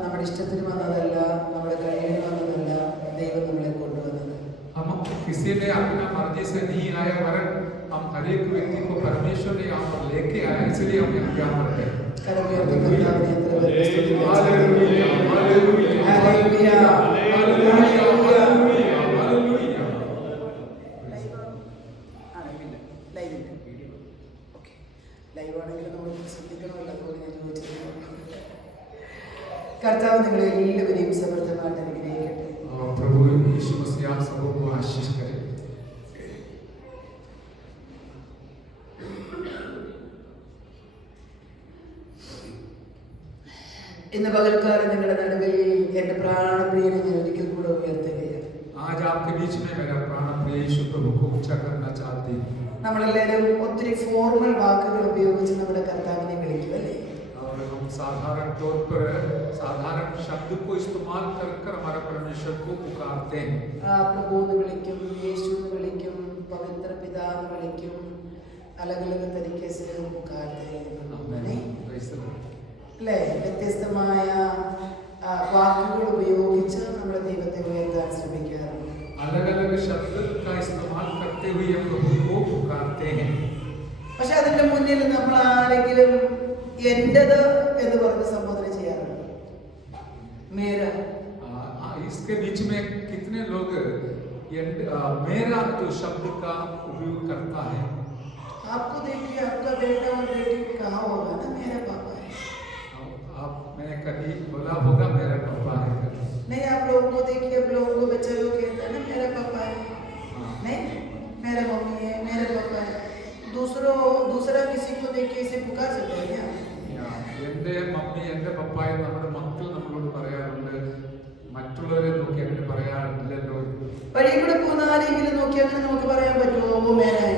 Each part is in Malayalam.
നമ്മുടെ ഇഷ്ടത്തിന് വന്നതല്ല, നമ്മുടെ കഴിവിന് വന്നതല്ല, ദൈവം നമ്മളെ കൊണ്ടുവന്നത്. हम किसी ने अपना मर्जी से नहीं आया, वरन हम हर एक व्यक्ति को परमेश्वर ने यहाँ पर लेके आया, इसलिए हम यहाँ पर हैं। കർത്താവ് നിങ്ങളെ എല്ലാവരെയും സമൃദ്ധമായിട്ട് അനുഗ്രഹിക്കട്ടെ. प्रभु यीशु मसीह आप सबको आशीष करे. ഇന്ന് പകൽക്കാലം നിങ്ങളുടെ നടുവിൽ എന്റെ പ്രാണപ്രിയനെ ഞാൻ ഒരിക്കൽ കൂടെ ഉയർത്തുകയാണ്. आज आपके बीच में मेरा प्राणप्रिय यीशु प्रभु को ऊंचा करना चाहती हूँ. നമ്മളെല്ലാവരും ഒത്തിരി ഫോർമൽ വാക്കുകൾ ഉപയോഗിച്ച് നമ്മുടെ കർത്താവിനെ വിളിക്കും അല്ലേ? और हम साधारण तौर पर साधारण शब्द को इस्तेमाल कर कर हमारा परमेश्वर को पुकारते हैं. प्रभु എന്ന് വിളിക്കും, യേശു എന്ന് വിളിക്കും, പവിത്ര പിതാവ് എന്ന് വിളിക്കും, अलग अलग तरीके से हम पुकारते हैं. അല്ലേ? വ്യത്യസ്തമായ വാക്കുകൾ ഉപയോഗിച്ച് നമ്മുടെ ദൈവത്തെ ഉയർത്താൻ ശ്രമിക്കാറുണ്ട്. अलग अलग शब्द का इस्तेमाल करते हुए हम प्रभु को पुकारते हैं. പക്ഷെ അതിന്റെ മുന്നിൽ നമ്മൾ ആരെങ്കിലും എന്റേത് എന്ന് പറഞ്ഞ് സംബോധന ചെയ്യാറുണ്ട്. മേര. इसके बीच में कितने लोग मेरा जो शब्द का उपयोग करता है. आपको देखिए, आपका बेटा और बेटी कहा होगा ना मेरा पापा है. मैंने कभी बोला होगा मेरा पापा है. नहीं, आप लोगों को देखिए, अब लोगों को बच्चे लोग कहते हैं ना मेरा पापा है. नहीं, मेरा मम्मी है, मेरा पापा है. दूसरा किसी को देख के इसे पुकार सकते हैं क्या? എന്റെ മമ്മി എന്റെ പപ്പ എന്ന് നമ്മുടെ മക്കൾ നമ്മളോട് പറയാറുണ്ട്. മറ്റുള്ളവരെ നോക്കി അങ്ങനെ പറയാറില്ലല്ലോ. വഴിയിലൂടെ പോകുന്ന ആരെങ്കിലും നോക്കി അങ്ങനെ നമുക്ക് പറയാൻ പറ്റുമോ वो मेरा है?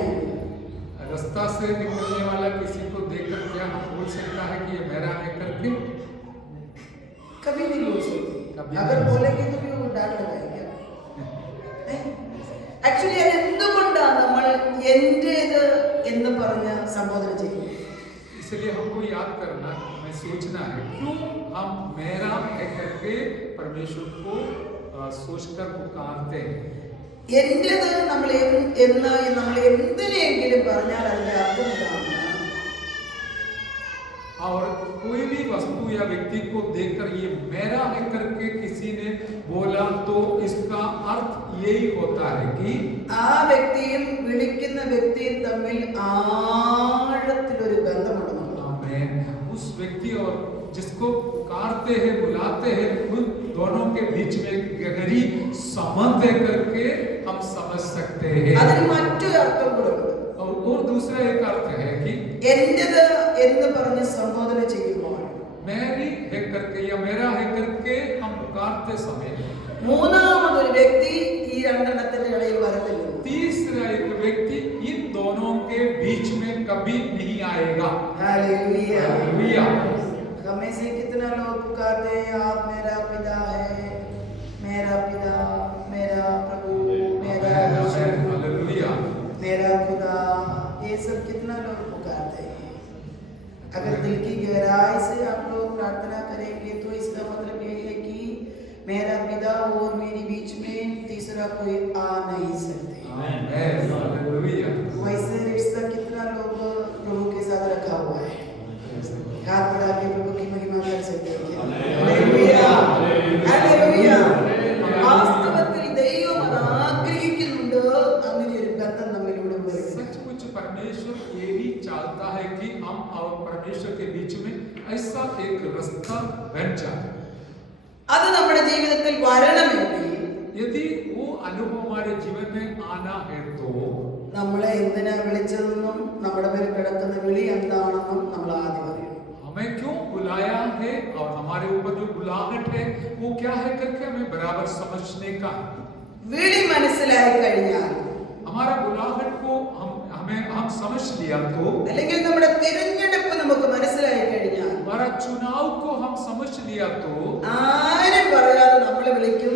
रास्ता से निकलने वाला किसी को देखकर क्या हम बोल सकता है कि ये मेरा है करके? कभी नहीं बोल सकते. अगर बोलेंगे तो भी वो डांट लगाएंगे. एक्चुअली എന്തുകൊണ്ടാണ് നമ്മൾ എന്റേത് എന്ന് പറഞ്ഞ സംബോധന ചെയ്യുന്നത്? इसलिए हमको याद करना, हमें सोचना है क्यों हम मेरा है करके परमेश्वर को सोचकर पुकारते हैं. എന്റേത് നമ്മൾ എന്തിനെങ്കിലും പറഞ്ഞാൽ അതിന്റെ അർത്ഥം ഇതാണ്. और कोई भी वस्तु या व्यक्ति को देखकर ये मेरा है करके किसी ने बोला तो इसका अर्थ यही होता है कि ആ വ്യക്തിയും വിളിക്കുന്ന വ്യക്തിയും തമ്മിൽ ആഴത്തിലൊരു ബന്ധമുണ്ടെന്നുള്ളത്. उस व्यक्ति और जिसको पुकारते हैं बुलाते हैं उन दोनों के बीच में गहरी संबंध है करके हम समझ सकते हैं. അതിന് മറ്റൊരു അർത്ഥം കൂടെ ഉണ്ട്. और दूसरा एक अर्थ है कि എന്റേത് എന്ന് പറഞ്ഞ് സംബോധന ചെയ്യുമ്പോൾ मेरी है करके या मेरा है करके हम पुकारते समय മൂന്നാമതൊരു വ്യക്തി ഈ രണ്ടെണ്ണത്തിന്റെ ഇടയിൽ വരത്തില്ല. तीसरा एक व्यक्ति इन दोनों के बीच में कभी नहीं आएगा. हालेलुया. हालेलुया. हमें से कितना लोग पुकारते हैं आप मेरा पिता है, मेरा पिता, मेरा प्रभु, मेरा हालेलुया, मेरा खुदा. ये सब कितना लोग पुकारते हैं. अगर दिल की गहराई से आप लोग प्रार्थना करेंगे तो इसका मतलब ये है कि मेरा पिता और मेरे बीच में तीसरा कोई आ नहीं सकते. हालेलुया. वैसे रिश्ता कितना लोग प्रभु के साथ रखा हुआ है. हाथ बढ़ा के प्रभु की महिमा कर सकते हैं. हालेलुया. हालेलुया. വാസ്തവത്തിൽ ദൈവം അത് ആഗ്രഹിക്കുന്നുണ്ട് അങ്ങനെ ഒരു ബന്ധം നമ്മിലൂടെ വരും. सचमुच परमेश्वर ये भी चाहता है कि हम और परमेश्वर के बीच में ऐसा एक रास्ता बन जाए. അത് നമ്മുടെ ജീവിതത്തിൽ വരണമെങ്കിൽ यदि वो अनुभव हमारे जीवन में आना है तो നമ്മളെ എന്തിനാ വിളിച്ചതെന്നും നമ്മുടെ മേൽ കിടക്കുന്ന വിളി എന്താണെന്നും നമ്മൾ ആദ്യം അറിയണം. हमें क्यों बुलाया है और हमारे ऊपर जो बुलाहट है वो क्या है करके हमें बराबर समझने का. വിളി മനസ്സിലായി കഴിഞ്ഞാൽ हमारा बुलाहट को हम समझ लिया तो അല്ലെങ്കിൽ നമ്മുടെ തിരഞ്ഞെടുപ്പ് നമുക്ക് മനസ്സിലായി കഴിഞ്ഞാൽ हमारा चुनाव को हम समझ लिया तो ആരും പറയാതെ നമ്മൾ വിളിക്കും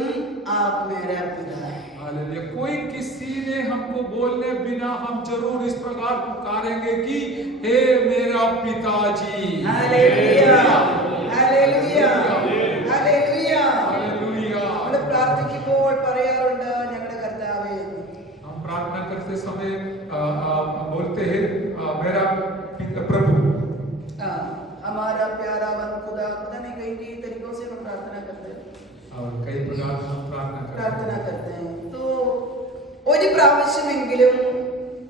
आप मेरा पिता है. हालेलुया. कोई किसी ने हमको बोलने बिना हम जरूर इस प्रकार पुकारेंगे कि हे मेरा पिताजी. हालेलुया. हालेलुया. कई कई तरीकों से हम प्रार्थना करते हैं, और कई प्रकार से हम प्रार्थना करते हैं. तो ഒരു പ്രാവശ്യമെങ്കിലും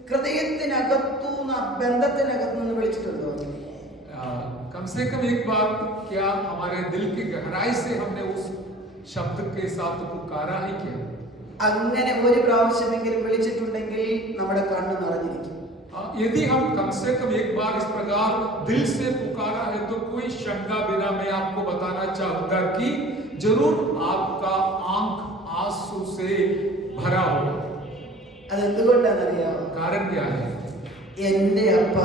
ഹൃദയത്തിനകത്തുനിന്ന് ബന്ധത്തിനകത്തുനിന്ന് വിളിച്ചിട്ടുണ്ടോ? कम से कम एक बार क्या हमारे दिल की गहराई से हमने उस शब्द के साथ पुकारा है क्या? അങ്ങനെ ഒരു പ്രാവശ്യമെങ്കിലും വിളിച്ചിട്ടുണ്ടെങ്കിൽ നമ്മുടെ കണ്ണ് നിറഞ്ഞിരിക്കും. यदि हम कम से कम एक बार इस प्रकार दिल से पुकारा है तो कोई शंका बिना मैं आपको बताना चाहूंगा कि जरूर आपका आंख आंसू से भरा होगा. അതെന്തുകൊണ്ടാണെന്നറിയാമോ? कारण क्या है? എന്റെ അപ്പ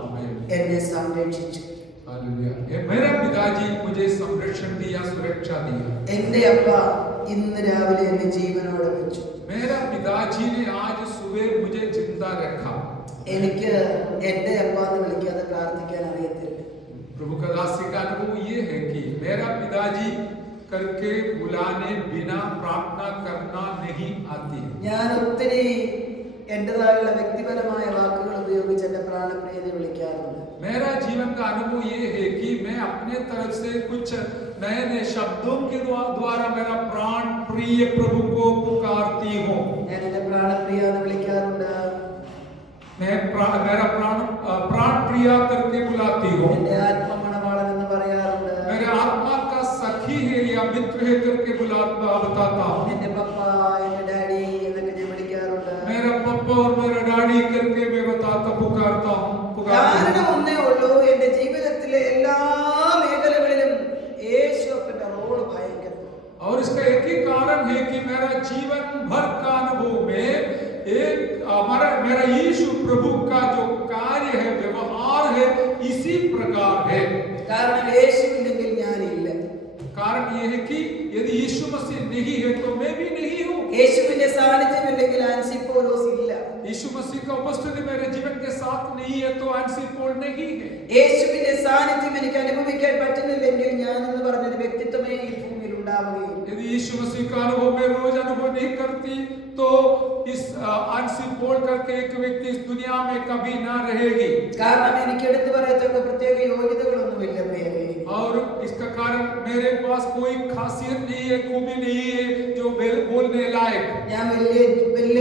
आमीन. എന്നെ സംരക്ഷിച്ചു. हालेलुया. ये मेरा पिताजी मुझे संरक्षण दिया, सुरक्षा दिया. എന്റെ അപ്പ ഇന്ന് രാവിലെ എന്നെ ജീവനോടെ വെച്ചു. मेरा पिताजी ने आज सुबह मुझे जिंदा रखा. എനിക്ക് എന്റെ അപ്പ എന്ന് വിളിക്കാതെ പ്രാർത്ഥിക്കാൻ അറിയത്തില്ല. प्रभु का दासी का अनुभव ये है कि मेरा पिताजी करके बुलाने बिना प्रार्थना करना नहीं आती है. ഞാൻ ഒത്തിരി എന്റേതായുള്ള വ്യക്തിപരമായ വാക്കുകൾ ഉപയോഗിച്ച് എന്റെ പ്രാണപ്രിയനെ വിളിക്കാറുണ്ട്. मेरा जीवन का अनुभव ये है कि मैं अपने तरफ से कुछ नए नए शब्दों के द्वारा मेरा प्राण प्रिय प्रभु को पुकारती हूँ. ഞാൻ എന്റെ പ്രാണപ്രിയ എന്ന് വിളിക്കാറുണ്ട്. मैं मेरा प्राण प्रिया करके बुलाती हूँ. എന്റെ ആത്മമണവാളൻ എന്ന് പറയാറുണ്ട്. मेरे आत्मा का सखी है या मित्र है करके बताता हूँ. എന്റെ പപ്പ, എന്റെ ഡാഡി എന്നൊക്കെ ഞാൻ വിളിക്കാറുണ്ട്. मेरा पप्पा और मेरा डैडी करके मैं पुकारता हूँ. കാരണം ഒന്നേ ഉള്ളൂ, എന്റെ ജീവിതത്തിലെ എല്ലാ മേഖലകളിലും യേശുവിന്റെ റോൾ ഭയങ്കര. और इसका एक ही कारण है कि मेरा जीवन भर का अनुभव में एक मेरा यीशु प्रभु का जो कार्य है, व्यवहार है, इसी प्रकार है. കാരണം യേശുവില്ലെങ്കിൽ ഞാനില്ല. कारण ये है कि यदि यीशु मसीह नहीं है तो मैं भी नहीं हूँ. യേശുവിന്റെ സാന്നിധ്യമില്ലെങ്കിൽ ആൻസി പൗലോസ് ഇല്ല. यीशु मसीह का उपस्थिति मेरे जीवन के साथ नहीं है तो आंसी पौल नहीं है. യേശുവിന്റെ സാന്നിധ്യം എനിക്ക് അനുഭവിക്കാൻ പറ്റുന്നില്ലെങ്കിൽ ഞാൻ എന്ന് പറഞ്ഞൊരു വ്യക്തിത്വമേ ഈ ഭൂമിയിൽ ഉണ്ടാവുകയില്ല. यदि यीशु मसीह का अनुभव मैं रोज अनुभव नहीं करती तो इस आंसी पौल करके एक व्यक्ति इस दुनिया में कभी ना रहेगी. കാരണം എനിക്ക് എടുത്തു പറയത്തക്ക പ്രത്യേക യോഗ്യതകളൊന്നുമില്ല പ്രിയരേ. और इसका कारण मेरे पास कोई खासियत नहीं है, खूबी नहीं है जो बोलने लायक. ഞാൻ വലിയ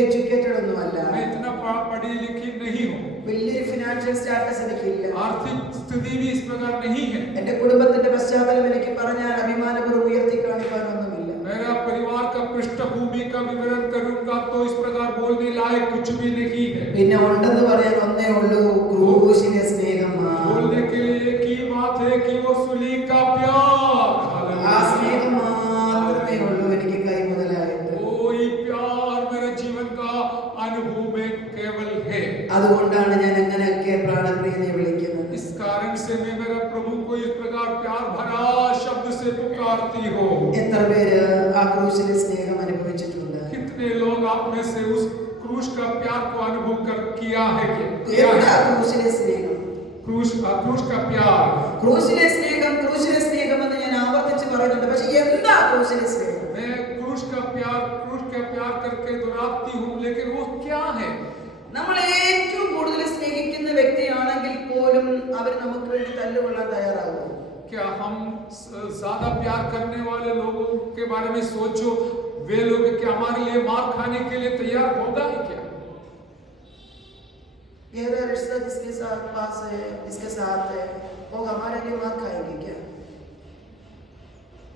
എഡ്യൂക്കേറ്റഡ് ഒന്നുമല്ല. मैं इतना पढ़ी लिखी नहीं हूँ. വലിയൊരു ഫിനാൻഷ്യൽ സ്റ്റാറ്റസ് എനിക്കില്ല. आर्थिक स्थिति भी इस प्रकार नहीं है. എന്റെ കുടുംബത്തിന്റെ പശ്ചാത്തലം എനിക്ക് പറഞ്ഞാൽ അഭിമാനപൂർവ്വം ഉയർത്തി കാണിക്കാനൊന്നുമില്ല. मेरा परिवार का पृष्ठभूमि का विवरण करूंगा तो इस प्रकार बोलने लायक कुछ भी नहीं है. പിന്നെ ഉണ്ടെന്ന് പറയാൻ ഒന്നേ ഉള്ളൂ, ക്രൂശിലെ സ്നേഹം. बोलने के लिए एक ही बात है कि वो सूली का प्यार. ആ സ്നേഹം മാത്രമേ ഉള്ളൂ എനിക്ക് കൈമുതലായിട്ട്. वही प्यार मेरे जीवन का अनुभव में केवल है. അതുകൊണ്ടാണ് ഞാൻ അങ്ങനെയൊക്കെ പ്രാണപ്രിയനെ വിളിക്കുന്നത്. इस कारण से मैं मेरे प्रभु को इस प्रकार प्यार भरा शब्द से पुकारती हूँ. എത്ര പേര് ആ ക്രൂശിലെ സ്നേഹം അനുഭവിച്ചിട്ടുണ്ട്? कितने लोग आप में से उस क्रूस का प्यार को अनुभव किया है? എന്താ ക്രൂശിലെ സ്നേഹം? क्रूस का प्यार. ക്രൂശിലെ സ്നേഹം എന്ന് ഞാൻ ആവർത്തിച്ച് പറയുന്നുണ്ട്. പക്ഷെ എന്താ ക്രൂശിലെ സ്നേഹം? मैं क्रूस का प्यार करके दोहराती हूँ, लेकिन वो क्या है? നമ്മൾ ഏറ്റവും കൂടുതൽ സ്നേഹിക്കുന്ന വ്യക്തിയാണെങ്കിൽ പോലും അവർ നമുക്ക് വേണ്ടി തല്ലുകൊള്ളാൻ തയ്യാറാകും. क्या हम ज्यादा प्यार करने वाले लोगों के बारे में सोचो, वे लोग क्या हमारे लिए मार खाने के लिए तैयार होगा ही क्या? गहरा रिश्ता जिसके साथ पास है, जिसके साथ है, वो हमारे लिए मार खाएंगे क्या?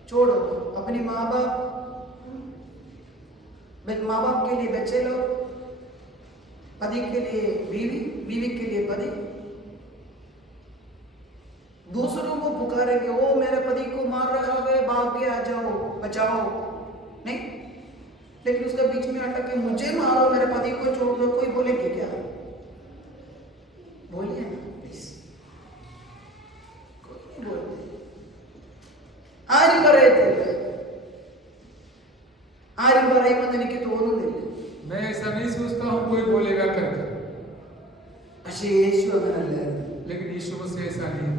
छोड़ो अपनी माँ बाप के लिए बच्चे लोग, पति के लिए बीवी, बीवी के लिए पति. दूसरों को पुकारेंगे, ओ मेरे पति को मार रहा है, भाग के आ जाओ, बचाओ. नहीं, लेकिन उसके बीच में अटक के मुझे मारो, मेरे पति को छोड़ दो, कोई बोलेंगे क्या? बोलिए ना प्लीज. कोई नहीं बोलते. ആരും പറയത്തില്ല. ആരും പറയുമെന്ന് എനിക്ക് തോന്നുന്നില്ല. मैं ऐसा नहीं सोचता हूँ कोई बोलेगा करके. പക്ഷേ യേശു അങ്ങനല്ലായിരുന്നു. लेकिन यीशु मसीह ऐसा नहीं.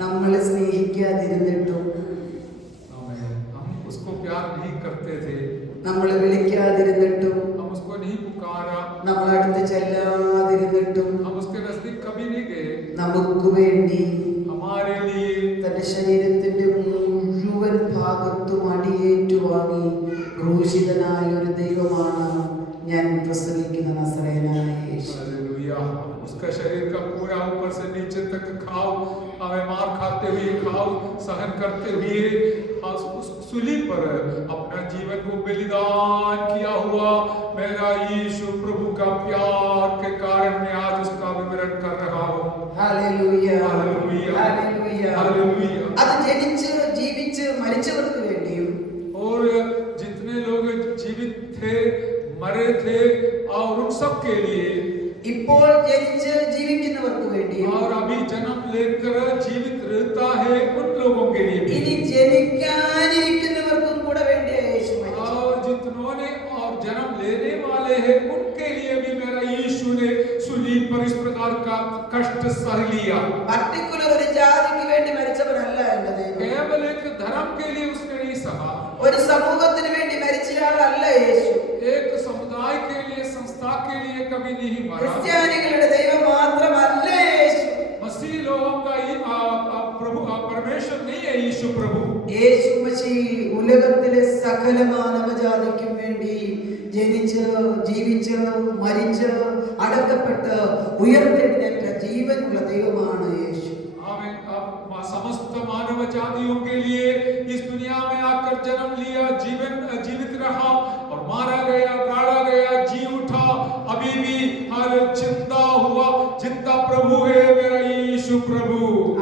നമ്മളെ സ്നേഹിക്കാതിരുന്നിട്ടും, हम उसको प्यार नहीं करते थे, നമ്മളെ വിളിക്കാതിരുന്നിട്ടും, हम उसको नहीं पुकारा, നമ്മളടുത്ത് ചെല്ലാതിരുന്നിട്ടും, हम उसके नजदीक कभी नहीं गए. നമുക്ക് വേണ്ടി हमारे लिए തന്റെ ശരീരത്തിന്റെ करते हुए सूली पर अपना जीवन को बलिदान किया हुआ मेरा यीशु प्रभु का प्यार के कारण मैं आज उसका विवरण कर रहा हूँ। Hallelujah hallelujah hallelujah hallelujah. അത് ജനിച്ച് ജീവിച്ച് മരിച്ചവർക്ക് വേണ്ടിയും और जितने लोग जीवित थे मरे थे और उन सब के लिए ഇപ്പോൾ ജനിച്ച് ജീവിക്കുന്നവർക്ക് വേണ്ടിയും और अभी जन्म लेकर जीवित रहता है उन लोगों के लिए भी ഇനി ജനിക്കാനിരിക്കുന്നവർക്കും കൂടെ വേണ്ടിയാ യേശു മരിച്ചത്. और जितनों ने और जन्म लेने वाले हैं उनके लिए भी मेरा यीशु ने सूली पर इस प्रकार का कष्ट सह लिया। പർട്ടിക്കുലർ ഒരു ജാതിക്ക് വേണ്ടി മരിച്ചവരല്ല എന്റെ ദൈവം. केवल एक धर्म के लिए उसने नहीं सहा, ഒരു സമൂഹത്തിന് വേണ്ടി മരിച്ചയാളല്ല യേശു. एक समुदाय के लिए संस्था के लिए कभी नहीं मरा। ക്രിസ്ത്യാനികളുടെ ദൈവം മാത്രമല്ല യേശു. मसीह लोगों का प्रभु परमेश्वर नहीं है यीशु प्रभु। യേശു മസീഹ് ഉലകത്തിലെ സകല മാനവജാതിക്കും വേണ്ടി ജനിച്ച് ജീവിച്ച് മരിച്ച് അടക്കപ്പെട്ട് ഉയർത്തെഴുന്നേറ്റ ജീവനുള്ള ദൈവമാണ് യേശു. समस्त मानव जातियों के लिए इस दुनिया में आकर जन्म लिया, जीवित रहा और मारा गया, गाड़ा गया, जी उठा, अभी भी हर जिंदा हुआ, जिंदा प्रभु है मेरा यीशु प्रभु।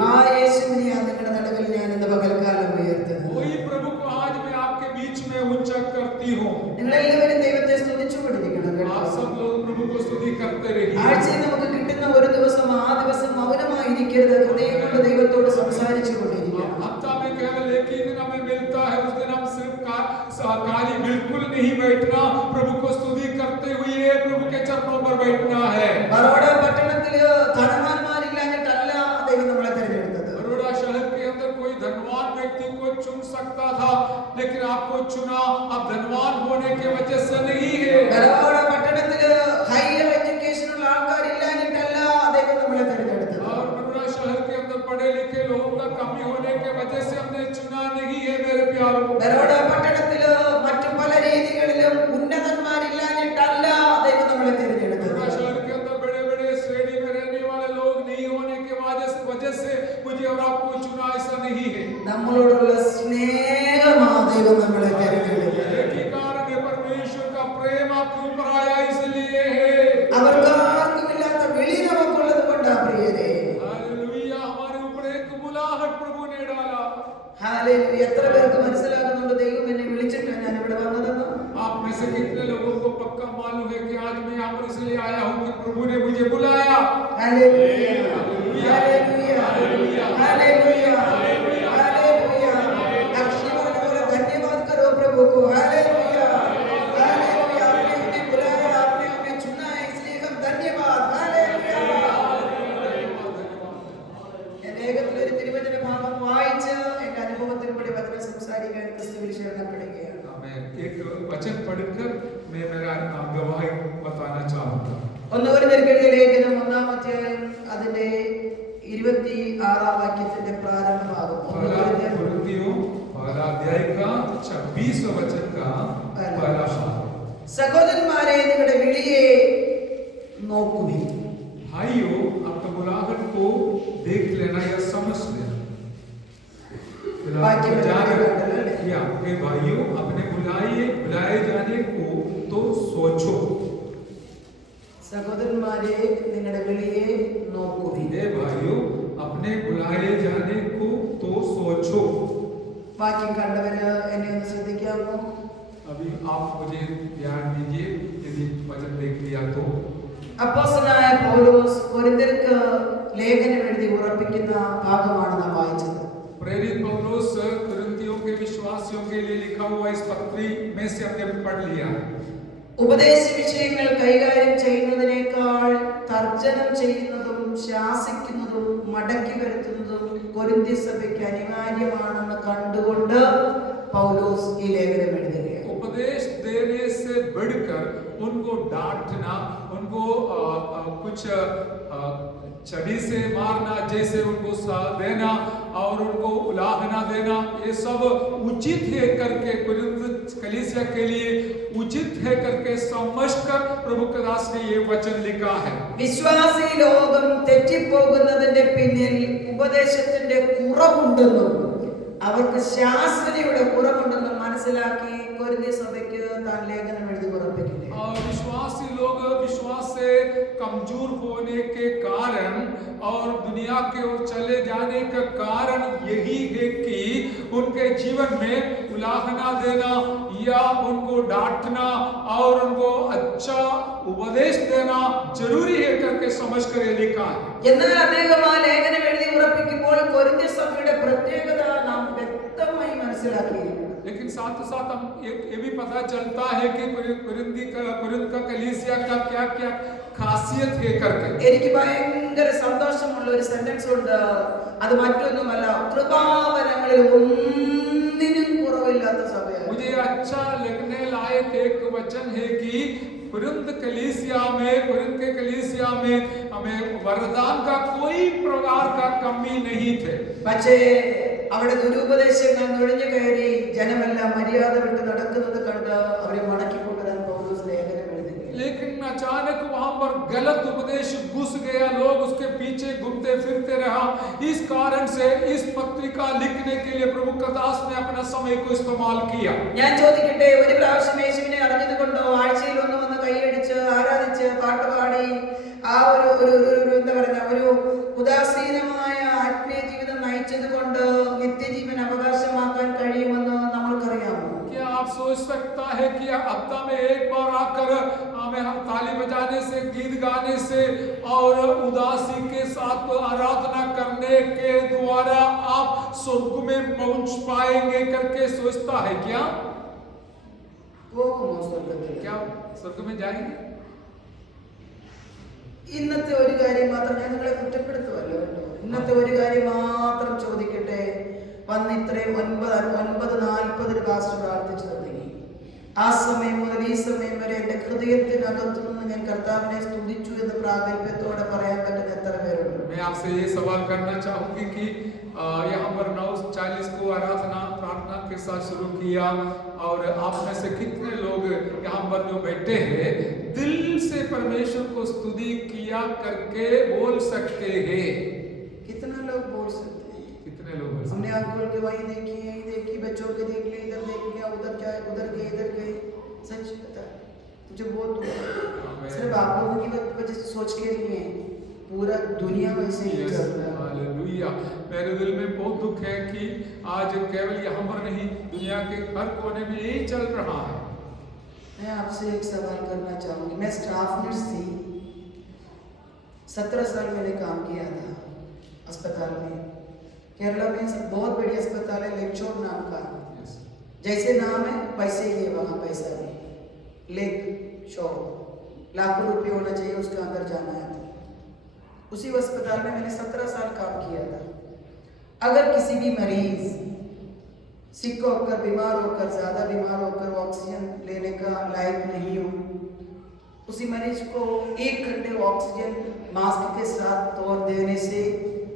ആ യേശുവിനെ നിങ്ങളുടെ നടുവിൽ ഞാൻ ഇന്ന് പകൽക്കാലം ഉയർത്തുന്നു. वही प्रभु को आज मैं आपके बीच में ऊंचा करती हूँ। നിങ്ങളെല്ലാവരും ദൈവത്തെ സ്തുതിച്ചുകൊണ്ടിരിക്കണം കേട്ടോ. आप सब लोग प्रभु को स्तुति करते रहिए। ആഴ്ചയിൽ നമുക്ക് കിട്ടുന്ന ഒരു ദിവസം ആ ദിവസം മൗനമായിരിക്കരുത്. ഹൃദയം കൊണ്ട് ദൈവത്തോട് സംസാരിച്ചു കൊണ്ടിരിക്കണം. हफ्ता में केवल एक ही दिन हमें मिलता है, उस दिन हम सिर्फ खाली बिल्कुल नहीं बैठना, प्रभु को स्तुति करते हुए प्रभु के चरणों पर बैठना है। ബറോഡ പട്ടണത്തില് ധനവാന്മാരില്ലാഞ്ഞിട്ടല്ല ദൈവം നമ്മളെ തിരഞ്ഞെടുത്തത്. बड़ौदा शहर के अंदर कोई धनवान व्यक्ति को चुन सकता था, लेकिन आपको चुना अब धनवान होने की वजह से नहीं है। ബറോഡ പട്ടണത്തില് ഹയർ എഡ്യൂക്കേഷൻ ഉള്ള ആൾക്കാരില്ലാഞ്ഞിട്ടല്ല ദൈവം നമ്മളെ തിരഞ്ഞെടുത്തത്. और बड़ौदा शहर के अंदर पढ़े लिखे लोगों का कमी होने की वजह से हमने चुना नहीं है मेरे प्यारों। ബറോഡ പട്ടണത്തില് മറ്റു പല രീതികളിലും ഉന്നതന്മാരില്ലാഞ്ഞിട്ടല്ല ദൈവം നമ്മളെ തിരഞ്ഞെടുത്തത്. बड़ौदा शहर के अंदर बड़े बड़े श्रेणी में रहने वाले लोग नहीं होने की वजह से मुझे और आपको चुना, ऐसा नहीं है। നമ്മളോടുള്ള സ്നേഹമാ ദൈവം നമ്മളെ തിരഞ്ഞെടുത്തത്. एक ही कारण है, परमेश्वर का प्रेम आपके ऊपर आया इसलिए है। അവർക്കാർക്കുമില്ലാത്ത വിളി നമുക്കുള്ളത് കൊണ്ടാ പ്രിയരേ. हालेलुया, हमारे ऊपर एक बुलाहट प्रभु ने डाला। ഹല്ലേലൂയ. എത്ര പേർക്ക് മനസ്സിലാകുന്നുണ്ട് ദൈവം എന്നെ വിളിച്ചിട്ടാണ് ഞാൻ ഇവിടെ വന്നതെന്ന്? आप में से कितने लोगों को पक्का मालूम है कि आज मैं यहाँ पर इसलिए आया हूँ कि प्रभु ने मुझे बुलाया। Hallelujah hallelujah hallelujah hallelujah hallelujah hallelujah hallelujah. Akshi പറഞ്ഞ പോലെ धन्यवाद करो प्रभु को. Hallelujah hallelujah. आपने हमें बुलाया, आपने हमें चुना है, इसलिए हम धन्यवाद. हालेलूया. ഞാൻ വേഗത്തിൽ ഒരു തിരുവചന ഭാഗം വായിച്ച് എന്റെ അനുഭവത്തിലൂടെ വചനം സംസാരിക്കാൻ ക്രിസ്തുവിൽ ശരണപ്പെടുകയാണ്. मैं एक वचन पढ़कर मैं मेरा गवाही बताना चाहूँगा। 1 കൊരിന്ത്യർക്കെഴുതിയ ലേഖനം 1-ാം അധ്യായം അതിന്റെ 26-ാം വാക്യത്തിന്റെ പ്രാരംഭ ഭാഗം. पहला कुरिन्थियों पहला अध्याय का 26वां वचन का पहला भाग। സഹോദരന്മാരെ, നിങ്ങളുടെ വിളിയെ നോക്കുവിൻ. भाइयों, आपका बुलाहट को देख लेना या समझ लेना। भाइयों, अपने बुलाए जाने को तो सोचो। സഹോദരന്മാരെ, നിങ്ങളുടെ വിളിയെ നോക്കുവിൻ. भाइयों, अपने बुलाए जाने को तो सोचो। വാക്യം കണ്ടവര് എന്നെ ഒന്ന് ശ്രദ്ധിക്കാമോ? अभी आप मुझे ध्यान दीजिए, यदि वचन देख लिया तो। അപ്പോസ്തലനായ പൗലോസ് കൊരിന്ത്യർക്ക് ലേഖനം എഴുതി ഉറപ്പിക്കുന്ന ഭാഗമാണ് നാം വായിച്ചത്. प्रेरित पौलुस कुरिन्थियों के विश्वासियों के लिए लिखा हुआ इस पत्री में से हमने पढ़ लिया। ഉപദേശ വിഷയങ്ങൾ കൈകാര്യം ചെയ്യുന്നതിനേക്കാൾ തർജ്ജനം ചെയ്യുന്നതും ശാസിക്കുന്നതും മടക്കി വരുത്തുന്നതും കൊരിന്ത്യ സഭയ്ക്ക് അനിവാര്യമാണെന്ന് കണ്ടുകൊണ്ട് പൗലോസ് ഈ ലേഖനം എഴുതുകയാണ്. उपदेश देने से बढ़कर उनको डांटना, उनको कुछ छड़ी से मारना, जैसे उनको देना और उनको उलाहना देना, ये सब उचित है करके कुरिन्थ कलीसिया के लिए उचित है करके समझकर प्रभु के दास ने ये वचन लिखा है। വിശ്വാസി ലോകം തെറ്റിപ്പോകുന്നതിന്റെ പിന്നിൽ ഉപദേശത്തിന്റെ കുറവുണ്ടെന്നും അവർക്ക് ശാസ്ത്രയുടെ കുറവുണ്ടെന്ന് മനസ്സിലാക്കി കൊരിന്ത്യ സഭയ്ക്ക് താൻ ലേഖനം എഴുതി ഉറപ്പിക്കുന്നു. और विश्वासी लोग विश्वास से कमजोर होने के कारण और दुनिया के ओर चले जाने का कारण यही है कि उनके जीवन में उलाहना देना या उनको डांटना और उनको अच्छा उपदेश देना जरूरी है करके समझ कर ये लिखा है. എന്നാൽ അദ്ദേഹം ആ ലേഖനം എഴുതി ഉറപ്പിക്കുമ്പോൾ കൊരിന്ത്യ സഭയുടെ പ്രത്യേകത നാം വ്യക്തമായി മനസ്സിലാക്കിയിരിക്കുന്നു. लेकिन साथ ही साथ हम ये भी पता चलता है कि कुरिन्थ का कलीसिया का क्या क्या खासियत है करके. എനിക്ക് ഭയങ്കര സന്തോഷമുള്ള ഒരു സെന്റൻസ് ഉണ്ട്. അത് മറ്റൊന്നുമല്ല, കൃപാവരങ്ങളിൽ ഒന്നിനും കുറവില്ലാത്ത സഭയാണ്. मुझे अच्छा लगने लायक एक वचन है कि कुरिन्थ के कलीसिया में हमें वरदान का कोई प्रकार का कमी नहीं थे. പക്ഷേ അവിടെ ദുരുപദേശങ്ങൾ നുഴഞ്ഞു കയറി ജനമെല്ലാം മര്യാദ വിട്ട് നടക്കുന്നത് കണ്ട് അവരെ മടക്കി കൊണ്ടുവരാൻ പൗലോസ് ലേഖനം എഴുതി. लेकिन अचानक वहां पर गलत उपदेश घुस गया, लोग उसके पीछे घूमते फिरते रहा. इस कारण से इस पत्रिका लिखने के लिए प्रभु दास ने अपना समय को इस्तेमाल किया. ഞാൻ ചോദിക്കട്ടെ, ഒരു പ്രാവശ്യം യേശുവിനെ അറിഞ്ഞത് കൊണ്ടോ ആഴ്ചയിൽ ഒന്ന് വന്ന് കൈയടിച്ച് ആരാധിച്ച് പാട്ടുപാടി ആ ഒരു എന്താ പറയുക ഒരു ഉദാസീനമായ ആത്മീയ ജീവിതം നയിച്ചത് കൊണ്ട് നിത്യജീവൻ അവകാശമാക്കാൻ കഴിയുമെന്ന് നമ്മൾക്കറിയാമോ? क्या आप सोच सकता है कि हफ्ता में एक बार आकर हमें ताली बजाने से, गीत गाने से और उदासी के साथ आराधना करने के द्वारा आप स्वर्ग में पहुंच पाएंगे करके सोचता है क्या? क्या स्वर्ग में जाएंगे? ഇന്നത്തെ ഒരു കാര്യം മാത്രം ഞാൻ നിങ്ങളെ കുറ്റപ്പെടുത്തുമല്ലോ കേട്ടോ. ഇന്നത്തെ ഒരു കാര്യം മാത്രം ചോദിക്കട്ടെ. വന്ന് ഇത്രയും 9:40 പാസ്റ്റർ പ്രാർത്ഥിച്ചു തുടങ്ങി. ആ സമയം മുതൽ ഈ സമയം വരെ എന്റെ ഹൃദയത്തിനകത്തു നിന്ന് ഞാൻ കർത്താവിനെ സ്തുതിച്ചു എന്ന് പ്രാഗൽഭ്യത്തോടെ പറയാൻ പറ്റുന്ന എത്ര പേരുണ്ട്? मैं आपसे ये सवाल करना चाहूंगी कि यहाँ पर 9:40 को आराधना प्रार्थना के साथ शुरू किया और आप में से कितने लोग यहाँ पर जो बैठे हैं दिल से परमेश्वर को स्तुति किया करके बोल सकते हैं? कितना लोग बोल सकते हैं? कितने लोग? हमने आँख खोल के वही देखी, यही देखी, बच्चों के देख लिया, इधर देख लिया, उधर जाए, उधर गए, इधर गए. सच बता, मुझे बहुत दुख है. सिर्फ आप लोगों की वजह से सोच के नहीं है, पूरा दुनिया वैसे ही चल रहा है. हालेलुया. मेरे दिल में बहुत दुख है कि आज केवल यहाँ पर नहीं, दुनिया के हर कोने में यही चल रहा है. मैं आपसे एक सवाल करना चाहूंगी. मैं स्टाफ नर्स थी, 17 साल मैंने काम किया था अस्पताल में. केरला में सब बहुत बड़ी अस्पताल है, लेक्चोर नाम का. जैसे नाम है वैसे ही है, वहाँ पैसा भी लेक शो लाखों रुपये होना चाहिए, उसके अंदर जाना है. उसी अस्पताल में मैंने 17 साल काम किया था. अगर किसी भी मरीज सिक होकर, बीमार होकर, ज्यादा बीमार होकर ऑक्सीजन लेने का लायक नहीं हो, उसी मरीज को 1 घंटे ऑक्सीजन मास्क के साथ तोड़ देने से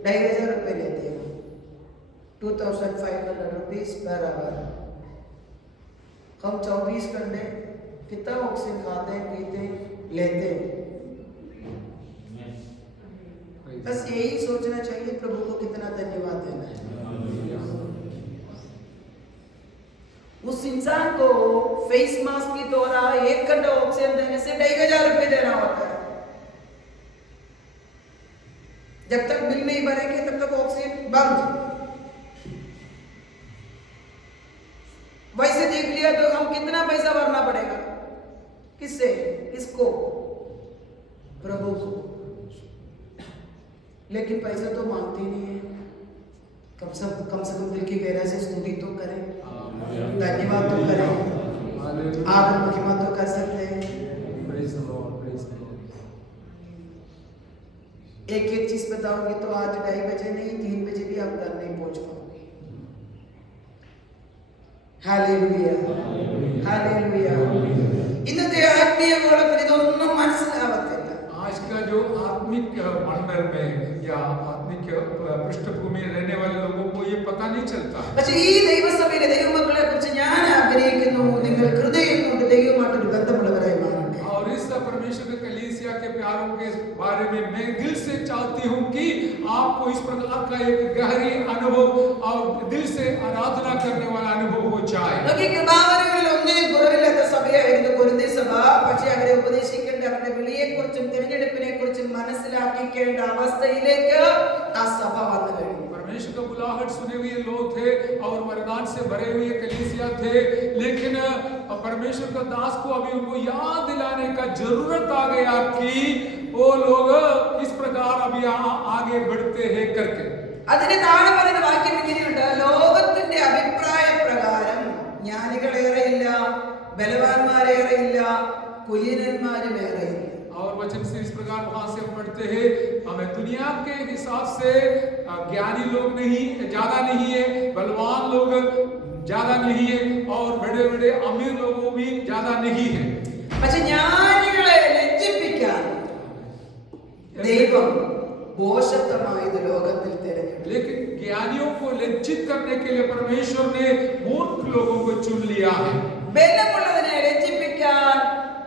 2500 रुपये लेते हैं. 2500 रुपीज पर आवर. हम 24 घंटे कितना ऑक्सीजन खाते, पीते, लेते. बस यही सोचना चाहिए प्रभु को कितना धन्यवाद देना है. उस इंसान को फेस मास्क के द्वारा 1 घंटा ऑक्सीजन देने से 2500 रुपये देना होता है. जब तक बिल नहीं भरेंगे तब तक ऑक्सीजन बंद. वैसे देख लिया तो हम कितना पैसा भरना पड़ेगा? किससे? किसको? प्रभु को. लेकिन पैसा तो मांगते नहीं है. कम से कम दिल की गहराई से स्तुति तो करें, धन्यवाद तो करें, आदर महिमा तो कर सकते हैं. एक चीज बताओगे तो आज 2:30 बजे नहीं, 3 बजे भी आप घर नहीं पहुंच पाओगे. Hallelujah, hallelujah. ഇന്നത്തെ ആത്മീയ ഗോളത്തിൽ ഇതൊന്നും മനസ്സിലാവത്തില്ല. आज का जो आत्मिक मंडल में या आत्मिक पृष्ठभूमि रहने वाले लोगों को ये पता नहीं चलता. പക്ഷേ ഈ ദൈവസഭയിലെ ദൈവമക്കളെ കുറിച്ച് ഞാൻ ആഗ്രഹിക്കുന്നു, നിങ്ങൾ ഹൃദയം കൊണ്ട് ദൈവമായിട്ടൊരു ബന്ധമുള്ളവരായി മാറണം. और इस परमेश्वर के कलीसिया के प्यारों के बारे में मैं दिल से चाहता चाहती हूँ कि आपको इस प्रकार का एक गहरी अनुभव और दिल से आराधना करने वाला अनुभव हो जाए। നോക്കി കൃപാവരങ്ങളിൽ ഒന്നിനും കുറവില്ലാത്ത സഭയായിരുന്നു കൊരിന്തി സഭ. പക്ഷേ അവരെ ഉപദേശിക്കേണ്ട അവരുടെ വിളിയെക്കുറിച്ചും തിരഞ്ഞെടുപ്പിനെക്കുറിച്ചും മനസ്സിലാക്കിക്കേണ്ട അവസ്ഥയിലേക്ക് ആ സഭ വന്നു കഴിഞ്ഞു. परमेश्वर का बुलाहट सुने हुए लोग थे और वरदान से भरे हुए कलीसिया थे, लेकिन परमेश्वर का दास को अभी उनको याद दिलाने का जरूरत आ गया कि वो लोग इस प्रकार अभी आगे बढ़ते हैं करके. അതിന് താഴെ പറയുന്ന വാക്യം ഇങ്ങനെയുണ്ട്: ലോകത്തിന്റെ അഭിപ്രായ പ്രകാരം ജ്ഞാനികളേറെയില്ല, ബലവാന്മാരേറെയില്ല, കുലീനന്മാരുമേറെയില്ല. और वचन से इस प्रकार वहां से हम पढ़ते हैं, हमें दुनिया के हिसाब से ज्ञानी लोग नहीं ज्यादा नहीं है, बलवान लोग ज्यादा नहीं है और बड़े बड़े अमीर लोगों भी ज्यादा नहीं है. പക്ഷെ ജ്ഞാനികളെ ലജ്ജിപ്പിക്കാൻ ദൈവം ഭോഷത്വമായത് ലോകത്തിൽ തിരഞ്ഞെടുത്തു. लेकिन ज्ञानियों को लज्जित करने के लिए परमेश्वर ने मूर्ख लोगों को चुन लिया है. ബലമുള്ളതിനെ ലജ്ജിപ്പിക്കാൻ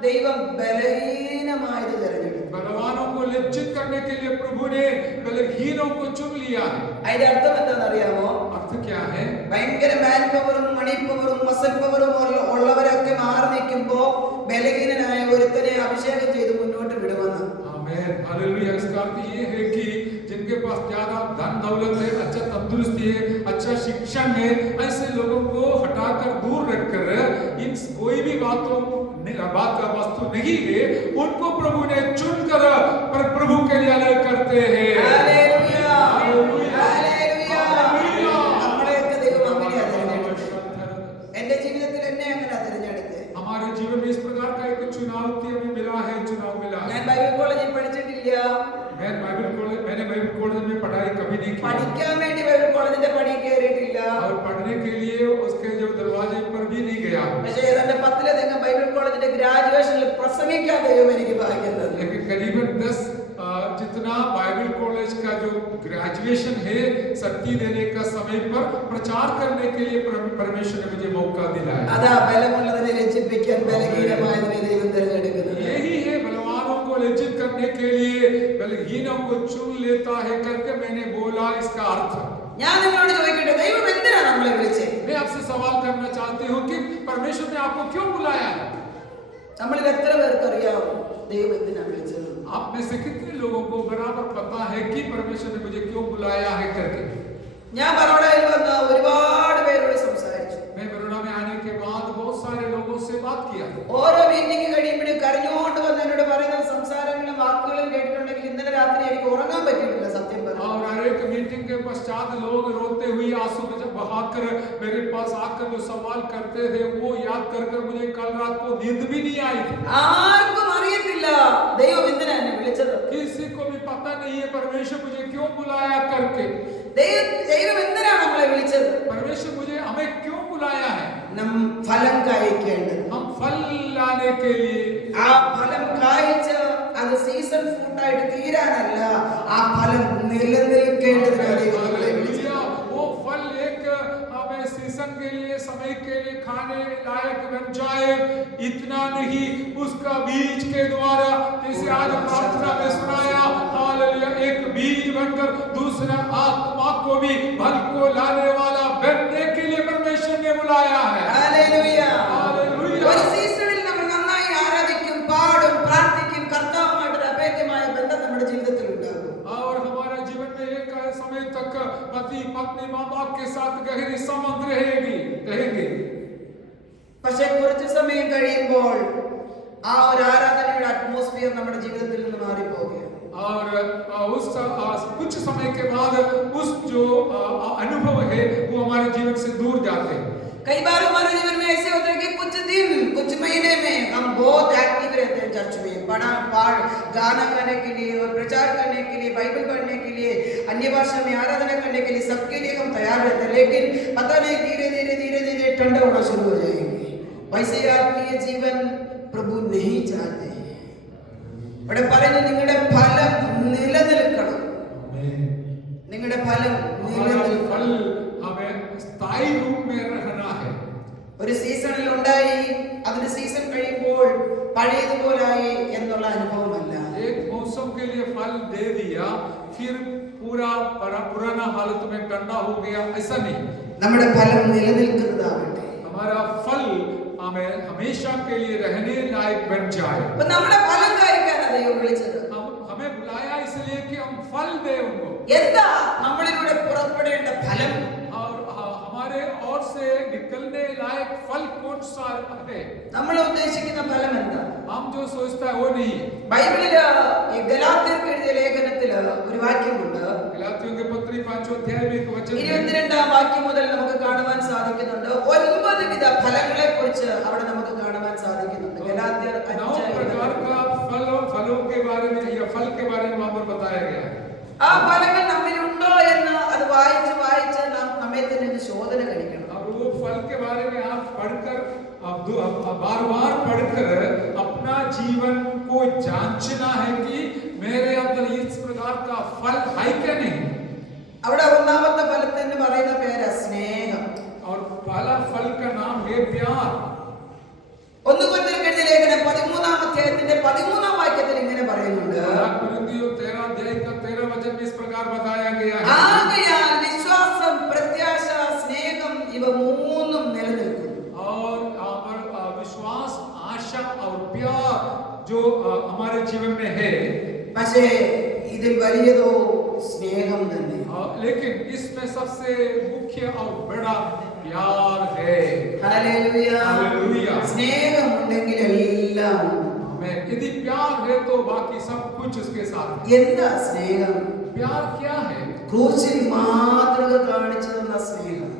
ദൈവം ബലഹീനമായത് തിരഞ്ഞെടുത്തു. बलवानों को लज्जित करने के लिए प्रभु ने बलहीनों को चुन लिया है. അതിന്റെ അർത്ഥം എന്താണെന്ന് അറിയാമോ? अर्थ क्या है? ഭയങ്കര മാൻ പവറും മണി പവറും മസൽ പവറും ഉള്ളവരൊക്കെ മാറി നിൽക്കുമ്പോ ബലഹീനനായ ഒരുത്തനെ അഭിഷേകം ചെയ്ത് മുന്നോട്ട് വിടുമെന്ന്. आमीन, हालेलुया. इसका अर्थ ये है कि जिनके पास ज्यादा धन दौलत है, अच्छा तंदुरुस्ती है, अच्छा शिक्षण है, ऐसे लोगों को हटाकर दूर रखकर इन कोई भी बात का वस्तु नहीं है, उनको प्रभु ने चुनकर पर प्रभु के लिए अलग करते हैं. Hallelujah, hallelujah. നമ്മളെയൊക്കെ ദൈവം അങ്ങനെയാ തിരഞ്ഞെടുത്തത്. എന്റെ ജീവിതത്തിൽ എന്നെ അങ്ങനെ തിരഞ്ഞെടുത്തത്. हमारे जीवन में इस प्रकार का एक चुनाव हमें मिला है, चुनाव मिला है. ഞാൻ ബൈബിൾ കോളേജിൽ പഠിച്ചിട്ടില്ല. मैंने बाइबल कॉलेज में पढ़ाई कभी नहीं की. പഠിക്കാൻ വേണ്ടി ബൈബിൾ കോളേജിന്റെ പടി കയറിയിട്ടില്ല. और पढ़ने के लिए उसके जो दरवाजे पर भी नहीं गया. പക്ഷേ ഏതാണ്ട് 10 ബൈബിൾ കോളേജിന്റെ ഗ്രാജുവേഷനിൽ പ്രസംഗിക്കാൻ ദൈവം എനിക്ക് ഭാഗ്യം തന്നു. लेकिन करीबन 10 जितना बाइबल कॉलेज का जो ग्रेजुएशन है, शक्ति देने का समय पर प्रचार करने के लिए परमेश्वर ने मुझे मौका दिलाया. അതാ ബലമുള്ളതിനെ ലജ്ജിപ്പിക്കാൻ ബലഹീനമായതിനെ ദൈവം തിരഞ്ഞെടുക്കുന്നത്. यही है, बलवानों को लज्जित करने के लिए बलहीनों को चुन लेता है करके मैंने बोला इसका अर्थ. ഞാൻ നിങ്ങളോട് ചോദിക്കട്ടെ, ദൈവം എന്തിനാ നമ്മളെ വിളിച്ചേ? मैं आपसे सवाल करना चाहती हूँ कि परमेश्वर ने आपको क्यों बुलाया है? നമ്മളിൽ എത്ര പേർക്ക് അറിയാമോ ദൈവം എന്തിനാ വിളിച്ചത്? आप में से कितने लोगों को बराबर पता है कि परमेश्वर ने मुझे क्यों बुलाया है करके? ഞാൻ ബറോഡയിൽ വന്ന് ഒരുപാട് പേരോട് സംസാരിച്ചു. मैं बड़ौदा में आने के बाद बहुत सारे लोगों से बात किया. ഓരോ മീറ്റിംഗ് കഴിയുമ്പോഴും കരഞ്ഞുകൊണ്ട് വന്ന് എന്നോട് പറയുന്ന സംസാരങ്ങളും വാക്കുകളും കേട്ടിട്ടുണ്ടെങ്കിൽ ഇന്നലെ രാത്രി എനിക്ക് ഉറങ്ങാൻ പറ്റിയിട്ടില്ല, സത്യം പറഞ്ഞു. और हर एक मीटिंग के पश्चात लोग रोते हुए आंसू बहाकर मेरे पास आकर जो सवाल करते थे वो याद कर मुझे कल रात को नींद भी नहीं आई. ആർക്കും അറിയത്തില്ല ദൈവം എന്തിനാ എന്നെ വിളിച്ചത്. किसी को भी पता नहीं है परमेश्वर मुझे क्यों बुलाया करके. ദൈവം എന്തിനാണ് നമ്മളെ വിളിച്ചത്? परमेश्वर मुझे हमें क्यों बुलाया है? നാം ഫലം കായ്ക്കേണ്ടത്. हम फल लाने के लिए. ആ ഫലം കായ്ച്ച് അത് സീസൺ ഫ്രൂട്ടായിട്ട് തീരാനല്ല, ആ ഫലം നിലനിൽക്കേണ്ടതിനാണ് ദൈവം നമ്മളെ വിളിച്ചത്. वो फल एक हमें सीजन के लिए, समय के लिए खाने लायक बन जाए, इतना नहीं, उसका बीज के द्वारा जैसे आज प्रार्थना में सुनाया, हालेलुया, एक बीज बनकर दूसरा आत्मा को भी फल को लाने वाला बनने के लिए परमेश्वर ने बुलाया है. Hallelujah, hallelujah. ഒരു സീസണിൽ നമ്മൾ നന്നായി ആരാധിക്കും, പാടും, പ്രാർത്ഥിക്കും, കർത്താവുമായിട്ട് അഭേദ്യമായ ബന്ധം നമ്മുടെ ജീവിതത്തിൽ ഉണ്ടാകും. और हमारे जीवन में एक समय तक पति पत्नी माँ बाप के साथ गहरी संबंध रहेंगे. പക്ഷേ കുറച്ച് സമയം കഴിയുമ്പോൾ ആ ഒരു ആരാധനയുടെ അറ്റ്മോസ്ഫിയർ നമ്മുടെ ജീവിതത്തിൽ നിന്ന് മാറിപ്പോകുകയാണ്. और उस कुछ समय के बाद उस जो अनुभव है वो हमारे जीवन से दूर जाते हैं. कई बार हमारे जीवन में ऐसे होता है कि कुछ दिन कुछ महीने में हम बहुत एक्टिव रहते हैं चर्च में, गाना गाने के लिए और प्रचार करने के लिए, बाइबल पढ़ने के लिए, अन्य भाषा में आराधना करने के लिए, सबके लिए हम तैयार रहते हैं. लेकिन पता नहीं धीरे धीरे ठंडा होना शुरू हो जाएंगे. वैसे आत्मीय जीवन प्रभु नहीं चाहते. ഇവിടെ പറയുന്നു നിങ്ങളുടെ ഫലം നിലനിൽക്കണം. നിങ്ങളുടെ ഫലം फल हमें स्थायी रूप में रहना है. ഒരു സീസണിൽ ഉണ്ടായി, അതിന്റെ സീസൺ കഴിയുമ്പോൾ പഴയതുപോലായി എന്നുള്ള അനുഭവമല്ല. एक मौसम के लिए फल दे दिया, फिर पूरा पुराना हालत में ठंडा हो गया, ऐसा नहीं। നമ്മുടെ ഫലം നിലനിൽക്കുന്നതാകട്ടെ. हमारा फल हमें हमेशा के लिए रहने लायक बन जाए। അപ്പൊ നമ്മുടെ ഫലം കായ്ക്കാനാണ് ദൈവം വിളിച്ചത്. हमें बुलाया इसलिए कि हम फल दें उनको। എന്താ നമ്മളിലൂടെ പുറപ്പെടേണ്ട ഫലം? और हमारे ओर से निकलने लायक फल कौन सा है? നമ്മൾ ഉദ്ദേശിക്കുന്ന ഫലം എന്താ? हम जो सोचता है वो नहीं। ബൈബിളില് ഈ ഗലാത്യർക്ക് എഴുതിയ ലേഖനത്തില് ഒരു വാക്യമുണ്ട്. गलातियों के पत्री 5 अध्याय में एक वचन है। 22-ാം വാക്യം മുതൽ നമുക്ക് കാണുവാൻ സാധിക്കുന്നുണ്ട്. 9 വിധ ഫലങ്ങളെ കുറിച്ച് അവിടെ നമുക്ക് കാണുവാൻ സാധിക്കുന്നുണ്ട്. ഗലാത്യർ 9 प्रकार का फलों के बारे में या फल के बारे में वहां पर बताया गया है। ആ ഫലങ്ങൾ നമ്മിലുണ്ടോ എന്ന് അത് വായിച്ച് നാം നമ്മെ തന്നെ ഒരു ശോധന കഴിക്കണം. अब वो फल के बारे में आप पढ़कर बार-बार पढ़कर अपना जीवन को जांचना है कि मेरे अंदर इस प्रकार का फल है क्या नहीं। അവിടെ ഒന്നാമത്തെ ഫലത്തിന് പറയുന്ന പേര് സ്നേഹം. और पहला फल का नाम है प्यार। 1 കൊരിന്ത്യർക്ക് എഴുതിയ ലേഖനം 13-ാം അധ്യായത്തിന്റെ 13-ാം വാക്യത്തിൽ ഇങ്ങനെ പറയുന്നുണ്ട്. कुरिन्थियों 13 अध्याय का 13 वचन में इस प्रकार बताया गया है। ആകയാൽ വിശ്വാസം, പ്രത്യാശ, സ്നേഹം ഇവ മൂന്നും നിലനിൽക്കും. और विश्वास, आशा और प्यार जो हमारे जीवन में है, പക്ഷേ ഇതിൽ വലിയതോ സ്നേഹം തന്നെ. लेकिन इसमें सबसे मुख्य और बड़ा प्यार है। ഹല്ലേലൂയ. हालेलुया। സ്നേഹം ഉണ്ടെങ്കിൽ എല്ലാം ഉണ്ട്. हमें यदि प्यार है तो बाकी सब कुछ उसके साथ है। എന്താ സ്നേഹം? प्यार क्या है? ക്രൂശിൽ മാതൃക കാണിച്ചു തന്ന സ്നേഹം.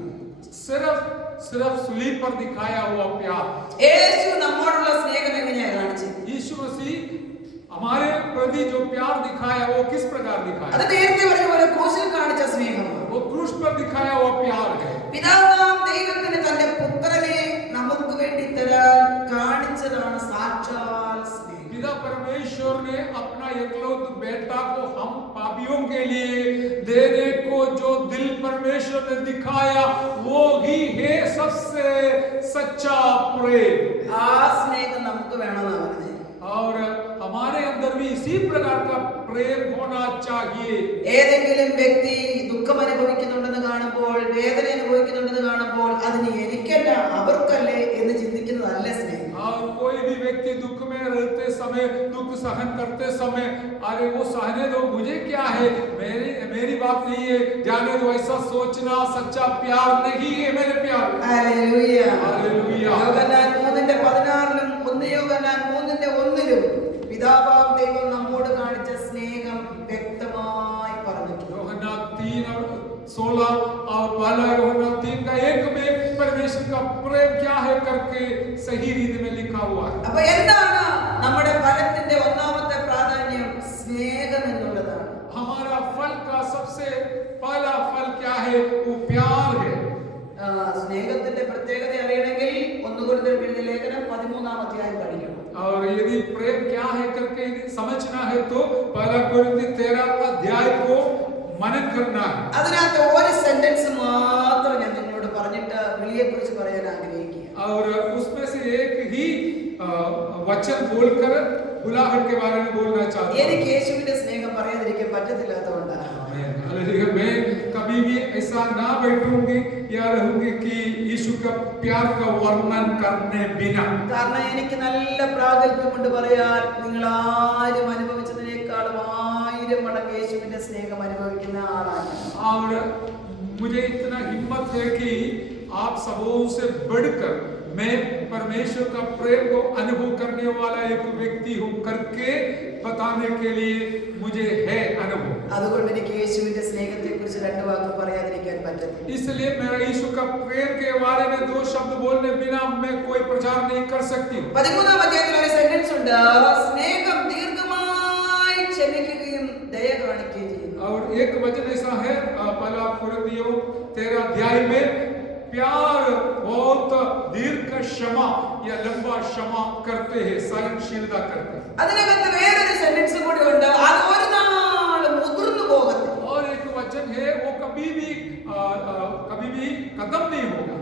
सिर्फ सूली पर दिखाया हुआ प्यार। യേശു നമ്മോടുള്ള സ്നേഹം എങ്ങനെയാ കാണിച്ചത്? यीशु मसीह हमारे प्रति जो प्यार दिखाया वो किस प्रकार दिखाया? അത് നേരത്തെ പറഞ്ഞ പോലെ ക്രൂശിൽ കാണിച്ച സ്നേഹം. वो क्रूस पर दिखाया हुआ प्यार है। പിതാവാം ദൈവത്തിന് തന്റെ പുത്രനെ നമുക്ക് വേണ്ടി തരാൻ കാണിച്ചതാണ് സാക്ഷാൽ സ്നേഹം. पिता परमेश्वर ने अपना एकलौते बेटा को हम पापियों के लिए देने को जो दिल परमेश्वर ने दिखाया वो ही है सबसे सच्चा प्रेम। ആ സ്നേഹം നമുക്ക് വേണമെന്നാണ് പറഞ്ഞത്. और हमारे अंदर भी इसी प्रकार का प्रेम होना चाहिए। ഏതെങ്കിലും വ്യക്തി ദുഃഖം അനുഭവിക്കുന്നുണ്ടെന്ന് കാണുമ്പോൾ, വേദന അനുഭവിക്കുന്നുണ്ടെന്ന് കാണുമ്പോൾ അതിന് എനിക്കല്ല അവർക്കല്ലേ എന്ന് ചിന്തിക്കുന്നതല്ല സ്നേഹം. और कोई भी व्यक्ति दुख में रहते समय, दुख सहन करते समय, अरे वो सहने दो, मुझे क्या है, मेरी बात नहीं है, जाने दो, ऐसा सोचना सच्चा प्यार नहीं है मेरे प्यार। ഹല്ലേലൂയ. हालेलुया। യോഹന്നാൻ 3:16-ലും 1 യോഹന്നാൻ 3:1-ലും പിതാവാം ദൈവം നമ്മോട് കാണിച്ച സ്നേഹം വ്യക്തമായി പറഞ്ഞിട്ടുണ്ട്. യോഹന്നാൻ 3:16 और पहला योहन्ना 3:1 में परमेश्वर का प्रेम क्या है करके सही रीति में लिखा हुआ है। അപ്പൊ എന്താണ് നമ്മുടെ ഫലത്തിന്റെ ഒന്നാമത്തെ പ്രാധാന്യം? സ്നേഹം എന്നുള്ളതാണ്. हमारा फल का सबसे पहला फल क्या है? वो प्यार है। സ്നേഹത്തിന്റെ പ്രത്യേകത അറിയണമെങ്കിൽ 1 കൊരിന്ത്യർക്ക് എഴുതിയ ലേഖനം 13-ാം അധ്യായം പഠിക്കണം. और यदि प्रेम क्या है करके समझना है तो पहला कोरिन्थी 13 अध्याय को मनन करना है। അതിനകത്ത് ഒരു സെന്റൻസ് മാത്രം ഞാൻ നിങ്ങളോട് പറഞ്ഞിട്ട് വിളിയെക്കുറിച്ച് പറയാൻ ആഗ്രഹിക്കുക. और उसमें से एक ही वचन बोलकर बुलाहट के बारे में बोलना चाहता हूं। എനിക്ക് യേശുവിന്റെ സ്നേഹം പറയാതിരിക്കാൻ പറ്റത്തില്ലാത്തതുകൊണ്ടാണ്. हालेलुया। मैं कभी भी ऐसा ना बैठूंगी या रहूंगी कि यीशु का प्यार का वर्णन करने बिना। കാരണം എനിക്ക് നല്ല പ്രാഗൽഭ്യമുണ്ട് പറയാൻ. നിങ്ങൾ ആരും അനുഭവിച്ചതിനേക്കാളും 1000 മടങ്ങ് യേശുവിന്റെ സ്നേഹം അനുഭവിക്കുന്ന ആളാണ്. और मुझे इतना हिम्मत है कि आप सबों से बढ़कर मैं परमेश्वर का प्रेम को अनुभव करने वाला एक व्यक्ति हूं करके बताने के लिए मुझे है अनुभव। അതുകൊണ്ട് എനിക്ക് യേശുവിന്റെ സ്നേഹത്തെ കുറിച്ച് 2 വാക്ക് പറയാതിരിക്കാൻ പറ്റില്ല. इसलिए मैं यीशु का प्रेम के बारे में 2 शब्द बोलने बिना मैं कोई प्रचार नहीं कर सकती। 13-ാം അധ്യായത്തിൽ ഒരു സെന്റൻസ് ഉണ്ട്. സ്നേഹം ദീർഘമായി ക്ഷമിക്കുകയും ദയ കാണിക്കുകയും ചെയ്യുന്നു. और एक वचन ऐसा है पहला कोरिन्थियों 13 अध्याय में प्यार बहुत दीर्घ क्षमा या लंबा क्षमा करते हैं, सहनशीलता करते हैं। അതിനകത്ത് വേറൊരു സെന്റൻസ് കൂടി ഉണ്ട്. അത് ഒരു നാളും മുതിർന്നു പോകത്തില്ല. और एक वचन है वो कभी भी खत्म नहीं होगा।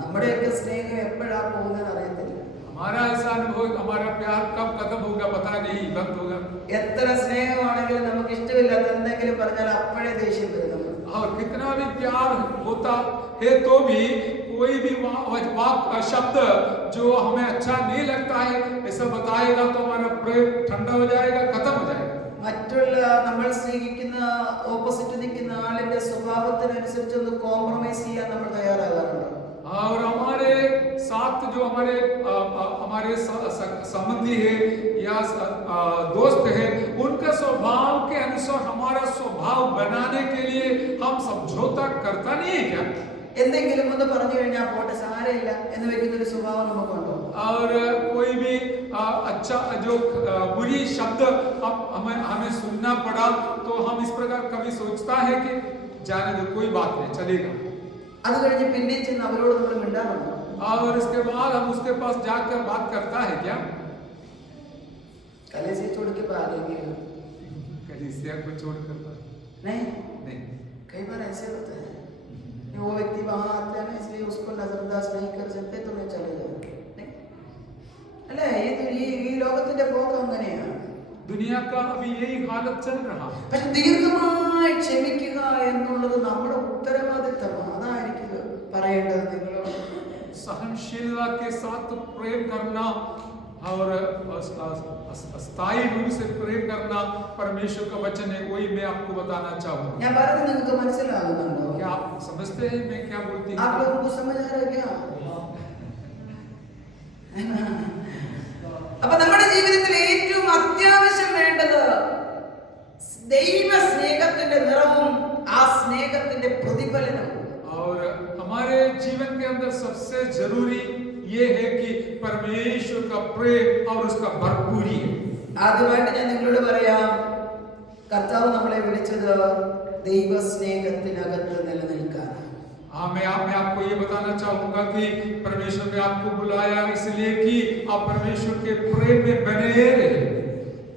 നമ്മുടെയൊക്കെ സ്നേഹം എപ്പോഴാ പോകുന്നത് അറിയത്തില്ല. हमारा ऐसा अनुभव, हमारा प्यार कब खत्म होगा पता नहीं, बंद होगा। എത്ര സ്നേഹമാണെങ്കിലും നമുക്ക് ഇഷ്ടമില്ലാത്ത എന്തെങ്കിലും പറഞ്ഞാൽ അപ്പോഴേ ദേഷ്യം വരും നമുക്ക്. और कितना भी प्यार होता है तो भी कोई भी शब्द जो हमें अच्छा नहीं लगता है ऐसा बताएगा तो हमारा प्रेम ठंडा हो जाएगा, खत्म हो जाएगा। മറ്റുള്ള നമ്മൾ സ്നേഹിക്കുന്ന ഓപ്പോസിറ്റ് നിൽക്കുന്ന ആളിന്റെ സ്വഭാവത്തിനനുസരിച്ച് ഒന്ന് കോംപ്രമൈസ് ചെയ്യാൻ നമ്മൾ തയ്യാറാകാറുണ്ട്. और हमारे साथ जो हमारे संबंधी है या दोस्त है, उनका स्वभाव के अनुसार हमारा स्वभाव बनाने के लिए हम समझौता करता नहीं है क्या? എന്തെങ്കിലും ഒന്ന് പറഞ്ഞു കഴിഞ്ഞാൽ പോട്ടെ സാരമില്ല എന്ന് വെക്കുന്ന ഒരു സ്വഭാവം നമുക്കുണ്ടോ? और कोई भी अच्छा जो बुरी शब्द हमें सुनना पड़ा तो हम इस प्रकार कभी सोचता है कि जाने दो, कोई बात नहीं, चलेगा। അത് കഴിഞ്ഞ് പിന്നെ ചെന്ന് അവരോട് നമ്മൾ മിണ്ടാറുണ്ടോ? और इसके बाद हम उसके पास जाकर बात करता है क्या? कलेसे छोड़ के भाग गए कलीसिया को छोड़कर नहीं? नहीं। कई बार ऐसे होता है वो व्यक्ति वहां आते हैं ना, इसलिए उसको नजरअंदाज नहीं कर सकते तो मैं चले जाऊं. अरे ഈ ലോകത്തിന്റെ പോക്ക് അങ്ങനെയാണ്. दुनिया का अभी यही हालत चल रहा है. പക്ഷെ ദീർഘമായി ക്ഷമിക്കുക എന്നുള്ളത് നമ്മുടെ ഉത്തരവാദിത്തമാണ്. അതായിരിക്കും പറയേണ്ടത് നിങ്ങളോട്. सहनशीलता के साथ प्रेम करना और स्थायी रूप से प्रेम करना परमेश्वर का वचन है, वही मैं आपको बताना चाहूंगा. ഞാൻ പറയുന്നത് നിങ്ങൾക്ക് മനസ്സിലാകുന്നുണ്ടോ? क्या आप समझते हैं मैं क्या बोलती हूँ? आप लोगों को समझ आ रहा है क्या? അപ്പൊ നമ്മുടെ ജീവിതത്തിൽ ഏറ്റവും അത്യാവശ്യം വേണ്ടത് ദൈവ സ്നേഹത്തിന്റെ നിറവും ആ സ്നേഹത്തിന്റെ പ്രതിഫലനവും. और हमारे जीवन के अंदर सबसे जरूरी ये है कि परमेश्वर का प्रेम और उसका भरपूरी है. ആദ്യമായിട്ട് ഞാൻ നിങ്ങളോട് പറയാം, കർത്താവ് നമ്മളെ വിളിച്ചത് ദൈവ സ്നേഹത്തിനകത്ത് നിലനിൽക്കാൻ. मैं आपको ये बताना चाहूंगा कि परमेश्वर ने आपको बुलाया इसलिए कि आप परमेश्वर के प्रेम में बने रहे.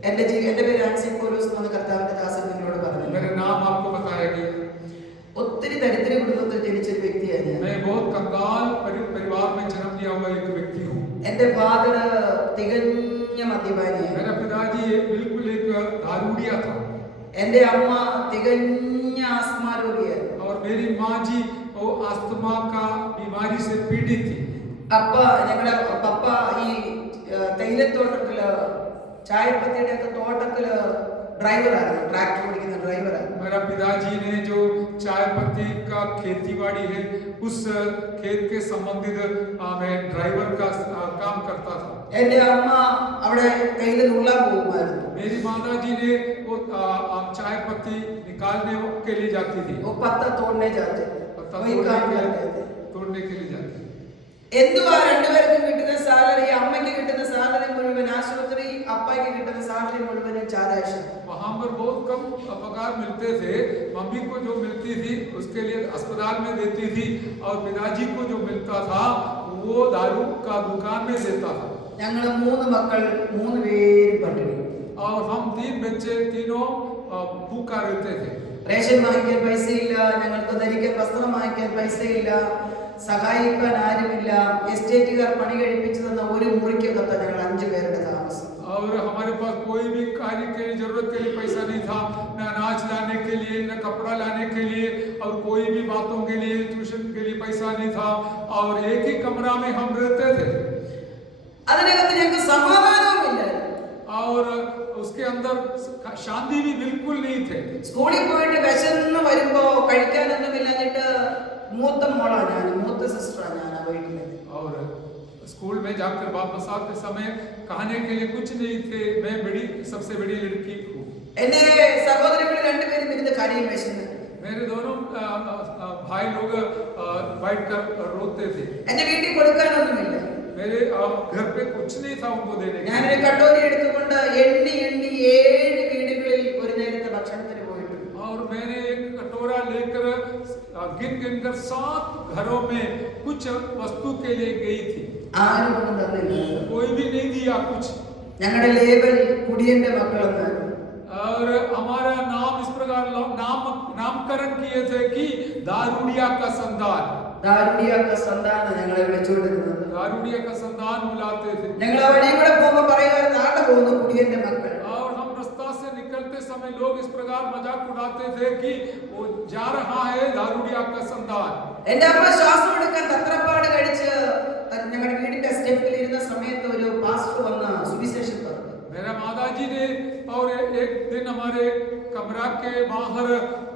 എന്റെ പേര് ആൻസി പൗലോസ് എന്ന കർത്താവിന്റെ ദാസൻ നിങ്ങളോട് പറഞ്ഞു. मेरा नाम आपको बताया गया. ഒത്തിരി ദരിദ്ര കുടുംബത്തിൽ ജനിച്ച ഒരു വ്യക്തിയാണ് ഞാൻ. मैं बहुत कंगाल परिवार में जन्म लिया हुआ एक व्यक्ति हूँ. എന്റെ ഫാദർ തികഞ്ഞ മദ്യപാനിയാണ്. मेरा पिताजी बिल्कुल एक दारूडिया था. എന്റെ അമ്മ തികഞ്ഞ ആസ്മ രോഗിയാണ്. और मेरी माँ जी वो अस्थमा का बीमारी से पीड़ित थी. ഞങ്ങളുടെ പപ്പ ഈ തേയിലത്തോട്ടത്തില് ചായപ്പത്തിയുടെ ഒക്കെ തോട്ടത്തില് ഡ്രൈവറായിരുന്നു, ട്രാക്ടർ ഓടിക്കുന്ന ഡ്രൈവറായിരുന്നു. मेरा पिताजी ने जो चाय पत्ती का खेतीबाड़ी है उस खेत के संबंधित मैं ड्राइवर का काम करता था. എന്റെ അമ്മ അവിടെ തേയില നുള്ളാൻ പോകുമായിരുന്നു. मेरी माता जी ने वो चाय पत्ती निकालने के लिए जाती थी. वो पत्ता तोड़ने जाते तोड़ने के लिए जाती. എന്തുവാ രണ്ടുപേർക്കും കിട്ടുന്ന സാലറി? അമ്മയ്ക്ക് കിട്ടുന്ന സാലറി മുഴുവൻ ആശുപത്രി, അപ്പയ്ക്ക് കിട്ടുന്ന സാലറി മുഴുവൻ ചാരാഴ്ച. वहां पर बहुत कम पगार मिलते थे. मम्मी को जो मिलती थी उसके लिए अस्पताल में देती थी और पिताजी को जो मिलता था वो दारू का दुकान में देता था. ഞങ്ങൾ 3 മക്കൾ, 3 പേരും പട്ടിണി. और हम 3 बच्चे, तीनों भूखा रहते थे. റേഷൻ വാങ്ങിക്കാൻ പൈസയില്ല, ഞങ്ങൾക്ക് ധരിക്കാൻ വസ്ത്രം വാങ്ങിക്കാൻ പൈസയില്ല, സഹായിക്കാൻ ആരുമില്ല. എസ്റ്റേറ്റുകാർ പണി കഴിപ്പിച്ചു തന്ന ഒരു മുറിക്കകത്ത് ഞങ്ങൾ 5 പേരുടെ താമസം. और हमारे पास कोई भी कार्य के जरूरत के लिए पैसा नहीं था, न अनाज लाने के लिए, न कपड़ा लाने के लिए, और कोई भी बातों के लिए, ट्यूशन के लिए पैसा नहीं था. और एक ही कमरा में हम रहते थे. അതിനകത്ത് ഞങ്ങൾക്ക് സമാധാനവുമില്ല. और उसके अंदर शांति भी बिल्कुल नहीं थे. സ്കൂളിൽ പോയിട്ട് വിശന്ന് വരുമ്പോ കഴിക്കാനൊന്നുമില്ലാഞ്ഞിട്ട് മൂത്ത മോളാ ഞാൻ, മൂത്ത സിസ്റ്ററാ ഞാൻ ആ വീട്ടില്. और स्कूल में जाकर वापस आते समय खाने के लिए कुछ नहीं थे. मैं सबसे बड़ी लड़की हूँ. എന്റെ സഹോദരങ്ങൾ 2 പേരും ഇരുന്ന് കരയും വിശന്ന്. मेरे दोनों भाई लोग बैठ कर रोते थे. എന്റെ വീട്ടിൽ കൊടുക്കാനൊന്നുമില്ല. मेरे घर पे कुछ नहीं था उनको देने के. ഞാനൊരു കട്ടോരി എടുത്തുകൊണ്ട് എണ്ണി 7 വീടുകളിൽ ഒരു നേരത്തെ ഭക്ഷണത്തിന് പോയിട്ടുണ്ട്. और मैंने एक कटोरा लेकर गिन कर 7 घरों में कुछ वस्तु के लिए गई थी. ആരും ഒന്നും തന്നില്ല. कोई भी नहीं दिया कुछ. ഞങ്ങളുടെ ലേബൽ കുടിയന്റെ മക്കളെന്നാണ്. और हमारा नाम इस प्रकार नामकरण किए थे कि दारूडिया का संतान. दारुड़िया का संतान ഞങ്ങളെ വിളിച്ചുകൊണ്ടിരുന്നത്. दारूडिया का संतान बुलाते थे। ഞങ്ങൾ ആ വഴിയിൽ കൂടെ പോകുമ്പോൾ പറയുമായിരുന്നു, ആടെ പോകുന്നു കുടിയന്റെ മക്കൾ. और हम रास्ता से निकलते समय लोग इस प्रकार मजाक उड़ाते थे कि वो जा रहा है दारूडिया का संतान। എന്റെ അമ്മ ശ്വാസം എടുക്കാൻ തത്രപ്പാട് കഴിച്ച് ഞങ്ങളുടെ വീടിന്റെ സ്റ്റെപ്പിൽ ഇരുന്ന സമയത്ത് ഒരു പാസ്റ്റർ വന്ന് സുവിശേഷം പറഞ്ഞു. मेरा माताजी ने और एक दिन हमारे कमरा के बाहर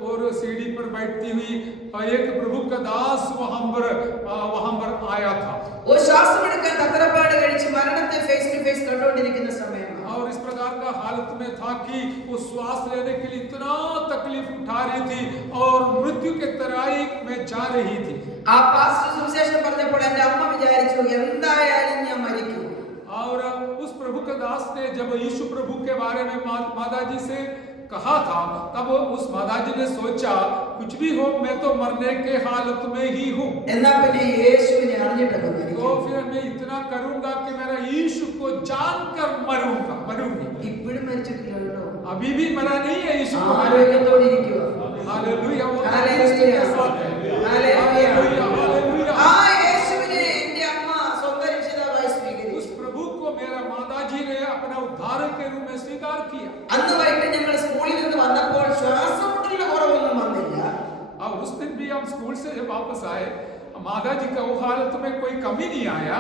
और सीढ़ी पर बैठती हुई एक प्रभु का दास वहां पर आया था। वो ശ്വാസം എടുക്കാൻ തത്രപ്പാട് കഴിച്ച് മരണത്തെ ഫേസ് ടു ഫേസ് കണ്ടുകൊണ്ടിരിക്കുന്ന സമയമാണ്. और इस प्रकार का हालत में था कि वो श्वास लेने के लिए इतना तकलीफ उठा रही थी और मृत्यु के तराई में जा रही थी। ആ പാസ്റ്റർ സുവിശേഷം പറഞ്ഞപ്പോൾ എന്റെ അമ്മ വിചാരിച്ചു, എന്തായാലും ഞാൻ മരിക്കും. और उस प्रभु का दास ने जब यीशु प्रभु के बारे में माताजी से कहा था, तब उस माताजी ने सोचा कुछ भी हो मैं तो मरने के हालत में ही हूँ। എന്നാ പിന്നെ യേശുവിനെ അറിഞ്ഞിട്ടൊക്കെ മരിക്കും. तो फिर मैं इतना करूंगा कि मेरा यीशु को जानकर मरूंगी। ഇപ്പോഴും മരിച്ചിട്ടില്ല കേട്ടോ. अभी भी मरा नहीं है यीशु को। ആരോഗ്യത്തോടെ ഇരിക്കുക. हालेलुया। हालेलुया। हालेलुया। हालेलुया। ആ യേശുവിനെ എന്റെ അമ്മ സ്വന്തം രക്ഷിതാവായി സ്വീകരിച്ചു. उस प्रभु को मेरा माताजी ने अपना उद्धारक के रूप में स्वीकार किया। അന്ന് വൈകിട്ട് ഞങ്ങൾ സ്കൂളിൽ നിന്ന് വന്നപ്പോൾ ശ്വാസമുട്ടലിന് കുറവൊന്നും വന്നില്ല. और उस दिन भी हम स्कूल से जब वापस आए, माताजी का वो हालत में कोई कमी नहीं आया।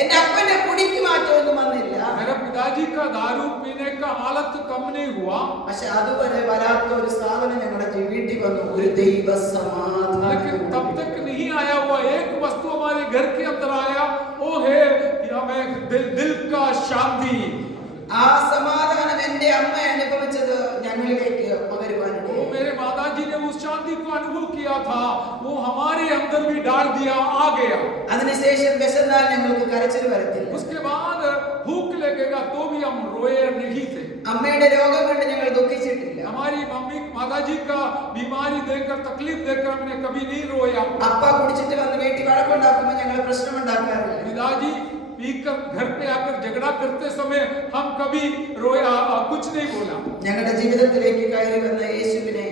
എന്റെ അപ്പന്റെ കുടിക്ക് മാറ്റമൊന്നും വന്നില്ല. मेरा पिताजी का दारू पीने का हालत कम नहीं हुआ। പക്ഷെ അതുവരെ വരാത്ത ഒരു സാധനം ഞങ്ങളുടെ വീട്ടിൽ വന്നു, ഒരു ദൈവ സമാധാനം. लेकिन तब तक नहीं आया हुआ एक वस्तु हमारे घर के अंदर आया, वो है हमें दिल का शांति। ആ സമാധാനം എന്റെ അമ്മ അനുഭവിച്ചത് ഞങ്ങളിലേക്ക് പകരുവാനിടയായി. वो मेरे माताजी ने उस शांति को अनुभव किया था, वो हमारे अंदर भी डाल दिया, आ गया। അതിനുശേഷം വിശന്നാൽ ഞങ്ങൾക്ക് കരച്ചിൽ വരത്തില്ല. उसके बाद भूख लगेगा तो भी हम रोए नहीं थे। അമ്മയുടെ രോഗം കണ്ട് ഞങ്ങൾ ദുഃഖിച്ചിട്ടില്ല. हमारी मम्मी माताजी का बीमारी देखकर तकलीफ देखकर हमने कभी नहीं रोया। അപ്പ കുടിച്ചിട്ട് വന്ന് വീട്ടിൽ വഴക്കുണ്ടാക്കുമ്പോൾ ഞങ്ങൾ പ്രശ്നമുണ്ടാക്കാറില്ല. पिताजी पीकर घर पे आकर झगड़ा करते समय हम कभी रोया, कुछ नहीं बोला। ഞങ്ങളുടെ ജീവിതത്തിലേക്ക് കയറി വന്ന യേശുവിനെ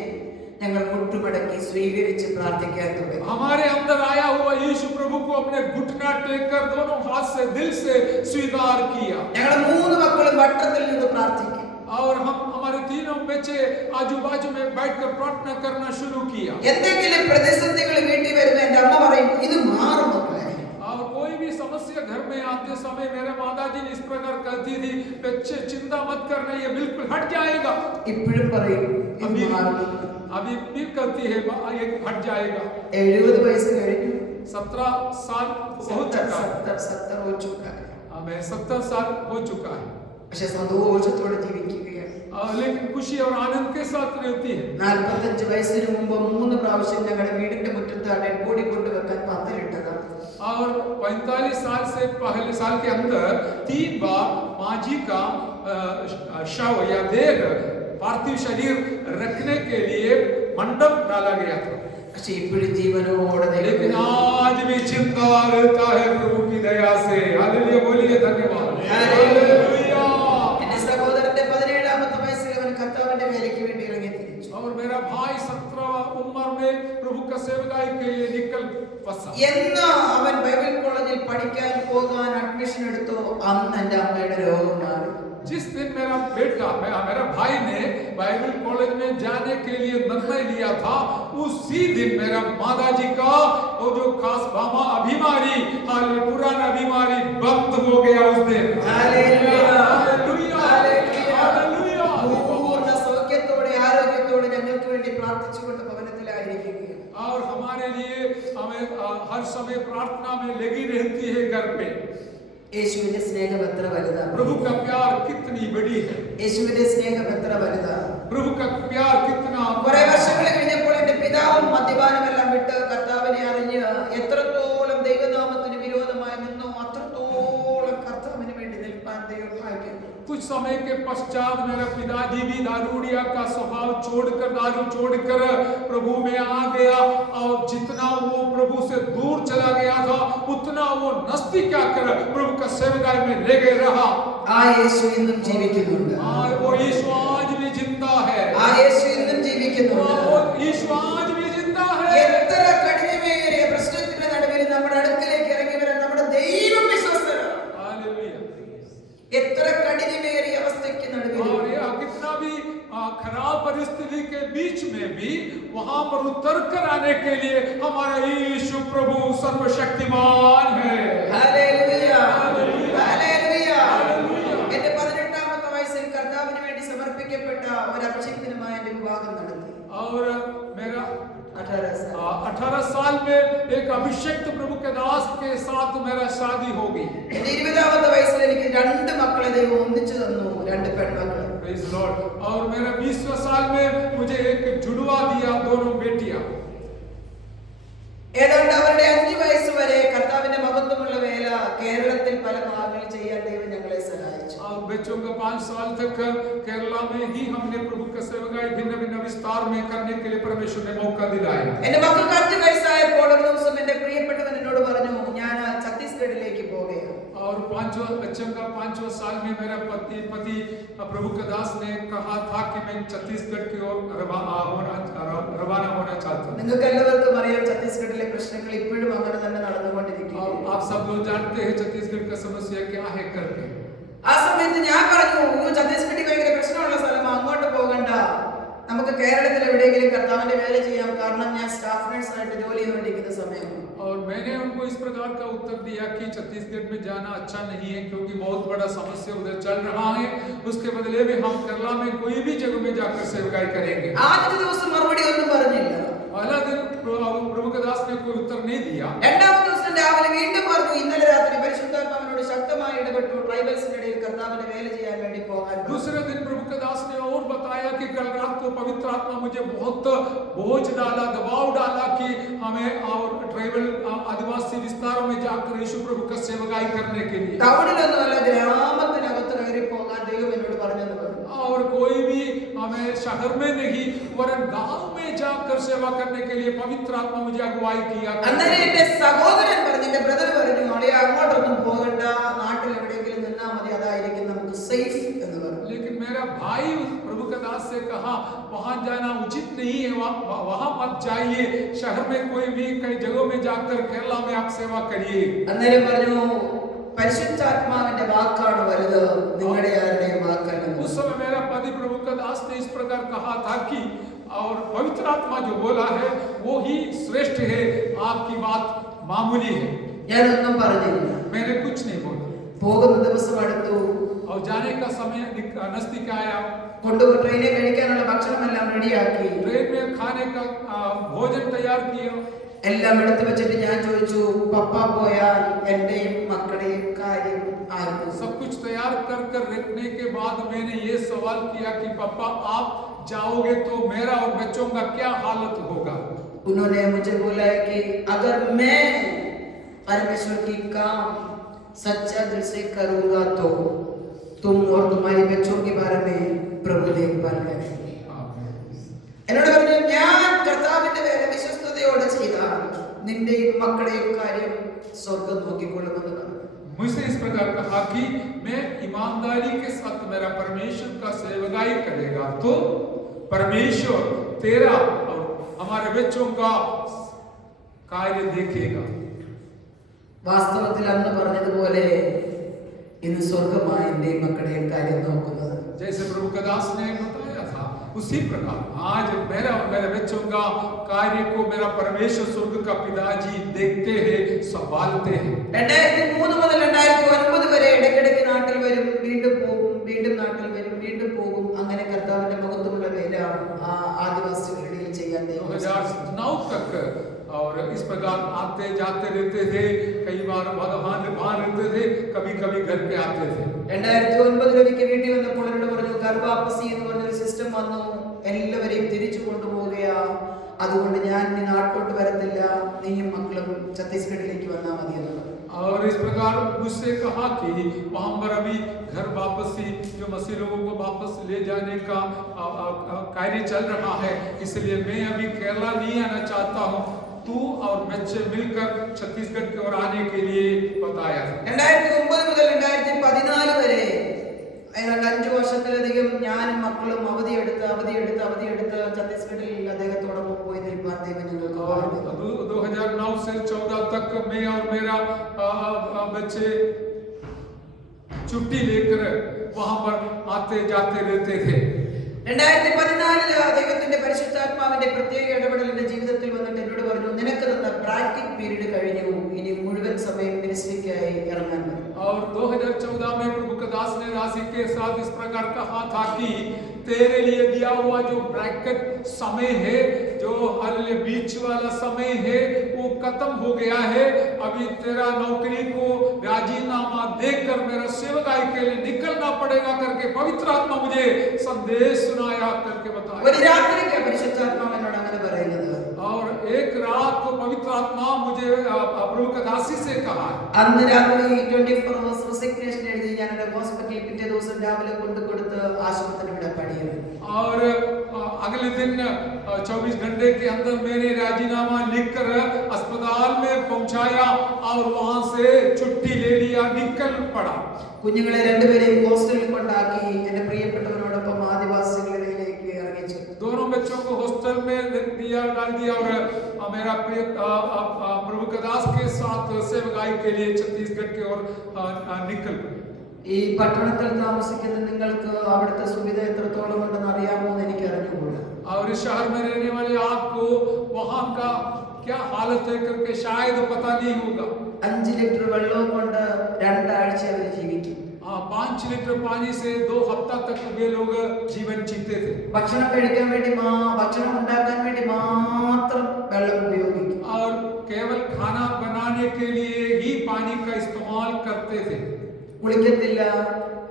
ഞങ്ങൾ മുട്ടുമടക്കി സ്വീകരിച്ച് പ്രാർത്ഥിക്കാൻ തുടങ്ങി. हमारे अंदर आया हुआ यीशु प्रभु को अपने घुटना टेक कर दोनों हाथ से दिल से स्वीकार किया। ഞങ്ങൾ മൂന്ന് മക്കളും വട്ടത്തിൽ നിന്ന് പ്രാർത്ഥിക്കും. और हम हमारे तीनों बच्चे आजू बाजू में बैठकर प्रार्थना करना शुरू किया। എന്തെങ്കിലും പ്രതിസന്ധികൾ വീട്ടിൽ വരുമ്പോൾ എന്റെ അമ്മ പറയും, ഇത് മാറും മക്കളെ. और कोई भी समस्या घर में आते समय मेरे माताजी ने इस प्रकार कहती थी, बच्चे चिंता मत करना, ये बिल्कुल हट जाएगा। ഇപ്പോഴും പറയും, ഇത് മാറും. अभी भी कहती है ये हट जाएगा। 70 വയസ്സ് കഴിഞ്ഞു. 17 साल हो चुका है। 70 हो चुका है. हमें 70 साल हो चुका है। പക്ഷെ സന്തോഷത്തോടെ ജീവിക്കുകയാണ്. लेकिन खुशी और आनंद के साथ रहती है। 45 വയസ്സിന് മുമ്പ് 3 പ്രാവശ്യം ഞങ്ങളുടെ വീടിന്റെ മുറ്റത്താണ് ബോഡി കൊണ്ടുവെക്കാൻ പന്തലിട്ടതാണ്. और 45 साल से पहले साल के अंदर 3 बार माँ जी का शव या देह पार्थिव शरीर रखने के लिए मंडप डाला गया था। പക്ഷെ ഇപ്പോഴും ജീവനോടെ लेकिन आज भी जिंदा रहता है प्रभु की दया से। हालेलुया, बोलिए धन्यवाद। हालेलुया। എന്റെ സഹോദരന്റെ 17ാമത്തെ വയസ്സിൽ അവൻ കർത്താവിന്റെ വേലയ്ക്ക് വേണ്ടി ഇറങ്ങി തിരിച്ചു. और मेरा भाई 17 उम्र में प्रभु का सेवकाई के लिए निकल बसा। എന്ന് അവൻ ബൈബിൾ കോളേജിൽ പഠിക്കാൻ പോകാൻ അഡ്മിഷൻ എടുത്തു, അന്ന് എന്റെ അമ്മയുടെ രോഗം മാറി. जिस दिन मेरा भाई ने बाइबल कॉलेज में जाने के लिए निर्णय लिया था, उसी दिन मेरा माताजी का वो जो खास बीमारी, पुराना बीमारी बंद हो गया उस दिन। Hallelujah, hallelujah, hallelujah. പൂർണ്ണ സൗഖ്യത്തോടെ ആരോഗ്യത്തോടെ ഞങ്ങൾക്ക് വേണ്ടി പ്രാർത്ഥിച്ചുകൊണ്ട് ഭവനത്തിലായിരിക്കുകയാണ്. और हमारे लिए हमें हर समय प्रार्थना में लगी रहती है घर पे। യേശുവിന്റെ സ്നേഹം എത്ര വലുതാണ്. प्रभु का प्यार कितनी बड़ी है। യേശുവിന്റെ സ്നേഹം എത്ര വലുതാണ്. प्रभु का प्यार कितना। കുറെ വർഷങ്ങൾ കഴിഞ്ഞപ്പോൾ എന്റെ പിതാവും മദ്യപാനമെല്ലാം വിട്ട് കർത്താവിനെ അറിഞ്ഞ് എത്രത്തോളം ദൈവനാമത്തിന് വിരോധമായി നിന്നോ അത്രത്തോളം കർത്താവിന് വേണ്ടി നിൽപ്പാൻ ദൈവം ഭാഗ്യം. कुछ समय के पश्चात मेरा पिताजी भी दारूडिया का स्वभाव दारू छोड़कर प्रभु में आ गया। और जितना वो प्रभु से दूर चला गया था, उतना वो नजदीक आकर प्रभु का सेवकाई में लेके रहा। ആ യേശു ഇന്നും ജീവിക്കുന്നുണ്ട്. वो यीशु आज भी जिंदा है। ആ യേശു ഇന്നും ജീവിക്കുന്നുണ്ട്. वो यीशु आज भी जिंदा है। എത്ര കഠിനമേറിയ പ്രശ്നത്തിന്റെ എത്ര കഠിനമേറിയ അവസ്ഥയ്ക്ക് നടുവിൽ और ये कितना भी खराब परिस्थिति के बीच में भी वहां पर उतर कर आने के लिए हमारा यीशु प्रभु सर्वशक्तिमान है। Hallelujah hallelujah. എന്റെ 18ാമത്തെ വയസ്സിൽ കർത്താവിന് വേണ്ടി സമർപ്പിക്കപ്പെട്ട ഒരു അഭിഷേകത്തിനുമായ വിവാഹം നടത്തി। और मेरा 18 साल में एक अभिषेक प्रभु के दास के साथ मेरा शादी हो गई। എന്റെ 20ാമത്തെ വയസ്സിൽ എനിക്ക് 2 മക്കളെ ദൈവം ഒന്നിച്ചു തന്നു, 2 പെൺമക്കൾ। Praise the Lord। और मेरा 20वें साल में मुझे एक जुड़वा दिया, दोनों बेटियां। ഏതാണ്ട് അവരുടെ 5 വയസ്സ് വരെ കർത്താവിന്റെ മഹത്വമുള്ള വേല കേരളത്തിൽ പല ഭാഗങ്ങളിൽ ചെയ്യാൻ ദൈവം ഞങ്ങളെ സഹായിച്ചു। और बच्चों का 5 साल तक केरला में ही हमने प्रभु का सेवकाई भिन्न भिन्न विस्तार में करने के लिए परमेश्वर ने मौका दिलाया। എന്റെ മക്കൾക്ക് 5 വയസ്സായപ്പോൾ ഒരു ദിവസം എന്റെ പ്രിയപ്പെട്ടവൻ എന്നോട് പറഞ്ഞു, ഞാൻ ഛത്തീസ്ഗഡിലേക്ക് പോവുകയാണ്। और 5वां बच्चों का 5वां साल में मेरा पति प्रभु का दास ने कहा था कि मैं छत्तीसगढ़ की ओर रवाना होना चाहता हूं। നിങ്ങൾക്ക് എല്ലാവർക്കും അറിയാം ഛത്തീസ്ഗഡിലെ പ്രശ്നങ്ങൾ ഇപ്പോഴും അങ്ങനെ തന്നെ നടന്നുകൊണ്ടിരിക്കുന്നു। और आप सब लोग जानते हैं छत्तीसगढ़ का समस्या क्या है करके। ആ സമയത്ത് ഞാൻ പറഞ്ഞു, ഛത്തീസ്ഗഡിൽ ഭയങ്കര പ്രശ്നമുള്ള സ്ഥലമാണ്, അങ്ങോട്ട് പോകണ്ട, നമുക്ക് കേരളത്തിൽ എവിടെയെങ്കിലും കർത്താവിന്റെ വേല ചെയ്യാം, കാരണം ഞാൻ സ്റ്റാഫ് നഴ്സ് ആയിട്ട് ജോലി ചെയ്തുകൊണ്ടിരിക്കുന്ന സമയമാണ്। और मैंने उनको इस प्रकार का उत्तर दिया कि छत्तीसगढ़ में जाना अच्छा नहीं है, क्योंकि बहुत बड़ा समस्या उधर चल रहा है। उसके बदले में हम केरला में कोई भी जगह में जाकर सेवकाई करेंगे। ആദ്യത്തെ ദിവസം മറുപടി ഒന്നും പറഞ്ഞില്ല। पहला दिन प्रभु का दास ने कोई उत्तर नहीं दिया। രണ്ടാമത്തെ ദിവസം രാവിലെ വീണ്ടും പറഞ്ഞു, ഇന്നലെ രാത്രി പരിശുദ്ധാത്മാവിനോട് ശക്തമായി ഇടപെട്ടു, ട്രൈബൽസിന്റെ ഇടയിൽ കർത്താവിന്റെ വേല ചെയ്യാൻ വേണ്ടി പോകാൻ। दूसरे दिन प्रभु का दास ने और बताया कि कल रात को पवित्र आत्मा मुझे बहुत बोझ डाला, दबाव डाला कि हमें और ट्राइबल आदिवासी विस्तारों में जाकर यीशु प्रभु का सेवकाई करने के लिए। ടൗണിലൊന്നുമല്ല, ഗ്രാമത്തിനകത്ത് കയറി പോകാൻ ദൈവം എന്നോട് പറഞ്ഞെന്ന് പറഞ്ഞു। और कोई भी हमें शहर में नहीं वरन गांव में जाकर सेवा करने के लिए पवित्र आत्मा मुझे अगुवाई किया। അന്നേരം എന്റെ സഹോദരൻ പറഞ്ഞു, എന്റെ ബ്രദർ പറഞ്ഞു, അളിയ അങ്ങോട്ടൊന്നും പോകണ്ട, നാട്ടിൽ എവിടെയെങ്കിലും നിന്നാ മതി, അതായിരിക്കും നമുക്ക് സേഫ് എന്ന് പറഞ്ഞു। लेकिन मेरा भाई प्रभु का दास से कहा वहां जाना उचित नहीं है, वहां मत जाइए, शहर में कोई भी कई जगहों में जाकर केरला में आप सेवा करिए। അന്നേരം പറഞ്ഞു, പരിശുദ്ധാത്മാവിന്റെ വാക്കാണ് വലുത്, നിങ്ങളുടെ ആരുടെയും വാക്കല്ല। उस समय मेरा पति प्रभु का दास ने इस प्रकार कहा था कि और पवित्र आत्मा जो बोला है वो ही श्रेष्ठ है, आपकी बात मामूली है। ഞാനൊന്നും പറഞ്ഞില്ല। मैंने कुछ नहीं बोला। പോകുന്ന ദിവസം അടുത്തു, और जाने का समय नजदीक आया। കൊണ്ടുപോയി ട്രെയിനിൽ കഴിക്കാനുള്ള ഭക്ഷണമെല്ലാം റെഡിയാക്കി, ट्रेन में खाने का भोजन तैयार किया। എല്ലാം എടുത്തു വെച്ചിട്ട് ഞാൻ ചോദിച്ചു, പപ്പ പോയാൽ എന്റെയും മക്കളുടെയും കാര്യം ആയിരുന്നു? सब कुछ तैयार कर कर रखने के बाद मैंने ये सवाल किया कि पापा आप जाओगे तो मेरा और बच्चों का क्या हालत होगा। उन्होंने मुझे बोला है कि अगर मैं परमेश्वर की काम सच्चा दिल से करूंगा तो तुम और तुम्हारे बच्चों के बारे में प्रभु देखभाल करेंगे। എന്നോട് പറഞ്ഞു, ഞാൻ കർത്താവിന്റെ വേല വിശ്വസ്തയോടെ ചെയ്താൽ നിന്റെയും മക്കളുടെയും കാര്യം സ്വർഗ്ഗം നോക്കിക്കൊള്ളുമെന്ന് പറഞ്ഞു। मुझसे इस प्रकार कहा कि मैं ईमानदारी के साथ मेरा परमेश्वर का सेवकाई करेगा तो परमेश्वर तेरा और हमारे बच्चों का कार्य देखेगा। വാസ്തവത്തിൽ അന്ന് പറഞ്ഞതുപോലെ ഇന്ന് സ്വർഗ്ഗമായി എന്റെ മക്കളുടെയും കാര്യം നോക്കുന്നത്। जैसे प्रभु का दास ने बताया था उसी प्रकार आज मेरा और मेरे बच्चों का कार्य को मेरा परमेश्वर स्वर्ग का पिताजी देखते हैं, संभालते हैं। 2003 മുതൽ 2009 വരെ ഇടയ്ക്കിടയ്ക്ക് നാട്ടിൽ വരും, വീണ്ടും പോകും, വീണ്ടും നാട്ടിൽ വരും, വീണ്ടും പോകും, അങ്ങനെ കർത്താവിന്റെ മഹത്വമുള്ള വേല ആദിവാസികളുടെ ഇടയിൽ ചെയ്യാൻ ദൈവം 2009 तक और इस प्रकार आते जाते रहते थे, कई बार वहां रहते थे, कभी कभी घर पे आते थे। 2009 ഒരിക്കൽ വീട്ടിൽ വന്നപ്പോൾ എന്നോട് പറഞ്ഞു, ഗർഭാപ്പസി എന്ന് പറഞ്ഞൊരു സിസ്റ്റം വന്നു, എല്ലാവരെയും തിരിച്ചു കൊണ്ടുപോവുകയാ, അതുകൊണ്ട് ഞാൻ ഇനി നാട്ടിലോട്ട് വരത്തില്ല, നീയും മക്കളും ഛത്തീസ്ഗഡിലേക്ക് വന്നാൽ മതി എന്ന് പറഞ്ഞു। और इस प्रकार मुझसे कहा कि वहां पर अभी घर वापसी जो मसीह लोगों को वापस ले जाने का कार्य चल रहा है, इसलिए मैं अभी केरला नहीं आना चाहता हूं, तू और बच्चे मिलकर छत्तीसगढ़ की ओर आने के लिए बताया। 2009 മുതൽ 2014 വരെ ഏതാണ്ട് 5 വർഷത്തിലധികം ഞാനും മക്കളും അവധിയെടുത്ത് ഛത്തീസ്ഗഡിൽ അദ്ദേഹത്തോടൊപ്പം പോയി നിൽക്കാൻ ദൈവം ഞങ്ങൾക്ക് പറഞ്ഞു। 2009 से 14 तक मैं और मेरा बच्चे छुट्टी लेकर वहां पर आते जाते रहते थे। 2014 ദൈവത്തിന്റെ പരിശുദ്ധാത്മാവിന്റെ പ്രത്യേക ഇടപെടൽ എന്റെ ജീവിതത്തിൽ വന്നിട്ട് എന്നോട് പറഞ്ഞു, നിനക്ക് തന്ന പ്രാക്ടിക് പീരീഡ് കഴിഞ്ഞു, ഇനി മുഴുവൻ സമയം മിനിസ്ട്രിക്കായി ഇറങ്ങാൻ മതി. और 2014 में प्रभु का दास ने राशि के साथ इस प्रकार कहा था कि तेरे लिए दिया हुआ जो ब्रैकेट समय है, जो हल्ले बीच वाला समय है, वो खत्म हो गया है। अभी तेरा नौकरी को राजीनामा देकर मेरा सेवकाई के लिए निकलना पड़ेगा करके पवित्र आत्मा मुझे संदेश सुनाया करके बताया। ഒരു രാത്രിക്ക് പരിശുദ്ധാത്മാവ് എന്നോട് അങ്ങനെ പറയുന്നത്. और एक रात को पवित्र आत्मा मुझे प्रभु का दासी से कहा। അന്ന് രാത്രി 24 hours resignation എഴുതി ഞാൻ എന്റെ ഹോസ്പിറ്റലിൽ പിറ്റേ ദിവസം രാവിലെ കൊണ്ടുകൊടുത്ത് ആശുപത്രി ഇവിടെ പണിയത്. और अगले दिन 24 घंटे के अंदर मैंने राजीनामा लिखकर अस्पताल में पहुंचाया और वहां से छुट्टी ले लिया, निकल पड़ा। കുഞ്ഞുങ്ങളെ രണ്ടുപേരെയും ഹോസ്റ്റലിൽ കൊണ്ടാക്കി എന്റെ പ്രിയപ്പെട്ടവരോടൊപ്പം ആദിവാസികളിലേക്ക് ഇറങ്ങിച്ചു. दोनों बच्चों को हॉस्टल में डाल दिया और मेरा प्रिय प्रभु का दास के साथ सेवकाई के लिए छत्तीसगढ़ की ओर निकल पड़े। ഈ പട്ടണത്തിൽ താമസിക്കുന്ന നിങ്ങൾക്ക് അവിടുത്തെ സുവിധ എത്രത്തോളം ഉണ്ടെന്ന് അറിയാമോ എന്ന് എനിക്ക് അറിഞ്ഞുകൂടാ. और इस शहर में रहने वाले आपको वहां का क्या हालत है करके शायद पता नहीं होगा। 5 ലിറ്റർ വെള്ളം കൊണ്ട് 2 ആഴ്ച അവർ ജീവിക്കും. 5 लीटर पानी से 2 हफ्ता तक वे लोग जीवन जीते थे। ഭക്ഷണം കഴിക്കാൻ വേണ്ടി ഭക്ഷണം ഉണ്ടാക്കാൻ വേണ്ടി മാത്രം വെള്ളം ഉപയോഗിക്കും. और केवल खाना बनाने के लिए ही पानी का इस्तेमाल करते थे। കുളിക്കത്തില്ല,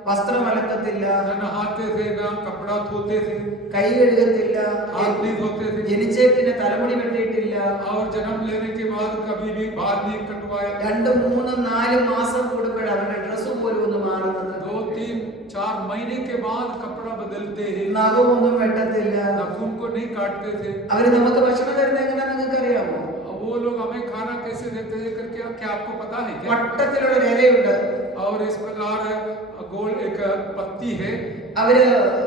വസ്ത്രം അലക്കത്തില്ല, नहाते थे, कपड़ा धोते थे, കൈ കഴുകത്തില്ല, हाथ नहीं धोते थे, ജനിച്ചേ പിന്നെ തലമുടി വെട്ടിയിട്ടില്ല. और जन्म लेने के बाद कभी भी बाल नहीं कटवाया। 2, 3, 4 മാസം കൂടുമ്പോഴാണ് അവരുടെ ഡ്രസ്സ് പോലും ഒന്ന് മാറുന്നത്. 2, 3, 4 महीने के बाद कपड़ा बदलते हैं। നഖമൊന്നും വെട്ടത്തില്ല. नाखून को नहीं काटते थे। അവര് നമുക്ക് ഭക്ഷണം തരുന്നത് എങ്ങനെയാണെന്ന് നിങ്ങൾക്ക് അറിയാമോ? वो लोग हमें खाना कैसे देते हैं करके क्या आपको पता है क्या? വട്ടത്തിലുള്ള ഒരു ഇലയുണ്ട്. और इस प्रकार गोल एक पत्ती है। അവര്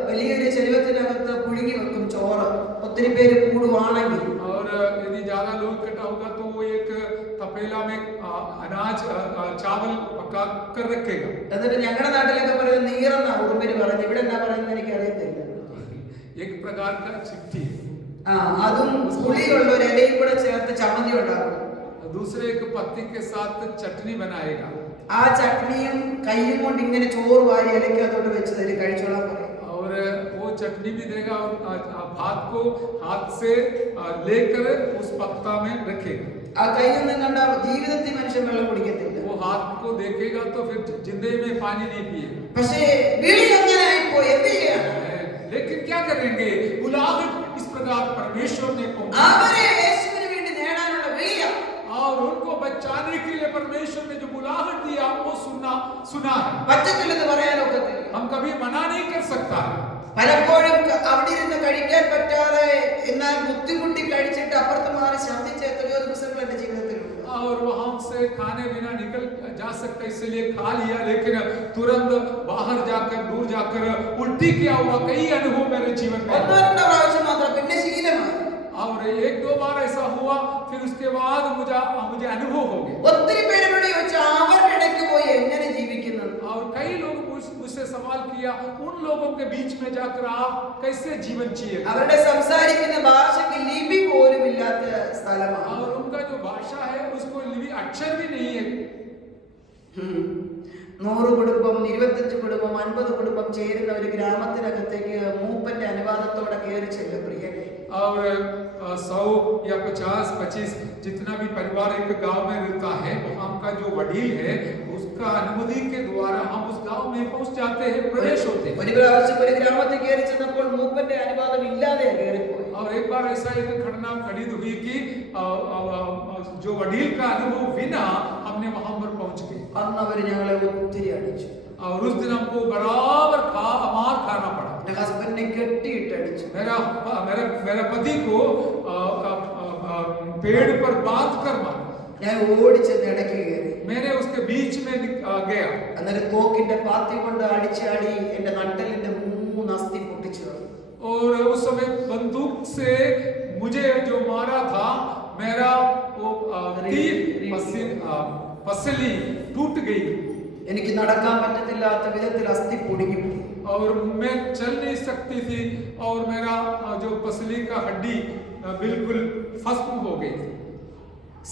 വലിയൊരു ചെരുവത്തിനകത്ത് പുഴുങ്ങി വെക്കും ചോറ്, ഒത്തിരി പേര് കൂടുവാണെങ്കിൽ. और यदि ज्यादा लोग इकट्ठा होगा तो वो एक तपेला में अनाज चावल पका कर रखेगा। എന്നിട്ട് ഞങ്ങളുടെ നാട്ടിലൊക്കെ പറയുന്നത് നീറന്ന ഉറുമ്പിന് പറഞ്ഞു, ഇവിടെ എന്താ പറയുന്നത് എനിക്ക് അറിയത്തില്ല. एक प्रकार का चिट्ठी। അതും പുളിയുള്ള ഒരു ഇലയും കൂടെ ചേർത്ത് ചമ്മന്തി ഉണ്ടാക്കും. दूसरे एक पत्ती के साथ चटनी बनाएगा। ആ ചട്നിയും കൈയും കൊണ്ട് ഇങ്ങനെ ചോറ് വാരി ഇലയ്ക്ക് അതോട് വെച്ച് തരും, കഴിച്ചോളാൻ പറയും. और वो चटनी भी देगा और भात को हाथ से लेकर उस पत्ता में रखेगा। ആ കൈയൊന്നും കണ്ട ജീവിതത്തിൽ മനുഷ്യൻ വെള്ളം കുടിക്കത്തില്ല. वो हाथ को देखेगा तो फिर जिंदगी में पानी नहीं पिएगा। പക്ഷേ വിളി അങ്ങനെ ആയിപ്പോയി, എന്ത് ചെയ്യാൻ? लेकिन क्या करेंगे? बुलाहट इस प्रकार परमेश्वर ने पहुंचा അവരെ യേശുവിന് വേണ്ടി നേടാനുള്ള വിളിയാ. और उनको बचाने के लिए परमेश्वर ने जो बुलाहट दिया वो सुना है। പറ്റത്തില്ലെന്ന് പറയാനൊക്കത്തില്ല. हम कभी मना नहीं कर सकता। പലപ്പോഴും അവിടെ ഇരുന്ന് കഴിക്കാൻ പറ്റാതെ എന്നാൽ ബുദ്ധിമുട്ടി കഴിച്ചിട്ട് അപ്പുറത്ത് മാറി ഛർദ്ദിച്ച എത്രയോ ദിവസങ്ങൾ എന്റെ ജീവിതത്തിലുണ്ട്. और वहां से खाने बिना निकल जा सकता, इसलिए खा लिया लेकिन तुरंत बाहर जाकर दूर जाकर उल्टी किया हुआ कई अनुभव मेरे जीवन में। 1-2 പ്രാവശ്യം മാത്രം, പിന്നെ ശീലമായി. और 1-2 बार ऐसा हुआ, फिर उसके बाद मुझे अनुभव हो गया। ഒത്തിരി പേരോട് ചോദിച്ചു അവരുടെ ഇടയ്ക്ക് പോയി എങ്ങനെ ജീവിക്കുന്നത്. और कई लोग मुझसे सवाल किया उन लोगों के बीच में जाकर आप कैसे जीवन जिए। അവരുടെ സംസാരിക്കുന്ന ഭാഷയ്ക്ക് ലിപി പോലും ഇല്ലാത്ത സ്ഥലമാണ്. और उनका जो भाषा है उसको लिपि अक्षर भी नहीं है। 100 കുടുംബം, 25 കുടുംബം, 50 കുടുംബം ചേരുന്ന ഒരു ഗ്രാമത്തിനകത്തേക്ക് മൂപ്പന്റെ അനുവാദത്തോടെ കയറി ചെല്ലും പ്രിയനെ. और 100 या 50-25 जितना भी परिवार एक गांव में रहता है, वहां का जो वडील है उसका अनुमति के द्वारा हम उस गांव में पहुंच जाते हैं, प्रवेश होते हैं। ഒരു പ്രാവശ്യം ഒരു ഗ്രാമത്തിൽ കയറി ചെന്നപ്പോൾ മൂപ്പന്റെ അനുവാദം ഇല്ലാതെ കയറിപ്പോയി. और एक बार ऐसा एक घटना घटित हुई कि जो वडील का अनुभव बिना हमने वहां पर पहुंच गए। അന്ന് അവര് ഞങ്ങളെ ഒത്തിരി അടിച്ചു. और उस दिन हमको बराबर मार खाना पड़ा। എന്റെ ഹസ്ബൻഡിനെ കെട്ടിയിട്ട് അടിച്ചു. मेरा पति को पेड़ पर बांध कर मारा। ഞാൻ ഓടിച്ചെന്ന് ഇടയ്ക്ക് കയറി. मैंने उसके बीच में गया। അന്നേരം തോക്കിന്റെ പാത്തി കൊണ്ട് അടിച്ചാടി എന്റെ നട്ടലിന്റെ 3 അസ്ഥി പൊട്ടിച്ചു. और उस समय बंदूक से मुझे जो मारा था, मेरा वो पसली टूट गई। എനിക്ക് നടക്കാൻ പറ്റത്തില്ലാത്ത വിധത്തിൽ അസ്ഥി പൊടിഞ്ഞു. और मैं चल नहीं सकती थी और मेरा जो पसली का हड्डी बिल्कुल फस्म हो गई थी.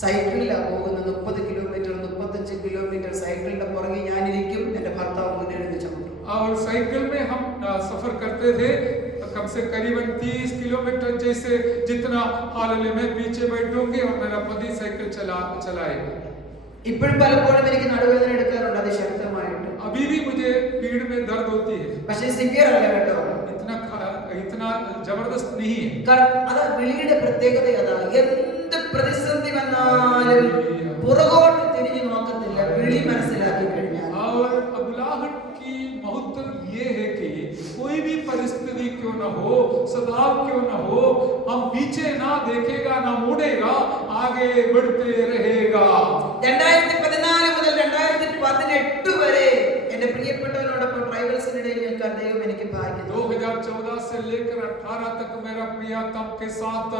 സൈക്കിളിലാണ് പോകുന്നത്. 30 കിലോമീറ്റർ 35 കിലോമീറ്റർ സൈക്കിളിന്റെ പുറകെ ഞാനിരിക്കും, എന്റെ ഭർത്താവ് മുന്നിൽ ചവിട്ടും. और साइकिल में हम सफर करते थे कम से करीबन 30 किलोमीटर जैसे जितना हाल में पीछे बैठूंगी और मेरा पति साइकिल चलाएगा. ഇപ്പോഴും പലപ്പോഴും എനിക്ക് നടുവേദന എടുക്കാറുണ്ട് അതിശക്തമായിട്ട്. अभी भी मुझे पीठ में दर्द होती है. പക്ഷേ സിവിയർ അല്ല കേട്ടോ. इतना जबरदस्त नहीं है. അതാ വിളിയുടെ പ്രത്യേകത. അതാ എന്ത് പ്രതിസന്ധി വന്നാലും പുറകോട്ട് തിരിഞ്ഞു നോക്കത്തില്ല, വിളി മനസ്സിലാക്കി കഴിഞ്ഞാൽ. और बुलाहट की महत्व ये है कि कोई भी परिस्थिति क्यों न हो, सदाव क्यों न हो, हम पीछे ना देखेगा ना मुड़ेगा, आगे बढ़ते रहेगा. 2014 മുതൽ 2018 വരെ എന്റെ പ്രിയപ്പെട്ടവരോടൊപ്പം ട്രൈബൽസിനിടയിൽ നിൽക്കാൻ ദൈവം എനിക്ക് ഭാഗ്യം. 2014 से लेकर 18 तक मेरा प्रियतम के साथ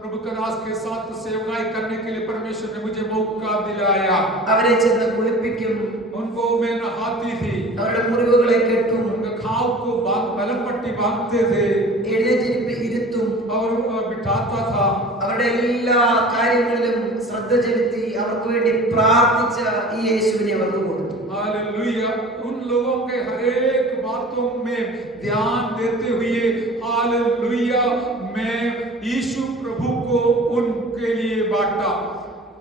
प्रभु कदास के साथ सेवकाई करने के लिए परमेश्वर ने मुझे मौका दिलाया. അവരെ ചെന്ന് കുളിപ്പിക്കും, उनको मैं नहाती थी, അവരുടെ മുറിവുകളെ കെട്ടും, उनके घाव को मलम पट्टी बांधते थे, എഴുന്നേറ്റിരിപ്പ് ഇരുത്തും, और बिठाता था. അവരുടെ എല്ലാ കാര്യങ്ങളിലും ശ്രദ്ധ ചെലുത്തി അവർക്ക് വേണ്ടി പ്രാർത്ഥിച്ച ഈ യേശുവിനെ അവർക്ക് കൊടുത്തു. हालेलुया. उन लोगों के हर एक बातों में ध्यान देते हुए हालेलुया मैं यीशु प्रभु को उनके लिए बांटा.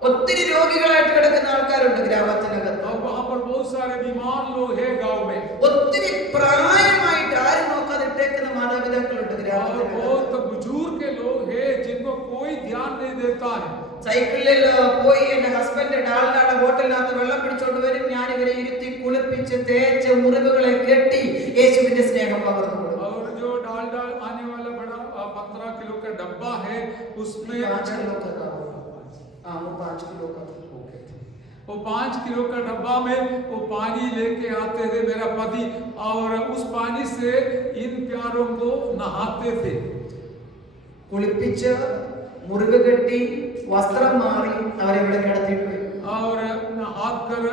ഒത്തിരി രോഗികളായിട്ട് കിടക്കുന്ന ആൾക്കാരുണ്ട് ഗ്രാമത്തിനകത്ത്. और वहां पर बहुत सारे बीमार लोग हैं गांव में. ഒത്തിരി പ്രായമായിട്ട് ആരും നോക്കാതെ ഇട്ടേക്കുന്ന മാതാപിതാക്കളുണ്ട് ഗ്രാമത്തിൽ. बहुत बुजुर्ग के लोग हैं जिनको कोई ध्यान नहीं देता है. സൈക്കിളിൽ പോയി എന്റെ ഹസ്ബൻഡ് ഡാൽഡയുടെ ബോട്ടിലിനകത്ത് വെള്ളം പിടിച്ചോണ്ട് വരും, ഞാൻ ഇവരെ ഇരുത്തി കുളിപ്പിച്ച് തേച്ച് മുറിവുകളെ കെട്ടി യേശുവിന്റെ സ്നേഹം പകർന്നു കൊടുക്കും. और जो डालडा आने वाला बड़ा 15 किलो का डब्बा है उसमें 5 किलो का था. हाँ, वो 5 किलो का था. वो 5 किलो का डब्बा में वो पानी लेके आते थे मेरा पति, और उस पानी से इन प्यारों को नहाते थे. കുളിപ്പിച്ച് മുറിവ് കെട്ടി വസ്ത്രം മാറി അവരെ ഇവിടെ കിടത്തിയിട്ട് വരും. और नहाकर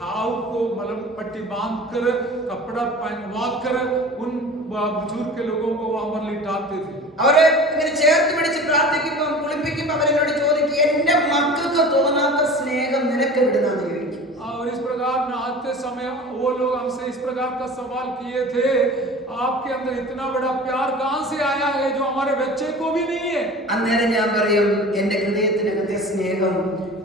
घाव को मलम पट्टी बांधकर कपड़ा पहनवाकर उन बुजुर्ग के लोगों को वहां पर लिटाते थे. അവരെ ഇങ്ങനെ ചേർത്ത് പിടിച്ച് പ്രാർത്ഥിക്കുമ്പോൾ കുളിപ്പിക്കുമ്പോൾ അവരെന്നോട് ചോദിക്കും, എന്റെ മക്കൾക്ക് തോന്നാത്ത സ്നേഹം നിനക്ക് എവിടുന്നാന്ന് ചോദിക്കും. और इस प्रकार नहाते समय वो लोग हमसे इस प्रकार का सवाल किए थे, आपके अंदर इतना बड़ा प्यार कहां से आया है जो हमारे बच्चे को भी नहीं है. അന്നേരം ഞാൻ പറയും, എന്റെ ഹൃദയത്തിനകത്തെ സ്നേഹം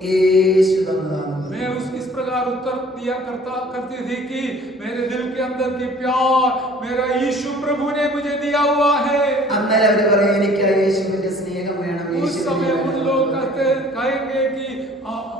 യേശു തന്നതാണ്. मैं इस प्रकार उत्तर दिया करती थी कि मेरे दिल के अंदर की प्यार मेरा यीशु प्रभु ने मुझे दिया हुआ है. അന്നേരം അവര് പറയും, എനിക്ക് യേശുവിന്റെ സ്നേഹം വേണം. उस समय उन लोग कहेंगे कि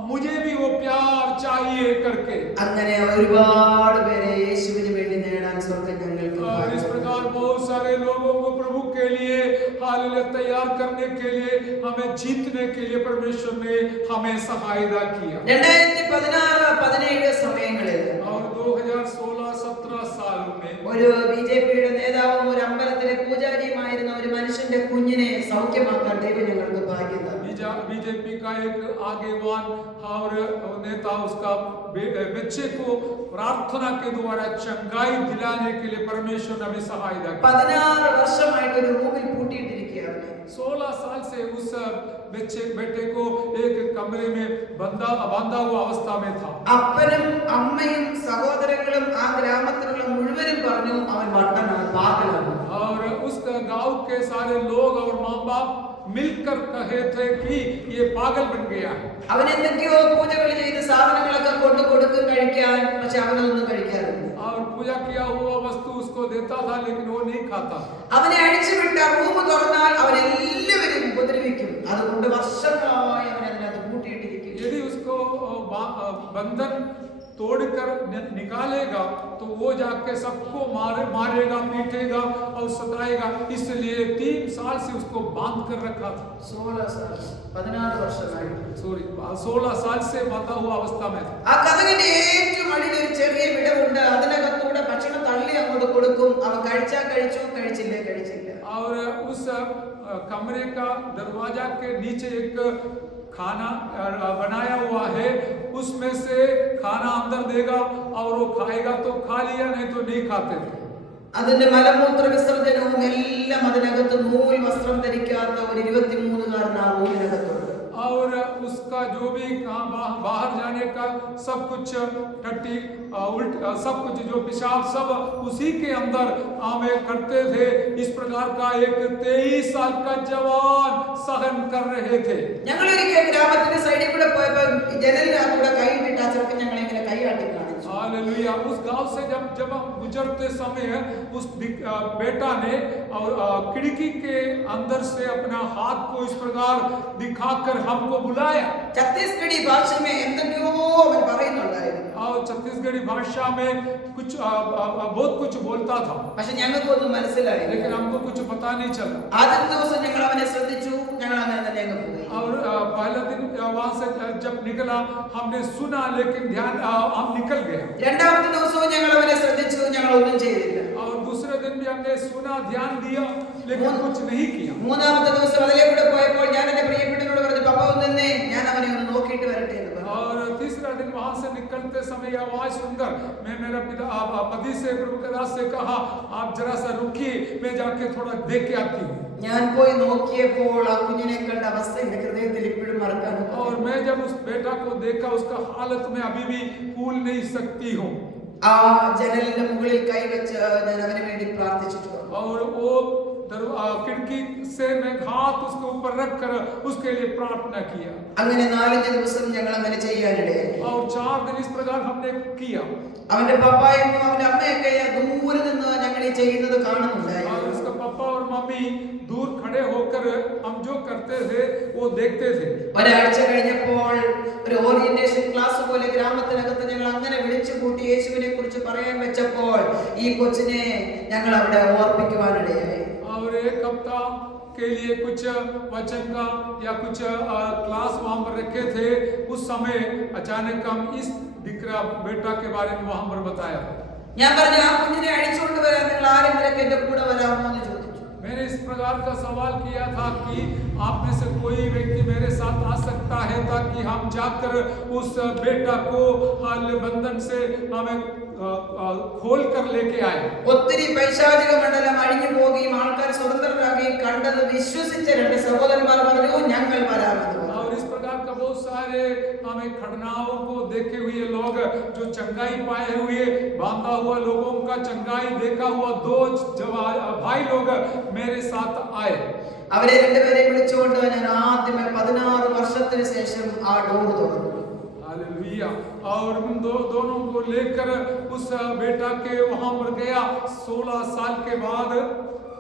मुझे भी वो प्यार चाहिए करके. അങ്ങനെ ഒരുപാട് പേരെ യേശുവിന് വേണ്ടി നേടാൻ സ്വർഗ്ഗം ഞങ്ങൾക്ക്. और इस प्रकार बहुत सारे लोगों को प्रभु के लिए हालेलुया तैयार करने के लिए, हमें जीतने के लिए परमेश्वर ने हमें सहायता किया. 2016-17 സമയങ്ങളിൽ और 2016-17 साल में ഒരു ബിജെപിയുടെ നേതാവും ഒരു അമ്പലത്തിലെ പൂജാരിയുമായിരുന്ന ഒരു മനുഷ്യന്റെ കുഞ്ഞിനെ സൗഖ്യമാക്കാൻ ദൈവം ഞങ്ങൾക്ക് ഭാഗ്യം തന്നു. बीजेपी का एक आगेवान और नेता उसका बच्चे को प्रार्थना के द्वारा चंगाई दिलाने के लिए परमेश्वर ने हमें सहायता की. 16 വർഷമായിട്ട് ഒരു റൂമിൽ പൂട്ടിയിട്ടിരിക്കുകയാണ്. 16 साल से उस बेटे को एक कमरे में बंधा हुआ अवस्था में था. അപ്പനും അമ്മയും സഹോദരങ്ങളും ആ ഗ്രാമത്തിലുള്ള മുഴുവനും പറഞ്ഞു, അവൻ വട്ടനാണ്, പാഗലാണ്. और उस गांव के सारे लोग और माँ बाप मिलकर कहे थे कि ये पागल बन गया है. അവൻ എന്തൊക്കെയോ പൂജകൾ ചെയ്ത് സാധനങ്ങളൊക്കെ കൊണ്ടു കൊടുക്കും കഴിക്കാൻ, പക്ഷെ അവനൊന്നും കഴിക്കാറില്ല. और पूजा किया हुआ वस्तु उसको देता था लेकिन वो नहीं खाता. അവനെ അഴിച്ചുവിട്ട റൂം തുറന്നാൽ അവൻ എല്ലാവരും ഉപദ്രവിക്കും. അതുകൊണ്ട് വർഷങ്ങളായി അവൻ അതിനകത്ത് പൂട്ടിയിട്ടിരിക്കും. यदि उसको बंधन तोड़कर निकालेगा तो वो जाके सबको मारेगा, पीटेगा और सताएगा. इसलिए 3 साल से उसको बांध कर रखा था. 16 വർഷമായി. 16 साल से बांधा हुआ अवस्था में था. ആ കഥകിന്റെ ഏറ്റവും അടിയിൽ ഒരു ചെറിയ വിടവുണ്ട്. അതിനകത്തൂടെ ഭക്ഷണം തള്ളി അങ്ങോട്ട് കൊടുക്കും. അവൻ കഴിച്ചാൽ കഴിച്ചു, കഴിച്ചില്ലേ കഴിച്ചില്ല. और उस कमरे का दरवाजा के नीचे एक खाना बनाया हुआ है, उसमें से खाना अंदर देगा और वो खाएगा तो खा लिया, नहीं तो नहीं खाते थे। അതിന്റെ മലമൂത്ര വിസർജനവും എല്ലാം അതിനകത്ത് നൂൽ വസ്ത്രം ധരിക്കാത്ത ഒരു 23-കാരൻ ആ റൂമിനകത്തുണ്ട്. और उसका जो भी बाहर जाने का सब कुछ टट्टी उल्ट सब कुछ जो पेशाब सब उसी के अंदर हमें करते थे। इस प्रकार का एक 23 साल का जवान सहन कर रहे थे। ഞങ്ങൾ ഒരിക്കൽ ഗ്രാമത്തിന്റെ സൈഡിൽ കൂടെ പോയപ്പോൾ ജനലിനകത്തൂടെ കൈയിട്ടിട്ട് ആ ചെറുക്കൻ ഞങ്ങളെ ഇങ്ങനെ കൈയാട്ടി കാണിച്ചു. हालेलुया। उस गांव से जब हम गुजरते समय उस बेटा ने और खिड़की के अंदर से अपना हाथ को इस प्रकार दिखाकर हमको बुलाया। ഛത്തീസ്ഗഢി ഭാഷ में എന്തൊക്കെയോ അവൻ പറയുന്നുണ്ടായിരുന്നു. और छत्तीसगढ़ी भाषा में कुछ बहुत कुछ बोलता था, പക്ഷെ ഞങ്ങൾക്കൊന്നും മനസ്സിലായില്ല. लेकिन हमको कुछ पता नहीं चला। ആദ്യത്തെ ദിവസം ഞങ്ങൾ അവനെ ശ്രദ്ധിച്ചു, ഞങ്ങൾ അങ്ങനെ തന്നെ അങ്ങ് പോയി. और पहला दिन वहां से जब निकला हमने सुना, लेकिन ध्यान हम निकल गए। രണ്ടാമത്തെ ദിവസവും ഞങ്ങൾ അവനെ ശ്രദ്ധിച്ചു, ഞങ്ങൾ ഒന്നും ചെയ്തില്ല. और दूसरे दिन भी हमने सुना, ध्यान दिया, लेकिन कुछ नहीं किया। മൂന്നാമത്തെ ദിവസം അതിലേക്കൂടെ പോയപ്പോൾ ഞാൻ എന്റെ പ്രിയപ്പെട്ടവനോട് പറഞ്ഞു, പപ്പ ഒന്നേ ഞാൻ അവനെ ഒന്ന് നോക്കിയിട്ട് വരട്ടെ എന്ന് പറഞ്ഞു. और तीसरा दिन वहां से निकलते समय आवाज सुनकर मैं मेरा पिता पति से प्रभु के दास से कहा, आप जरा सा रुकिए, मैं जाके थोड़ा देख के आती हूँ। ഞാൻ പോയി നോക്കിയപ്പോൾ ആ കുഞ്ഞിനെ കണ്ട അവസ്ഥ എന്റെ ഹൃദയത്തിൽ ഇപ്പോഴും മറക്കാൻ പറ്റില്ല. और मैं जब उस बेटा को देखा, उसका हालत में अभी भी भूल नहीं सकती हूँ। ആ ജനലിന്റെ മുകളിൽ കൈവച്ച് ഞാൻ അവന് വേണ്ടി പ്രാർത്ഥിച്ചിട്ടു. और वो खिड़की से मैं हाथ उसके ऊपर रखकर उसके लिए प्रार्थना किया। അങ്ങനെ 4-5 ദിവസം ഞങ്ങൾ അങ്ങനെ ചെയ്യാനിടയായി. और 4 दिन इस प्रकार हमने किया। അവന്റെ പപ്പായും അവന്റെ അമ്മയൊക്കെ ദൂരെ നിന്ന് ഞങ്ങൾ ഈ ചെയ്യുന്നത് കാണുന്നുണ്ടായി. और उसका पापा और मम्मी दूर खड़े होकर हम जो करते थे वो देखते थे। ഒരാഴ്ച കഴിഞ്ഞപ്പോൾ ഒരു ഓറിയന്റേഷൻ ക്ലാസ് പോലെ ഗ്രാമത്തിനകത്ത് ഞങ്ങൾ അങ്ങനെ വിളിച്ചു കൂട്ടി യേശുവിനെ കുറിച്ച് പറയാൻ വെച്ചപ്പോൾ ഈ കൊച്ചിനെ ഞങ്ങൾ അവിടെ ഓർപ്പിക്കുവാനിടയായി. और एक हफ्ता के लिए कुछ वचन का या कुछ क्लास वहां पर रखे थे। उस समय अचानक हम इस दिकरा बेटा के बारे में वहां पर बताया। ഞാൻ പറഞ്ഞു, ആ കുഞ്ഞിനെ അടിച്ചുകൊണ്ട് വരാൻ നിങ്ങൾ ആരെങ്കിലും എന്റെ കൂടെ വരാമോ എന്ന് ചോദിച്ചു. मैंने इस प्रकार का सवाल किया था कि आप में से कोई व्यक्ति मेरे साथ आ सकता है, ताकि हम जाकर उस बेटा को बंधन से हमें खोल कर लेके आए। ഒത്തിരി പൈശാചിക മണ്ഡലം അഴിഞ്ഞു പോകുകയും ആൾക്കാർ സ്വതന്ത്രരാകുകയും കണ്ടത് വിശ്വസിച്ച 2 സഹോദരന്മാർ പറഞ്ഞു, ഞങ്ങൾ വരാമെന്ന്. और इस प्रकार का बहुत सारे हमें घटनाओं को देखे हुए लोग जो चंगाई पाए हुए, बांधा हुआ लोगों का चंगाई देखा हुआ 2 भाई लोग मेरे साथ आए। അവരെ രണ്ടുപേരെയും വിളിച്ചുകൊണ്ട് ഞാൻ ആദ്യമേ 16 വർഷത്തിന് ശേഷം ആ ഡോർ തുറന്നു. हालेलुया। और उन दोनों को लेकर उस बेटा के वहां पर गया। 16 साल के बाद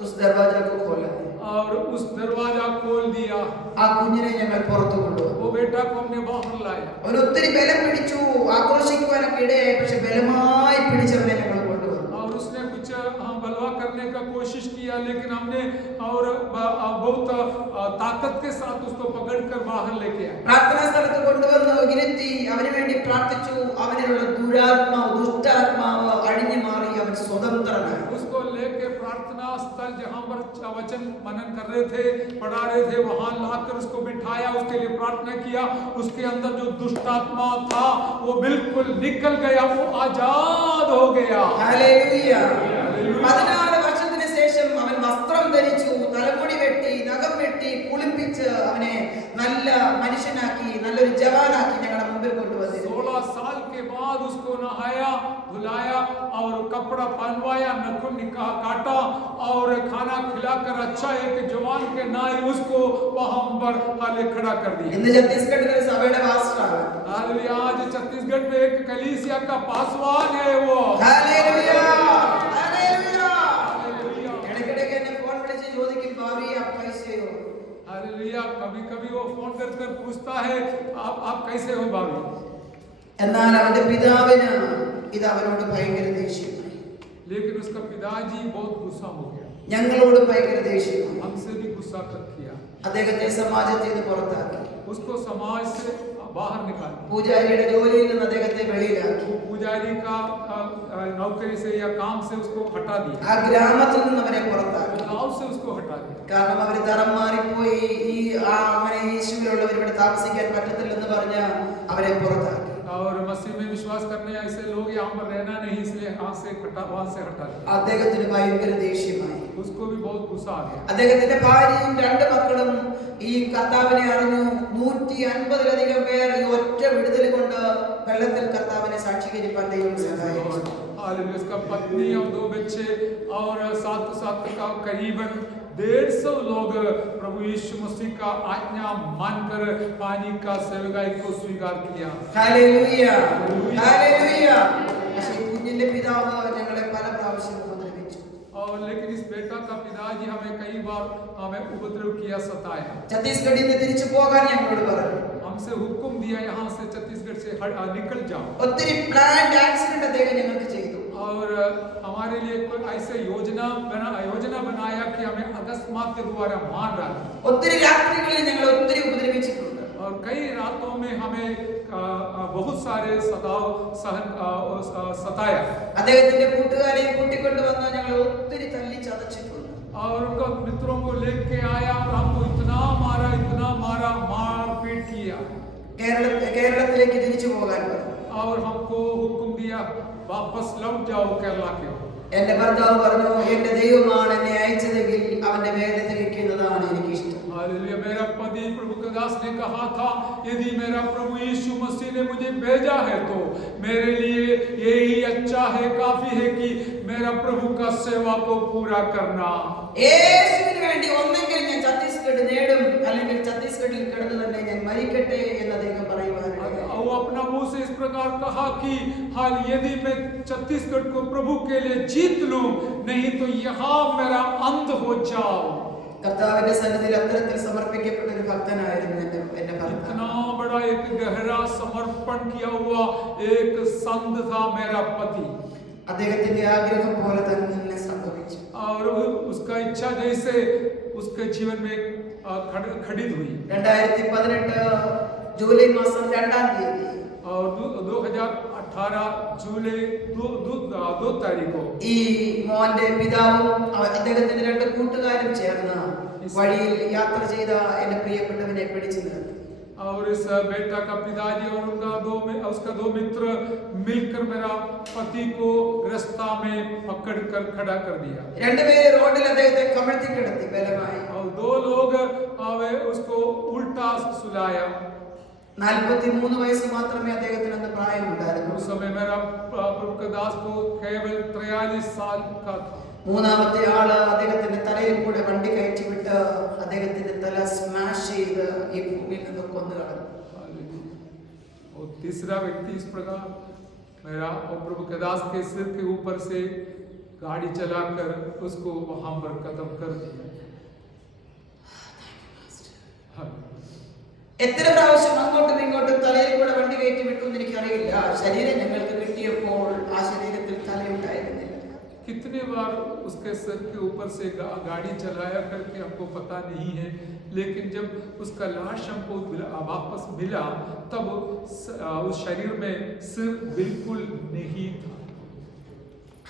उस दरवाजा को खोला और उस दरवाजा खोल दिया। ആ കുഞ്ഞിനെ ഞങ്ങൾ പുറത്തു കൊണ്ടുവന്നു. वो बेटा को हमने बाहर लाया। അവൻ ഒത്തിരി ബലം പിടിച്ചു, ആക്രോശിക്കുവാനൊക്കെ ഇടയായി, പക്ഷെ ബലമായി പിടിച്ചവനെ ഞങ്ങൾ കൊണ്ടുവന്നു. और उसने कुछ बलवा करने का कोशिश किया, लेकिन हमने और बहुत ताकत के साथ उसको पकड़कर बाहर लेके आए। പ്രാർത്ഥനാ സ്ഥലത്ത് കൊണ്ടുവന്ന് ഇരുത്തി അവന് വേണ്ടി പ്രാർത്ഥിച്ചു. അവനിലുള്ള ദുരാത്മാവ്, ദുഷ്ടാത്മാവ് അഴിഞ്ഞു മാറി അവൻ സ്വതന്ത്രനായി. उसको लेके प्रार्थना स्थल जहां पर वचन मनन कर रहे थे, पढ़ा रहे थे, वहां लाकर उसको बिठाया, उसके लिए प्रार्थना किया। उसके अंदर जो दुष्टात्मा था वो बिल्कुल निकल गया, वो आजाद हो गया। ഹല്ലേലൂയ. 16 വർഷത്തിന് ശേഷം അവൻ വസ്ത്രം ധരിച്ചു, തലമുടി വെട്ടി, നഖം വെട്ടി, കുളിപ്പിച്ച് അവനെ നല്ല മനുഷ്യനാക്കി, നല്ലൊരു ജവാനാക്കി ഞങ്ങളുടെ മുമ്പിൽ കൊണ്ടുവന്നു. 16 साल के बाद उसको नहाया, धुलाया और कपड़ा पहनवाया, नखून काटा और खाना खिलाकर अच्छा एक जवान के नाई उसको वहां पर हाले खड़ा कर दिया। ഇന്ന് ഛത്തീസ്ഗഡിൽ ഒരു സഭയുടെ പാസ്റ്ററാണ്. हालेलुया। आज छत्तीसगढ़ में एक कलीसिया का पासवान है वो। ഹല്ലേലൂയ. ഹല്ലേലൂയ. ഇടയ്ക്കിടയ്ക്ക് എന്നെ ഫോൺ വിളിച്ച് ചോദിക്കും, ഭാവി आप कैसे हो? हालेलुया। कभी-कभी वो फोन कर पूछता है, आप कैसे हो भाभी। എന്നാൽ അവന്റെ പിതാവിന് ഇത് അവനോട് ഭയങ്കര ദേഷ്യമായി. लेकिन उसका पिताजी बहुत गुस्सा हो गया, ഞങ്ങളോട് ഭയങ്കര ദേഷ്യമായി. हमसे भी गुस्सा कर किया। അദ്ദേഹത്തെ സമാജത്തിൽ നിന്ന് പുറത്താക്കി. उसको समाज से बाहर निकाल दिया। പൂജാരിയുടെ ജോലിയിൽ നിന്ന് അദ്ദേഹത്തെ വെളിയിലാക്കി. वो पुजारी का नौकरी से या काम से उसको हटा दिया, ആ ഗ്രാമത്തിൽ നിന്ന് അവരെ പുറത്താക്കി. गांव से उसको हटा दिया। കാരണം അവർ തരം മാറിപ്പോയി, അങ്ങനെ യേശുവിലുള്ളവർ ഇവിടെ താമസിക്കാൻ പറ്റത്തില്ലെന്ന് പറഞ്ഞ് അവരെ പുറത്താക്കി. और मसीह में विश्वास करने ऐसे लोग यहाँ पर रहना नहीं, इसलिए वहां से हटा दिया। അദ്ദേഹത്തിന് ഭയങ്കര ദേഷ്യമായി. उसको भी बहुत गुस्सा आ गया। അദ്ദേഹത്തിന്റെ ഭാര്യയും രണ്ട് മക്കളും ഈ കർത്താവിനെ അറിഞ്ഞു. 150-ലധികം പേർ ഈ ഒറ്റ വിടുതൽ കൊണ്ട് വെള്ളത്തിൽ കർത്താവിനെ സാക്ഷീകരിക്കാൻ ദൈവം സഹായിച്ചു. हालेलुया। उसका पत्नी और 2 बच्चे और साथ का करीबन 150 लोग प्रभु यीशु मसीह का आज्ञा मानकर पानी का सेवकाई को स्वीकार किया। Hallelujah, hallelujah. പക്ഷേ കുഞ്ഞിന്റെ പിതാവ് ഞങ്ങളെ പല പ്രാവശ്യം ഉപദ്രവിച്ചു. और लेकिन इस बेटा का पिताजी हमें कई बार हमें उपद्रव किया, सताया। ഛത്തീസ്ഗഡിൽ നിന്ന് തിരിച്ചു പോകാൻ ഞങ്ങളോട് പറഞ്ഞു. हमसे हुक्म दिया यहाँ से छत्तीसगढ़ से निकल जाओ। ഒത്തിരി പ്ലാൻഡ് ആക്സിഡന്റ് അദ്ദേഹം ഞങ്ങൾക്ക് ചെയ്തു. और हमारे लिए कोई ऐसे योजना बनाया कि हमें अकस्मात के द्वारा मार डाला। ഒത്തിരി രാത്രികളിൽ ഞങ്ങൾ ഒത്തിരി ഉപദ്രവിച്ചിട്ടുണ്ട്. और कई रातों में हमें बहुत सारे सताया। അദ്ദേഹത്തിന്റെ കൂട്ടുകാരെയും കൂട്ടിക്കൊണ്ടുവന്ന് ഞങ്ങൾ ഒത്തിരി തല്ലി ചതച്ചിട്ടുണ്ട്. और उनका मित्रों को लेके आया और हमको इतना मारा, मार पीट किया। കേരളത്തിലേക്ക് തിരിച്ചു പോകാൻ പറഞ്ഞു. और हमको हुक्म दिया वापस लौट जाओ केरला के। എന്റെ ഭർത്താവ് പറഞ്ഞു, എന്റെ ദൈവമാണ് എന്നെ അയച്ചതെങ്കിൽ അവന്റെ വേല തികയ്ക്കുന്നതാണ് എനിക്കിഷ്ടം. हालेलुया। मेरा पति प्रभु का दास ने कहा था, यदि मेरा प्रभु यीशु मसीह ने मुझे भेजा है तो मेरे लिए यही अच्छा है, काफी है कि मेरा प्रभु का सेवा को पूरा करना। യേശുവിന് വേണ്ടി ഒന്നെങ്കിൽ ഞാൻ ഛത്തീസ്ഗഡ് നേടും, അല്ലെങ്കിൽ ഛത്തീസ്ഗഡിൽ കിടന്നു തന്നെ ഞാൻ മരിക്കട്ടെ എന്ന് അദ്ദേഹം പറയുവാനാണ്. वो अपना मुंह से इस प्रकार कहा कि हाल यदि मैं छत्तीसगढ़ को प्रभु के लिए जीत लूं, नहीं तो यहाँ मेरा अंत हो जाओ। കർത്താവിന്റെ സന്നിധിയിൽ അത്തരത്തിൽ സമർപ്പിക്കപ്പെട്ട ഒരു ഭക്തനായിരുന്നു എന്റെ ഭർത്താവ്. इतना बड़ा एक गहरा समर्पण किया हुआ एक संत था मेरा पति। അദ്ദേഹത്തിന്റെ ആഗ്രഹം പോലെ തന്നെ സംഭവിച്ചു. और उसका इच्छा जैसे उसके जीवन में खड़ित हुई। 2018 ജൂലൈ മാസം 2-ാം തീയതി और 2018 ജൂലൈ 2 तारीख को ഈ മോന്റെ പിതാവും അദ്ദേഹത്തിന്റെ രണ്ട് കൂട്ടുകാരും ചേർന്ന് വഴിയിൽ യാത്ര ചെയ്ത എന്റെ പ്രിയപ്പെട്ടവനെ പിടിച്ചു നിർത്തി. और इस बेटा का पिताजी और उसका 2 मित्र मिलकर मेरा पति को रास्ता में पकड़कर खड़ा कर दिया। രണ്ടുപേരെ റോഡിൽ അദ്ദേഹത്തെ കമഴ്ത്തി കിടത്തി ബലമായി. और 2 लोग उसको उल्टा सुलाया। 43 വയസ്സ് മാത്രമേ അദ്ദേഹത്തിന് അന്ന് പ്രായമുണ്ടായിരുന്നു. उस समय मेरा प्रभु का दास को केवल 43 साल का था। മൂന്നാമത്തെ ആള് അദ്ദേഹത്തിന്റെ തലയിൽ കൂടെ വണ്ടി കയറ്റി വിട്ട് അദ്ദേഹത്തിന്റെ തല സ്മാഷ് ചെയ്ത് ഈ ഭൂമിയിൽ നിന്ന് കൊന്നു കളഞ്ഞു. और तीसरा व्यक्ति इस प्रकार मेरा और प्रभु के दास के सिर के ऊपर से गाड़ी चलाकर उसको वहां पर खत्म कर दिया। എത്ര പ്രാവശ്യം അങ്ങോട്ടും ഇങ്ങോട്ടും തലയിൽ കൂടെ വണ്ടി കയറ്റി വിട്ടു എന്ന് എനിക്കറിയില്ല. ശരീരം ഞങ്ങൾക്ക് കിട്ടിയപ്പോൾ ആ ശരീരത്തിൽ തലയുണ്ടായിരുന്നില്ല. कितने बार उसके सर के ऊपर से गाड़ी चलाया करके हमको पता नहीं है, लेकिन जब उसका लाश हमको वापस मिला तब उस शरीर में सिर बिल्कुल नहीं था।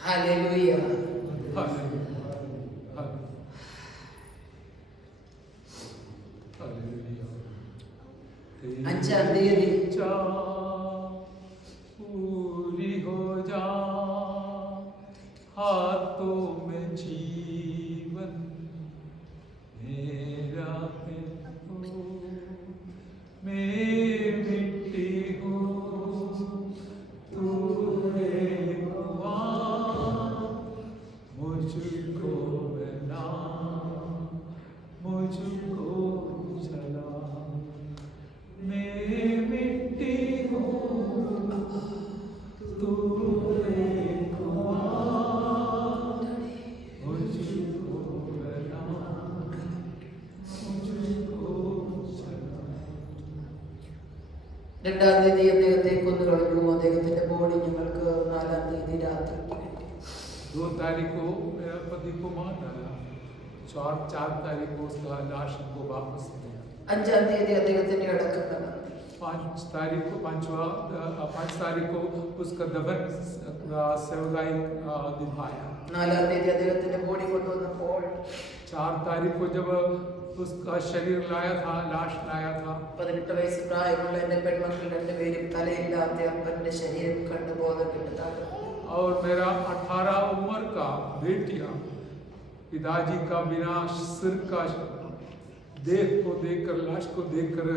Hallelujah, hallelujah, hallelujah. 5-ാം തീയതി पूरी हो जा हाथों में जीवन मेरा है तू, मैं मिट्टी हूँ तू है कुआं, मुझको बना मुझको चला, मैं मिट्टी हूँ तू है രണ്ടാം തീയതി അദ്ദേഹത്തെ കൊന്നു കളഞ്ഞു. അദ്ദേഹത്തിന്റെ ബോഡി ഞങ്ങൾക്ക് 4-ാം തീയതി രാത്രി കിട്ടി. 2 तारीख को मेरा पति को मार डाला, 4 तारीख को उसका लाश हमको वापस दिया। 5-ാം തീയതി അദ്ദേഹത്തിന്റെ അടക്കം നടന്നു. 5 तारीख को उसका दफन सेवगाई दिखाया। 4-ാം തീയതി അദ്ദേഹത്തിന്റെ ബോഡി കൊണ്ടുവന്നപ്പോൾ 4 तारीख को जब उसका शरीर लाया था, लाश लाया था, 18 വയസ്സ് പ്രായമുള്ള എന്റെ പെൺമക്കൾ രണ്ടുപേരും തലയില്ലാത്ത അപ്പന്റെ ശരീരം കണ്ട് ബോധം കിട്ടുന്നു. और मेरा 18 उम्र का बेटिया पिताजी का बिना सिर का देह को देखकर, लाश को देखकर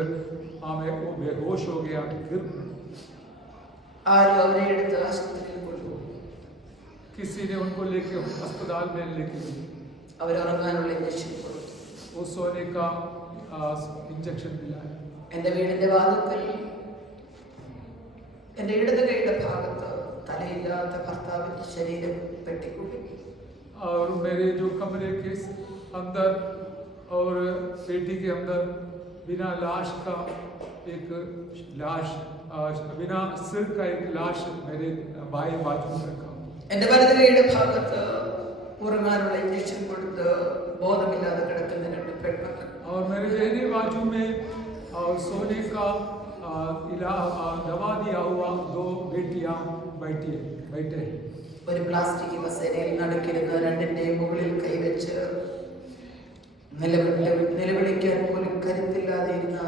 हमें वो बेहोश हो गया। फिर ആരും അവരെ എടുത്ത് ആശുപത്രിയിൽ കൊണ്ടുപോയി. किसी ने उनको लेके अस्पताल में लेके गए। അവർ ഉറങ്ങാനുള്ള ഇഞ്ചക്ഷൻ കൊടുത്തു. वो सोने का इंजेक्शन दिलाया। എന്റെ വീടിന്റെ വാതിൽക്കൽ എന്റെ ഇടത് കൈയുടെ ഭാഗത്ത് തലയില്ലാത്ത ഭർത്താവിന്റെ ശരീരം പെട്ടിക്കുട്ടി. और मेरे जो कमरे के अंदर और पेटी के अंदर बिना लाश का एक लाश, बिना सिर का एक लाश मेरे बाएं बाजू में रखा। എന്റെ വലത് കൈയുടെ ഭാഗത്ത് ഉറങ്ങാനുള്ള ഇഞ്ചക്ഷൻ കൊടുത്ത് ബോധമില്ലാതെ കിടക്കുന്ന രണ്ട് പെൺമക്കൾ. और मेरे दाहिने बाजू में सोने का दवा दिया हुआ 2 बेटियां बैठे। ഒരു പ്ലാസ്റ്റിക് കസേരയിൽ നടുക്കിരുന്ന് രണ്ടിന്റെയും മുകളിൽ കൈവച്ച് നിലവിളിക്കാൻ പോലും കരുത്തില്ലാതെ ഇരുന്ന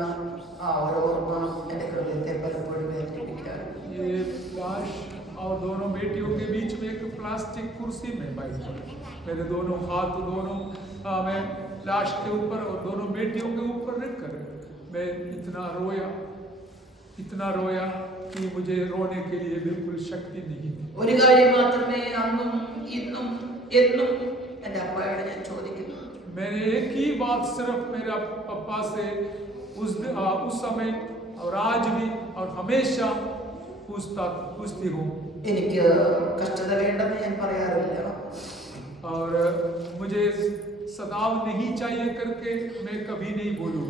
ആ ഓർമ്മ എന്റെ ഹൃദയത്തെ പലപ്പോഴും വേദനിപ്പിക്കാറുണ്ട്. ये लाश और दोनों बेटियों के बीच में एक प्लास्टिक कुर्सी में बैठकर मेरे दोनों हाथ मैं लाश के ऊपर और दोनों बेटियों के ऊपर रखकर मैं इतना रोया कि मुझे रोने के लिए बिल्कुल शक्ति नहीं थी। ഒരു കാര്യം മാത്രമേ അന്നും ഇന്നും എന്നും എന്റെ അപ്പയോട് ഞാൻ ചോദിക്കുന്നു. मैंने एक ही बात सिर्फ मेरा पापा से उस समय और आज भी और हमेशा पूछती हूँ। എനിക്ക് കഷ്ടത വേണ്ടെന്ന് ഞാൻ പറയാറില്ല. और मुझे सताव नहीं चाहिए करके मैं कभी नहीं बोलूँ।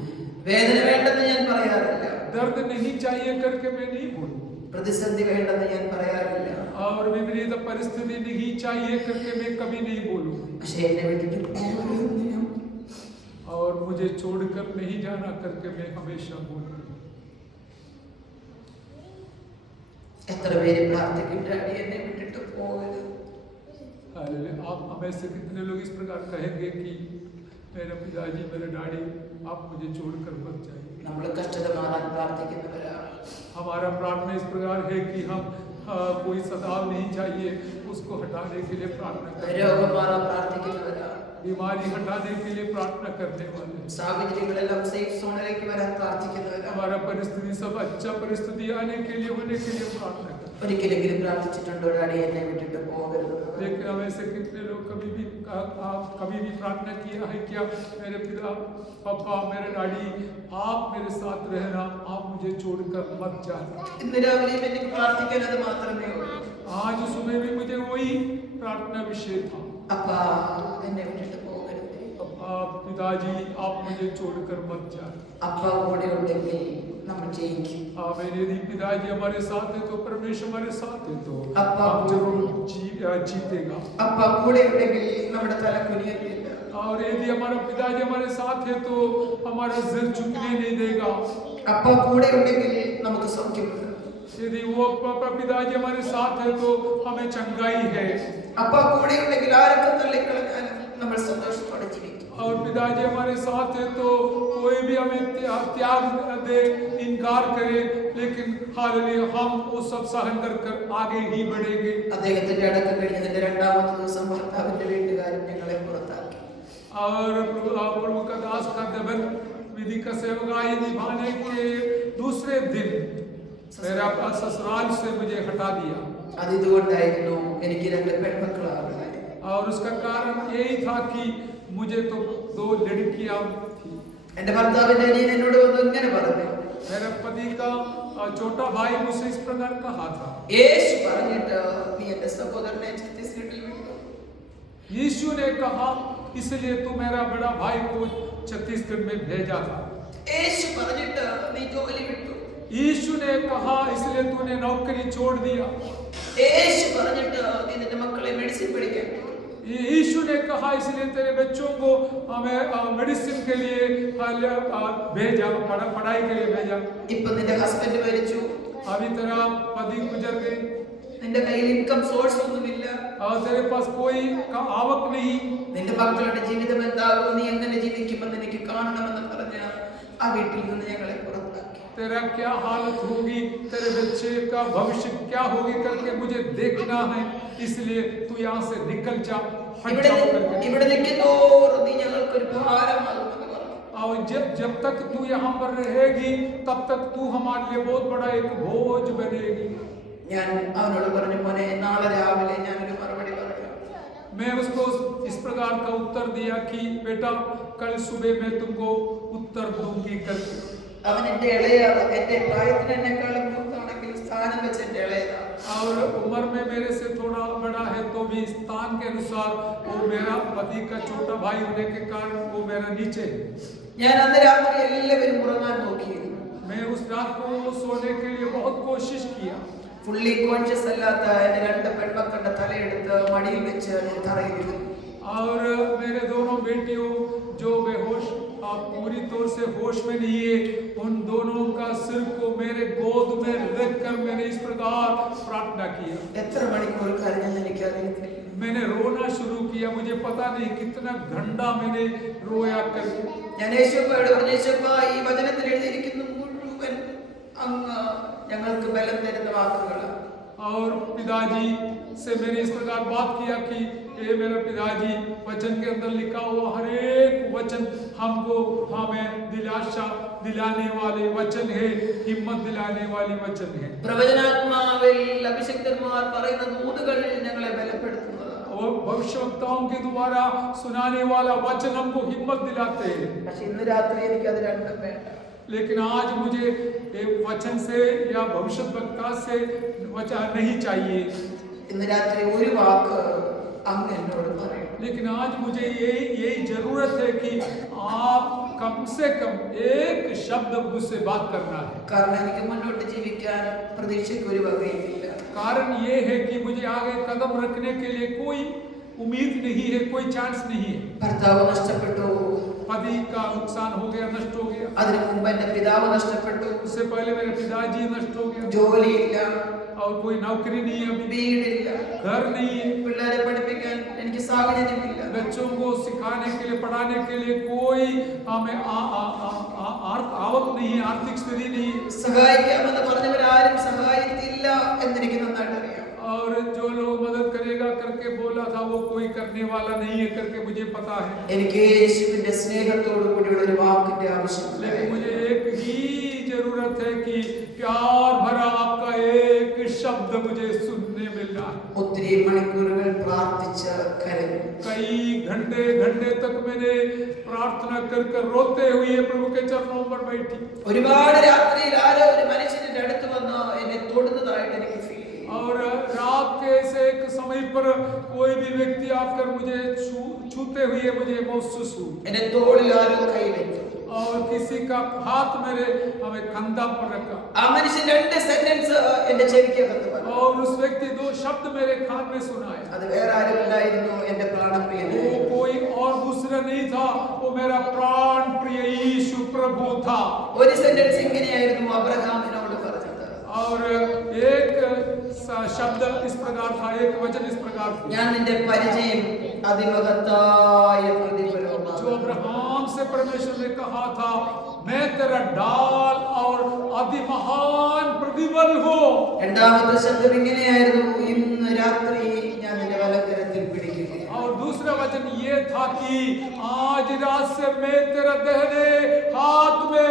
വേദന വേണ്ടെന്ന് ഞാൻ പറയാറില്ല. दर्द नहीं चाहिए करके मैं नहीं बोलूँ। പ്രതിസന്ധി വേണ്ടെന്ന് ഞാൻ പറയാറില്ല. और विपरीत परिस्थिति नहीं चाहिए करके मैं कभी नहीं बोलूँ। പക്ഷേ എന്നെ വിട്ടിട്ട് പോകരുതെന്ന് और मुझे छोड़कर नहीं जाना करके मैं हमेशा बोलती हूँ। എത്ര പേര് പ്രാർത്ഥിക്കും ഡാഡി എന്നെ വിട്ടിട്ട് പോകരുത്. आप हमें से कितने लोग इस प्रकार कहेंगे कि मेरे पिताजी, मेरे डैडी, आप मुझे छोड़कर मत जाइए। നമ്മൾ കഷ്ടത മാറാൻ പ്രാർത്ഥിക്കുന്നവരാണ്. हमारा प्रार्थना इस प्रकार है कि हम कोई सताव नहीं चाहिए, उसको हटाने के लिए प्रार्थना करें। രോഗം മാറാൻ പ്രാർത്ഥിക്കുന്നവരാണ്. बीमारी हटाने के लिए प्रार्थना करने वाले। സാഹചര്യങ്ങളെല്ലാം സേഫ് സോണിലേക്ക് വരാൻ പ്രാർത്ഥിക്കുന്നവരാണ്. हमारा परिस्थिति सब अच्छा परिस्थिति आने के लिए होने के लिए प्रार्थना करें। ഒരിക്കലെങ്കിലും പ്രാർത്ഥിച്ചിട്ടുണ്ടോ ഡാഡി എന്നെ വിട്ടിട്ട് പോകരുത്? लेकिन हमें से कितने लोग कभी भी प्रार्थना किया है क्या, मेरे पिता, पापा, मेरे डैडी, आप मेरे साथ रहना, आप मुझे छोड़कर मत जाना। ഇന്ന് രാവിലെയും എനിക്ക് പ്രാർത്ഥിക്കാൻ അത് മാത്രമേ ഉള്ളൂ. आज सुबह भी मुझे वही प्रार्थना विषय था। അപ്പാ എന്നെ വിട്ടിട്ട് പോകരുത്. पिताजी, आप मुझे छोड़कर मत जाना। അപ്പ കൂടെ ഉണ്ടെങ്കിൽ നമ്മൾ ജയിക്കും. यदि पिताजी हमारे साथ है तो परमेश्वर हमारे साथ है तो अप्पा हम जरूर जीतेगा। അപ്പ കൂടെ ഉണ്ടെങ്കിൽ നമ്മുടെ തല കുനിയത്തില്ല. और यदि हमारा पिताजी हमारे साथ है तो हमारा सिर झुकने नहीं देगा। അപ്പ കൂടെ ഉണ്ടെങ്കിൽ നമുക്ക് സൗഖ്യമുണ്ട്. यदि वो पिताजी हमारे साथ है तो हमें चंगाई है। അപ്പ കൂടെ ഉണ്ടെങ്കിൽ ആരൊക്കെ തള്ളിക്കളഞ്ഞാലും നമ്മൾ സന്തോഷത്തോടെ ജീവിക്കും. और पिताजी हमारे साथ है तो कोई भी हमें त्याग दे, इनकार करे, लेकिन हालेलुया हम वो सब सहन कर आगे ही बढ़ेंगे। അദ്ദേഹത്തിന്റെ അടക്കം കഴിഞ്ഞതിന്റെ രണ്ടാമത്തെ ദിവസം ഭർത്താവിന്റെ വീട്ടുകാരും ഞങ്ങളെ പുറത്താക്കി. और प्रभु का दास का दफन विधि का सेवकाई निभाने के दूसरे दिन मेरा ससुराल से मुझे हटा दिया। അത് ഇതുകൊണ്ടായിരുന്നു എനിക്ക് രണ്ട് പെൺമക്കളാണ്. और उसका कारण यही था कि मुझे तो 2 लड़कियां थी। എന്റെ ഭർത്താവിന്റെ അനിയൻ എന്നോട് വന്ന് ഇങ്ങനെ പറഞ്ഞു. मेरे पति का छोटा भाई मुझसे इस प्रकार कहा था, യേശു പറഞ്ഞിട്ട് നീ എന്റെ സഹോദരനെ ഛത്തീസ്ഗഡിൽ വിട്ടു. यीशु ने कहा इसलिए तू मेरा बड़ा भाई को छत्तीसगढ़ में भेजा था। യേശു പറഞ്ഞിട്ട് നീ ജോലി വിട്ടു. यीशु ने कहा इसलिए तूने नौकरी छोड़ दिया। യേശു പറഞ്ഞിട്ട് നീ നിന്റെ മക്കളെ മെഡിസിൻ പഠിക്കാൻ വിട്ടു. यीशु ने कहा इसलिए तेरे बच्चों को हमें मेडिसिन के लिए भेजा, पढ़ाई के लिए भेजा। ഇപ്പൊ നിന്റെ ഹസ്ബൻഡ് മരിച്ചു, अभी तेरा पति गुजर गए, നിന്റെ കയ്യിൽ ഇൻകം സോഴ്സ് ഒന്നുമില്ല, और तेरे पास कोई आवक नहीं, നിന്റെ മക്കളുടെ ജീവിതം എന്താകും, നീ എങ്ങനെ ജീവിക്കുമെന്ന് എനിക്ക് കാണണമെന്ന് പറഞ്ഞ ആ വീട്ടിൽ നിന്ന് ഞങ്ങളെ പുറത്താക്കി. तेरा क्या हालत होगी, तेरे बच्चे का भविष्य क्या होगी करके मुझे देखना है, इसलिए तू यहाँ से निकल जा, हट जाओ करके। ഇവിടെ നിൽക്കുന്നോറും നീ ഞങ്ങൾക്കൊരു ഭാരമാകുമെന്ന് പറഞ്ഞു. और जब तक तू यहाँ पर रहेगी तब तक तू हमारे लिए बहुत बड़ा एक बोझ बनेगी। ഞാൻ അവനോട് പറഞ്ഞു, മോനെ നാളെ രാവിലെ ഞാനൊരു മറുപടി പറയാം. मैं उसको इस प्रकार का उत्तर दिया कि बेटा कल सुबह मैं तुमको उत्तर दूंगी करके। അവൻ എന്റെ ഇളയതാണ്, എന്റെ പ്രായത്തിന് എന്നെക്കാളും മൂത്താണെങ്കിൽ സ്ഥാനം വെച്ച് എന്റെ ഇളയതാണ്. और उम्र में मेरे से थोड़ा बड़ा है तो भी स्थान के अनुसार वो मेरा पति का छोटा भाई होने के कारण वो मेरा नीचे है। ഞാൻ അന്ന് രാത്രി എല്ലാവരും ഉറങ്ങാൻ നോക്കിയിരുന്നു. मैं उस रात को सोने के लिए बहुत कोशिश किया। ഫുള്ളി കോൺഷ്യസ് അല്ലാത്ത എന്റെ രണ്ട് പെൺമക്കളുടെ തലയെടുത്ത് മടിയിൽ വെച്ച് ഞാൻ തറയിലിരുന്നു. और मेरे दोनों बेटियों जो बेहोश पूरी तौर से होश में नहीं है, उन दोनों का सिर को मेरे गोद में रखकर मैंने इस प्रकार प्रार्थना किया। എത്ര മണിക്കൂർ കരഞ്ഞെന്ന് എനിക്കറിയത്തില്ല. मैंने रोना शुरू किया, मुझे पता नहीं कितना घंटा मैंने रोया करके। ഞാൻ യേശുവോട് പറഞ്ഞു, യേശുവാ ഈ വചനത്തിൽ എഴുതിയിരിക്കുന്ന മുഴുവൻ അങ്ങ് ഞങ്ങൾക്ക് ബലം തരുന്ന വാക്കുകളാണ്. और पिताजी से मैंने इस प्रकार बात किया कि ये मेरा पिताजी वचन के अंदर लिखा हुआ हर एक वचन हमको हमें दिलासा दिलाने वाले वचन है, हिम्मत दिलाने वाले वचन है। പ്രവചനാത്മാവിൽ അഭിഷിക്തന്മാർ പറയുന്ന ദൂതുകൾ ഞങ്ങളെ ബലപ്പെടുത്തുന്നതാണ്. और भविष्यवक्ताओं के द्वारा सुनाने वाला वचन हमको हिम्मत दिलाते हैं। പക്ഷെ ഇന്ന് രാത്രി എനിക്ക് അത് രണ്ടും വേണ്ട. लेकिन आज मुझे एक वचन से या भविष्यवक्ता से वचन नहीं चाहिए। ഇന്ന് രാത്രി ഒരു വാക്ക് അങ്ങ് എന്നോട് പറയണം. लेकिन आज मुझे यही जरूरत है कि आप कम से कम एक शब्द मुझसे बात करना है। കാരണം എനിക്ക് മുന്നോട്ട് ജീവിക്കാൻ പ്രതീക്ഷയ്ക്ക് ഒരു വകയില്ല. कारण ये है कि मुझे आगे कदम रखने के लिए कोई उम्मीद नहीं है, कोई चांस नहीं है। ഭർത്താവ് നഷ്ടപ്പെട്ടു, पति का नुकसान हो गया, नष्ट हो गया। അതിനു മുമ്പ് എന്റെ പിതാവ് നഷ്ടപ്പെട്ടു, उससे पहले मेरे पिताजी नष्ट हो गया, ജോലിയില്ല, और कोई नौकरी नहीं है, अभी വീടില്ല, घर नहीं है, പിള്ളേരെ പഠിപ്പിക്കാൻ എനിക്ക് സാഹചര്യമില്ല. बच्चों को सिखाने के लिए पढ़ाने के लिए कोई हमें आवक नहीं है, आर्थिक स्थिति नहीं है। സഹായിക്കാമെന്ന് പറഞ്ഞവരാരും സഹായിത്തില്ല എന്നെനിക്ക് നന്നായിട്ട് അറിയാം. और जो लोग मदद करेगा करके बोला था वो कोई करने वाला नहीं है करके मुझे पता है। എനിക്ക് യേശുവിന്റെ സ്നേഹത്തോടു കൂടിയുള്ള ഒരു വാക്കിന്റെ ആവശ്യമില്ല. लेकिन मुझे एक ही जरूरत है कि प्यार भरा आपका एक शब्द मुझे सुनने मिलना है। ഒത്തിരി മണിക്കൂറുകൾ പ്രാർത്ഥിച്ച് കരഞ്ഞു. कई घंटे घंटे तक मैंने प्रार्थना कर कर रोते हुए प्रभु के चरणों पर बैठी। ഒരുപാട് രാത്രിയിൽ ആരോ ഒരു മനുഷ്യന്റെ അടുത്ത് വന്ന് എന്നെ തൊടുന്നതായിട്ട് എനിക്ക് ഫീൽ. और रात के ऐसे एक समय पर कोई भी व्यक्ति आकर मुझे छूते हुए मुझे महसूस हुआ। എന്റെ തോളിൽ ആരോ കൈവച്ചു. और किसी का हाथ मेरे हमें कंधा पर रखा। ആ മനുഷ്യൻ രണ്ട് സെന്റൻസ് എന്റെ ചെവിക്കകത്ത് പറഞ്ഞു. और उस व्यक्ति दो शब्द मेरे कान में सुनाए। അത് വേറെ ആരുമല്ലായിരുന്നു, എന്റെ പ്രാണപ്രിയൻ. वो कोई और दूसरा नहीं था, वो मेरा प्राण प्रिय यीशु प्रभु था। ഒരു സെന്റൻസ് ഇങ്ങനെയായിരുന്നു അബ്രഹാമിനോട് പറഞ്ഞത്. और एक शब्द इस प्रकार था, एक वचन इस प्रकार था, ഞാൻ നിന്റെ പരിചയം അതിമഹത്തായ പ്രതിഫലമാണ്. जो अब्राहम से परमेश्वर ने कहा था, मैं तेरा ढाल और अति महान प्रतिबल हूं। രണ്ടാമത്തെ ശബ്ദം ഇങ്ങനെയായിരുന്നു, ഇന്ന് രാത്രി ഞാൻ നിന്റെ വലക്കരത്തിൽ പിടിക്കുകയാണ്. और दूसरा वचन ये था कि आज रात से मैं तेरा दाहिने हाथ में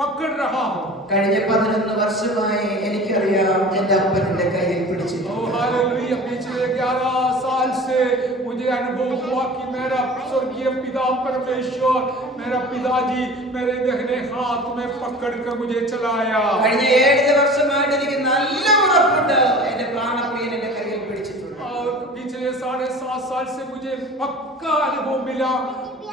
पकड़ रहा हूं। കഴിഞ്ഞ 11 വർഷമായി എനിക്കറിയാം എന്റെ അപ്പൻ എന്റെ കയ്യിൽ പിടിച്ചിട്ടുണ്ട്. ओ हालेलुया, पिछले 11 साल से मुझे अनुभव हुआ कि मेरा स्वर्गीय पिता परमेश्वर, मेरा पिताजी मेरे दाहिने हाथ में पकड़कर मुझे चलाया। കഴിഞ്ഞ 7 വർഷമായിട്ട് എനിക്ക് നല്ല ഉറപ്പുണ്ട് എന്റെ പ്രാണപ്രിയൻ എന്റെ കയ്യിൽ പിടിച്ചിട്ടുണ്ട്. और पिछले 7.5 साल से मुझे पक्का अनुभव मिला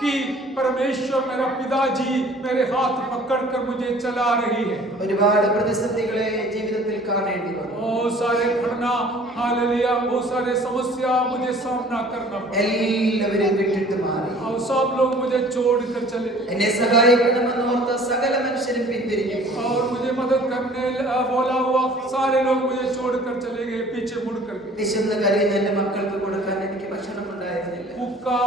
कि परमेश्वर मेरा पिताजी मेरे हाथ पकड़कर मुझे चला रही है। ഒരുപാട് പ്രതിസന്ധികളെ ജീവിതത്തിൽ കാണേണ്ടി വന്നു. बहुत सारे घटना हालेलुया, बहुत सारे समस्या मुझे सामना करना पड़ा। എല്ലാവരും വിട്ടിട്ട് മാറി. और सब लोग मुझे छोड़कर चले। എന്നെ സഹായിക്കണമെന്ന് ഓർത്ത സകല മനുഷ്യരും പിന്തിരിഞ്ഞു. और मुझे मदद करने बोला हुआ सारे लोग मुझे छोड़कर चले गए, पीछे मुड़कर। വിശന്ന് കരയുന്ന എന്റെ മക്കൾക്ക് കൊടുക്കാൻ എനിക്ക് ഭക്ഷണം ഉണ്ടായിരുന്നില്ല. भूखा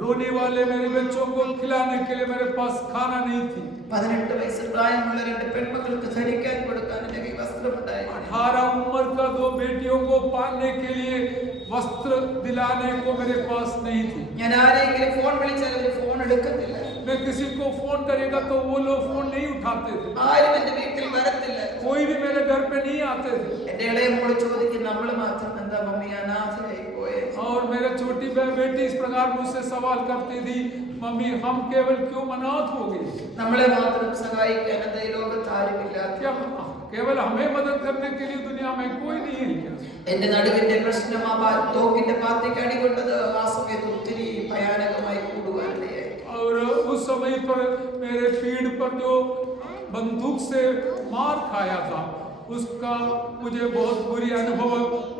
रोने वाले मेरे बच्चों को खिलाने के लिए मेरे पास खाना नहीं थी। 18 വയസ്സ് പ്രായമുള്ള രണ്ട് പെൺമക്കൾക്ക് ധരിക്കാൻ കൊടുക്കാൻ എനിക്ക് വസ്ത്രം ഉണ്ടായിരുന്നില്ല. 18 उम्र का दो बेटियों को पालने के लिए वस्त्र दिलाने को मेरे पास नहीं थी। ഞാൻ ആരെങ്കിലും ഫോൺ വിളിച്ചാൽ അവർ ഫോൺ എടുക്കത്തില്ല. मैं किसी को फोन करेगा तो वो लोग फोन नहीं उठाते थे। ആരും എന്റെ വീട്ടിൽ വരത്തില്ല. कोई भी मेरे घर पे नहीं आते थे। എന്റെ ഇളയ മോള് ചോദിക്കും, നമ്മൾ മാത്രം എന്താ മമ്മി അനാഥരായി പോയെ? और मेरा छोटी बेटी इस प्रकार मुझसे सवाल करती थी, मम्मी हम केवल क्यों अनाथ हो गए? നമ്മളെ മാത്രം സഹായിക്കാൻ എന്താ ഈ ലോകത്ത് ആരുമില്ല? क्या केवल हमें मदद करने के लिए दुनिया में कोई नहीं है क्या? എന്റെ നടുവിന്റെ പ്രശ്നം ആ തോക്കിന്റെ പാത്തിക്ക് അടികൊണ്ടത് ആ സമയത്ത് ഒത്തിരി ഭയാനകമായി കൂടുവാനിടയായി. और उस समय पर मेरे पीठ पर जो बंदूक से मार खाया था उसका मुझे बहुत बुरी अनुभव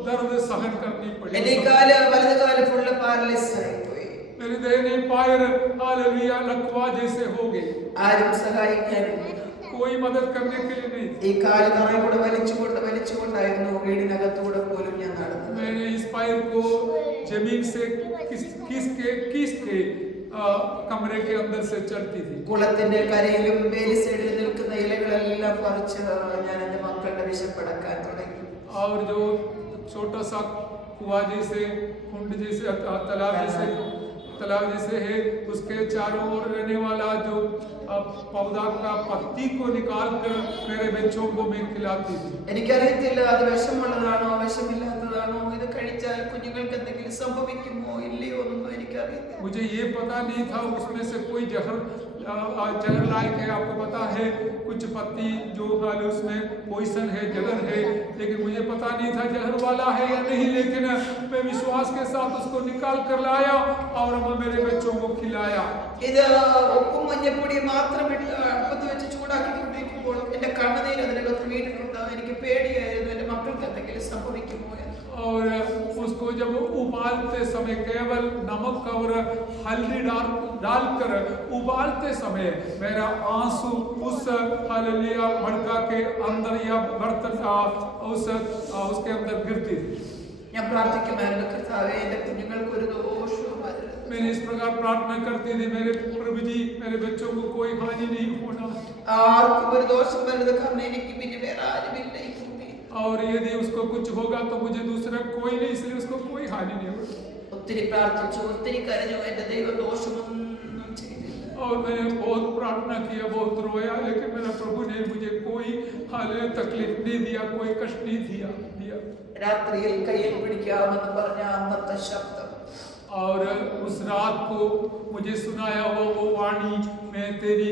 दर्द सहन करनी पड़ी। എന്റെ കാല് വലത് കാല് ഫുള്ള് പാരലൈസ് ആയി പോയി. मेरे देहने पैर हालेलुया लकवा जैसे हो गए। ആരും സഹായിക്കാനില്ല. कोई मदद करने के लिए नहीं। ഈ കാല് തറയിലൂടെ വലിച്ചുകൊണ്ടായിരുന്നു വീടിനകത്തൂടെ പോലും ഞാൻ നടന്നത്. मैंने इस पैर को जमीन से किस के कमरे के अंदर से चलती थी। കുളത്തിന്റെ കരയിലും വേലി സൈഡിൽ നിൽക്കുന്ന ഇലകളെല്ലാം പറിച്ച് ഞാൻ എന്റെ മക്കളുടെ വിശപ്പടക്കാൻ തുടങ്ങി. और जो छोटा सा कुआं जैसे कुंड जैसे तालाब जैसे है उसके चारों ओर रहने वाला जो पौधा का पत्ती को निकाल कर मेरे बच्चों को मैं खिलाती थी। എനിക്കറിയത്തില്ല അത് വിഷമുള്ളതാണോ വിഷമില്ലാത്തതാണോ, ഇത് കഴിച്ചാൽ കുഞ്ഞുങ്ങൾക്ക് എന്തെങ്കിലും സംഭവിക്കുമോ ഇല്ലയോ എന്നൊന്നും എനിക്കറിയില്ല. मुझे ये पता नहीं था उसमें से कोई जहर लायक है। आपको पता है कुछ पत्ती जो वाले उसमें पॉइजन है, जहर है, लेकिन मुझे पता नहीं था जहर वाला है या नहीं। लेकिन मैं विश्वास के साथ उसको निकाल कर लाया और मेरे बच्चों को खिलाया। ഇത് ഉപ്പും മഞ്ഞപ്പൊടിയും മാത്രം ഇട്ട് അടുപ്പത്ത് വെച്ച് ചൂടാക്കിക്കൊണ്ടിരിക്കുമ്പോൾ എന്റെ കണ്ണുനീര് അതിനകത്ത് വീണിട്ടുണ്ട്. എനിക്ക് പേടിയായിരുന്നു എന്റെ മക്കൾക്ക് എന്തെങ്കിലും സംഭവിക്കുമോ എന്ന്. और उसको जब उबालते समय केवल नमक और हल्दी डालकर उबालते समय मेरा आंसू उस हालेलुया मटका के अंदर या बर्तन उसके अंदर गिरती थी। ഞാൻ പ്രാർത്ഥിക്കുമായിരുന്നു, കർത്താവേ എന്റെ കുഞ്ഞുങ്ങൾക്ക് ഒരു ദോഷവും വരരുത്. मैंने इस प्रकार प्रार्थना करती थी, मेरे प्रभु जी मेरे बच्चों को कोई हानि नहीं होना। ആർക്കും ഒരു ദോഷം വരരുത്, കാരണം എനിക്ക് പിന്നെ വേറെ ആരുമില്ല ഈ ഭൂമിയിൽ. और यदि उसको कुछ होगा तो मुझे दूसरा कोई नहीं, इसलिए उसको कोई हानि नहीं होगी। ഒത്തിരി പ്രാർത്ഥിച്ചു, ഒത്തിരി കരഞ്ഞു, എന്റെ ദൈവം ദോഷമൊന്നും ചെയ്തില്ല. और मैंने बहुत प्रार्थना किया, बहुत रोया, लेकिन मेरा प्रभु ने मुझे कोई हालेलुया तकलीफ नहीं दिया, कोई कष्ट नहीं दिया। രാത്രിയിൽ കയ്യിൽ പിടിക്കാമെന്ന് പറഞ്ഞ അന്നത്തെ ശബ്ദം, और उस रात को मुझे सुनाया हुआ वो वाणी, मैं तेरी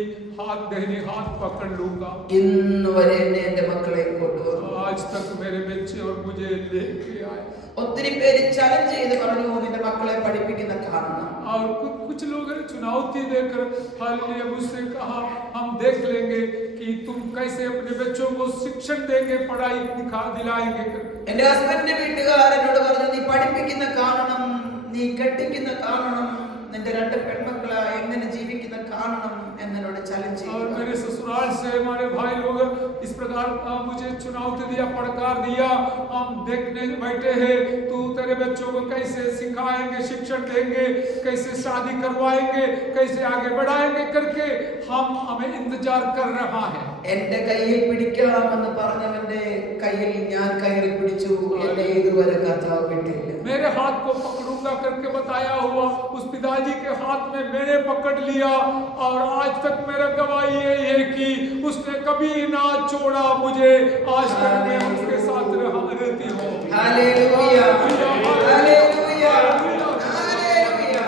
दाहिने हाथ पकड़ लूंगा। ഇന്ന് വരെ എന്റെ മക്കളെ കൊണ്ടുവന്നു. आज तक मेरे बच्चे और मुझे लेके आए। ഒത്തിരി പേര് ചലഞ്ച് ചെയ്ത് പറഞ്ഞു, നിന്റെ മക്കളെ പഠിപ്പിക്കുന്ന കാണണം. और कुछ लोग चुनौती देकर हालेलुया मुझसे कहा, हम देख लेंगे कि तुम कैसे अपने बच्चों को शिक्षण देंगे, पढ़ाई दिलाएंगे। എന്റെ ഹസ്ബൻഡിന്റെ വീട്ടുകാരനോട് പറഞ്ഞു, നീ പഠിപ്പിക്കുന്ന കാണണം, നീ കെട്ടിക്കുന്ന കാണണം, നിന്റെ രണ്ട് പെൺമക്കളെ എങ്ങനെ ജീവിക്കുന്ന കാണണം എന്നോട് ചലഞ്ച് ചെയ്തു. और मेरे ससुराल से हमारे भाई लोग इस प्रकार मुझे चुनौती दिया, पड़कार दिया, हम देखने बैठे हैं, तू तेरे बच्चों को कैसे सिखाएंगे, शिक्षण देंगे, कैसे शादी करवाएंगे, कैसे आगे बढ़ाएंगे करके हमें इंतजार कर रहा है। എന്റെ കയ്യിൽ പിടിക്കാമെന്ന് പറഞ്ഞവന്റെ കയ്യിൽ ഞാൻ കയറി പിടിച്ചു. എന്നെ ഇതുവരെ കർത്താവ് വിട്ടില്ല. मेरे हाथ को पकड़ूंगा करके बताया हुआ उस पिताजी के हाथ में मैंने पकड़ लिया, और आज तक मेरा गवाही ये है कि उसने कभी ना छोड़ा मुझे। आज तक मैं उसके साथ रहती हूँ। Hallelujah, hallelujah, hallelujah.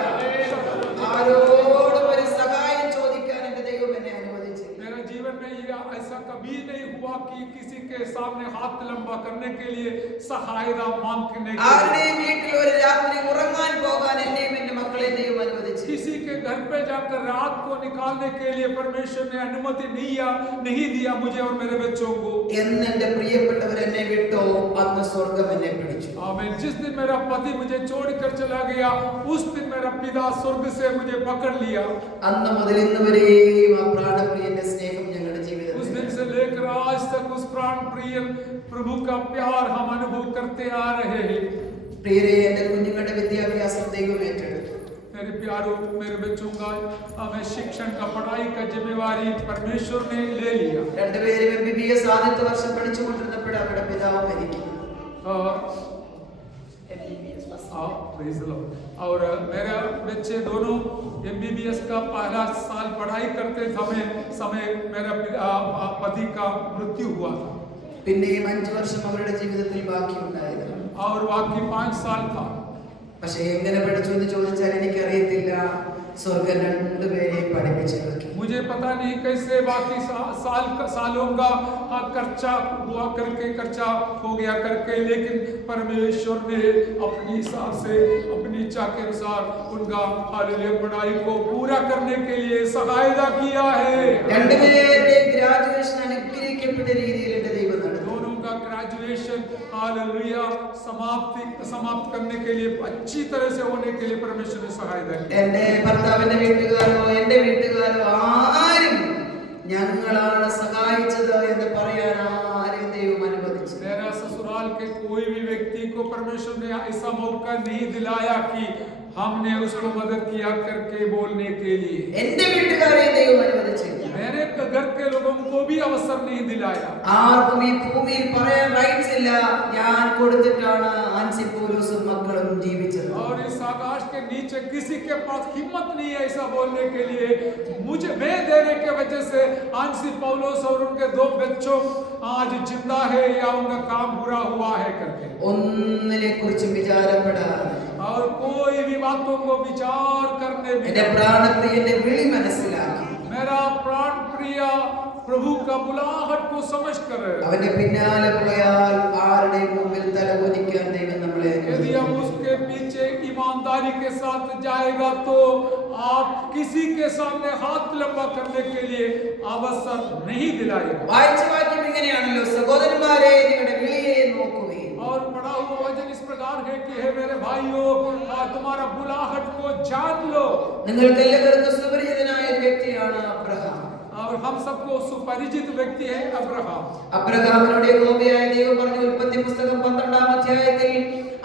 ആരോടും ഒരു സഹായം ചോദിക്കാൻ എന്റെ ദൈവം എന്നെ അനുവദിച്ചു. मेरा जीवन में ये ऐसा कभी नहीं हुआ कि किसी के सामने हाथ लंबा करने के लिए सहायता मांगने के लिए। ആരുടെയും വീട്ടിൽ ഒരു രാത്രി ഉറങ്ങാൻ പോകാൻ എന്നെയും എന്റെ മക്കളെ ദൈവം അനുവദിച്ചു. किसी के घर पे जाकर रात को निकालने के लिए परमेश्वर ने अनुमति नहीं दिया मुझे और मेरे बच्चों को। എന്ന് എൻ്റെ പ്രിയപ്പെട്ടവർ എന്നെ വിട്ടോ അന്ന് സ്വർഗ്ഗം എന്നെ പിടിച്ചു. आमीन। जिस दिन मेरा पति मुझे छोड़कर चला गया उस दिन मेरा पिता स्वर्ग से मुझे पकड़ लिया. അന്ന് മുതൽ ഇന്ന് വരെയും ആ പ്രാണപ്രിയന്റെ സ്നേഹം ഞങ്ങളുടെ ജീവിതത്തിൽ उस दिन से लेकर आज तक उस प्राण प्रिय प्रभु का प्यार हम अनुभव करते आ रहे हैं. പ്രിയരെ, എൻ്റെ കുഞ്ഞുങ്ങളുടെ വിദ്യാഭ്യാസം ദൈവം ഏറ്റെടുത്തു. मेरे प्यारों, मेरे बच्चों का हमें शिक्षण का पढ़ाई का जिम्मेवारी परमेश्वर ने ले लिया. രണ്ടുപേരും MBBS ആദ്യത്തെ വർഷം പഠിച്ചുകൊണ്ടിരുന്നപ്പോൾ അവരുടെ പിതാവ് മരിക്കുന്നു. और मेरा बच्चे दोनों MBBS का पहला साल पढ़ाई करते समय मेरा पति का मृत्यु हुआ था. പിന്നെയും 5 വർഷം അവരുടെ ജീവിതത്തിൽ ബാക്കിയുണ്ടായത്. और बाकी 5 साल था. പക്ഷേ എങ്ങനെ പഠിച്ചു എന്ന് ചോദിച്ചാൽ എനിക്കറിയത്തില്ല. स्वर्गन രണ്ടുപേരെയും പഠിപ്പിച്ചിറക്കി. मुझे पता नहीं कैसे बाकी सालों का खर्चा हुआ करके खर्चा हो गया करके, लेकिन परमेश्वर ने अपनी हिसाब से अपनी इच्छा के अनुसार उनका हालेलुया पढ़ाई को पूरा करने के लिए सहायता किया है. രണ്ടുപേരുടെ ഗ്രാജുവേഷൻ അനുഗ്രഹിക്കപ്പെട്ട രീതിയിൽ എൻ്റെ ദൈവം നടത്തി. दोनों का ग्रेजुएशन हालेलुया समाप्त करने के लिए अच्छी तरह से होने के लिए परमेश्वर ने सहायता की. എൻ്റെ ഭർത്താവിന്റെ വീട്ടുകാരോ എൻ്റെ വീട്ടുകാരോ ആരും ഞങ്ങളാണ് സഹായിച്ചത് എന്ന് പറയാൻ ആരും ദൈവം അനുവദിച്ചു. मेरा ससुराल के कोई भी व्यक्ति को परमेश्वर ने ऐसा मौका नहीं दिलाया कि हमने उसको मदद किया करके बोलने के लिए. എൻ്റെ വീട്ടുകാരെ ദൈവം അനുവദിച്ചു. मेरे घर के लोगों को भी अवसर नहीं दिलाया. ആർക്കും ഈ ഭൂമിയിൽ പറയാൻ റൈറ്റ്സ് ഇല്ല ഞാൻ കൊടുത്തിട്ടാണ് ആൻസി പൗലോസും മക്കളും ജീവിച്ചത്. और इस आकाश के नीचे किसी के पास हिम्मत नहीं है ऐसा बोलने के लिए मुझे मैं देने के वजह से आंसी पौलोस और उनके 2 बच्चों आज जिंदा है या उनका काम पूरा हुआ है करके. ഒന്നിനെ കുറിച്ച് വിചാരപ്പെടാതെ और कोई भी बातों को विचार करने എൻ്റെ പ്രാണപ്രിയന്റെ വിളി മനസ്സിലാക്കി मेरा प्राण प्रिय प्रभु का बुलाहट को समझकर അവന്റെ പിന്നാലെ പോയാൽ ആരുടെയും മുമ്പിൽ തലകുനിക്കാൻ ദൈവം നമ്മളെ यदि हम उसके पीछे ईमानदारी के साथ जाएगा तो आप किसी के सामने हाथ लंबा करने के लिए अवसर नहीं दिलाएगा. വായിച്ച വാക്യം ഇങ്ങനെയാണല്ലോ, സഹോദരന്മാരെ നിങ്ങളുടെ വിളിയെ നോക്കുവിൻ. और पढ़ा हुआ वचन इस प्रकार है कि हे मेरे भाइयों तुम्हारा बुलाहट को जान लो. നിങ്ങൾക്ക് എല്ലാവർക്കും സുപരിചിതനായ ഒരു വ്യക്തിയാണ് അബ്രഹാം. और हम सबको सुपरिचित व्यक्ति है अब्राहम. അബ്രഹാമിനോട് യഹോവയായ ദൈവം പറഞ്ഞു, ഉൽപ്പത്തി പുസ്തകം 12-ാം അധ്യായത്തിൽ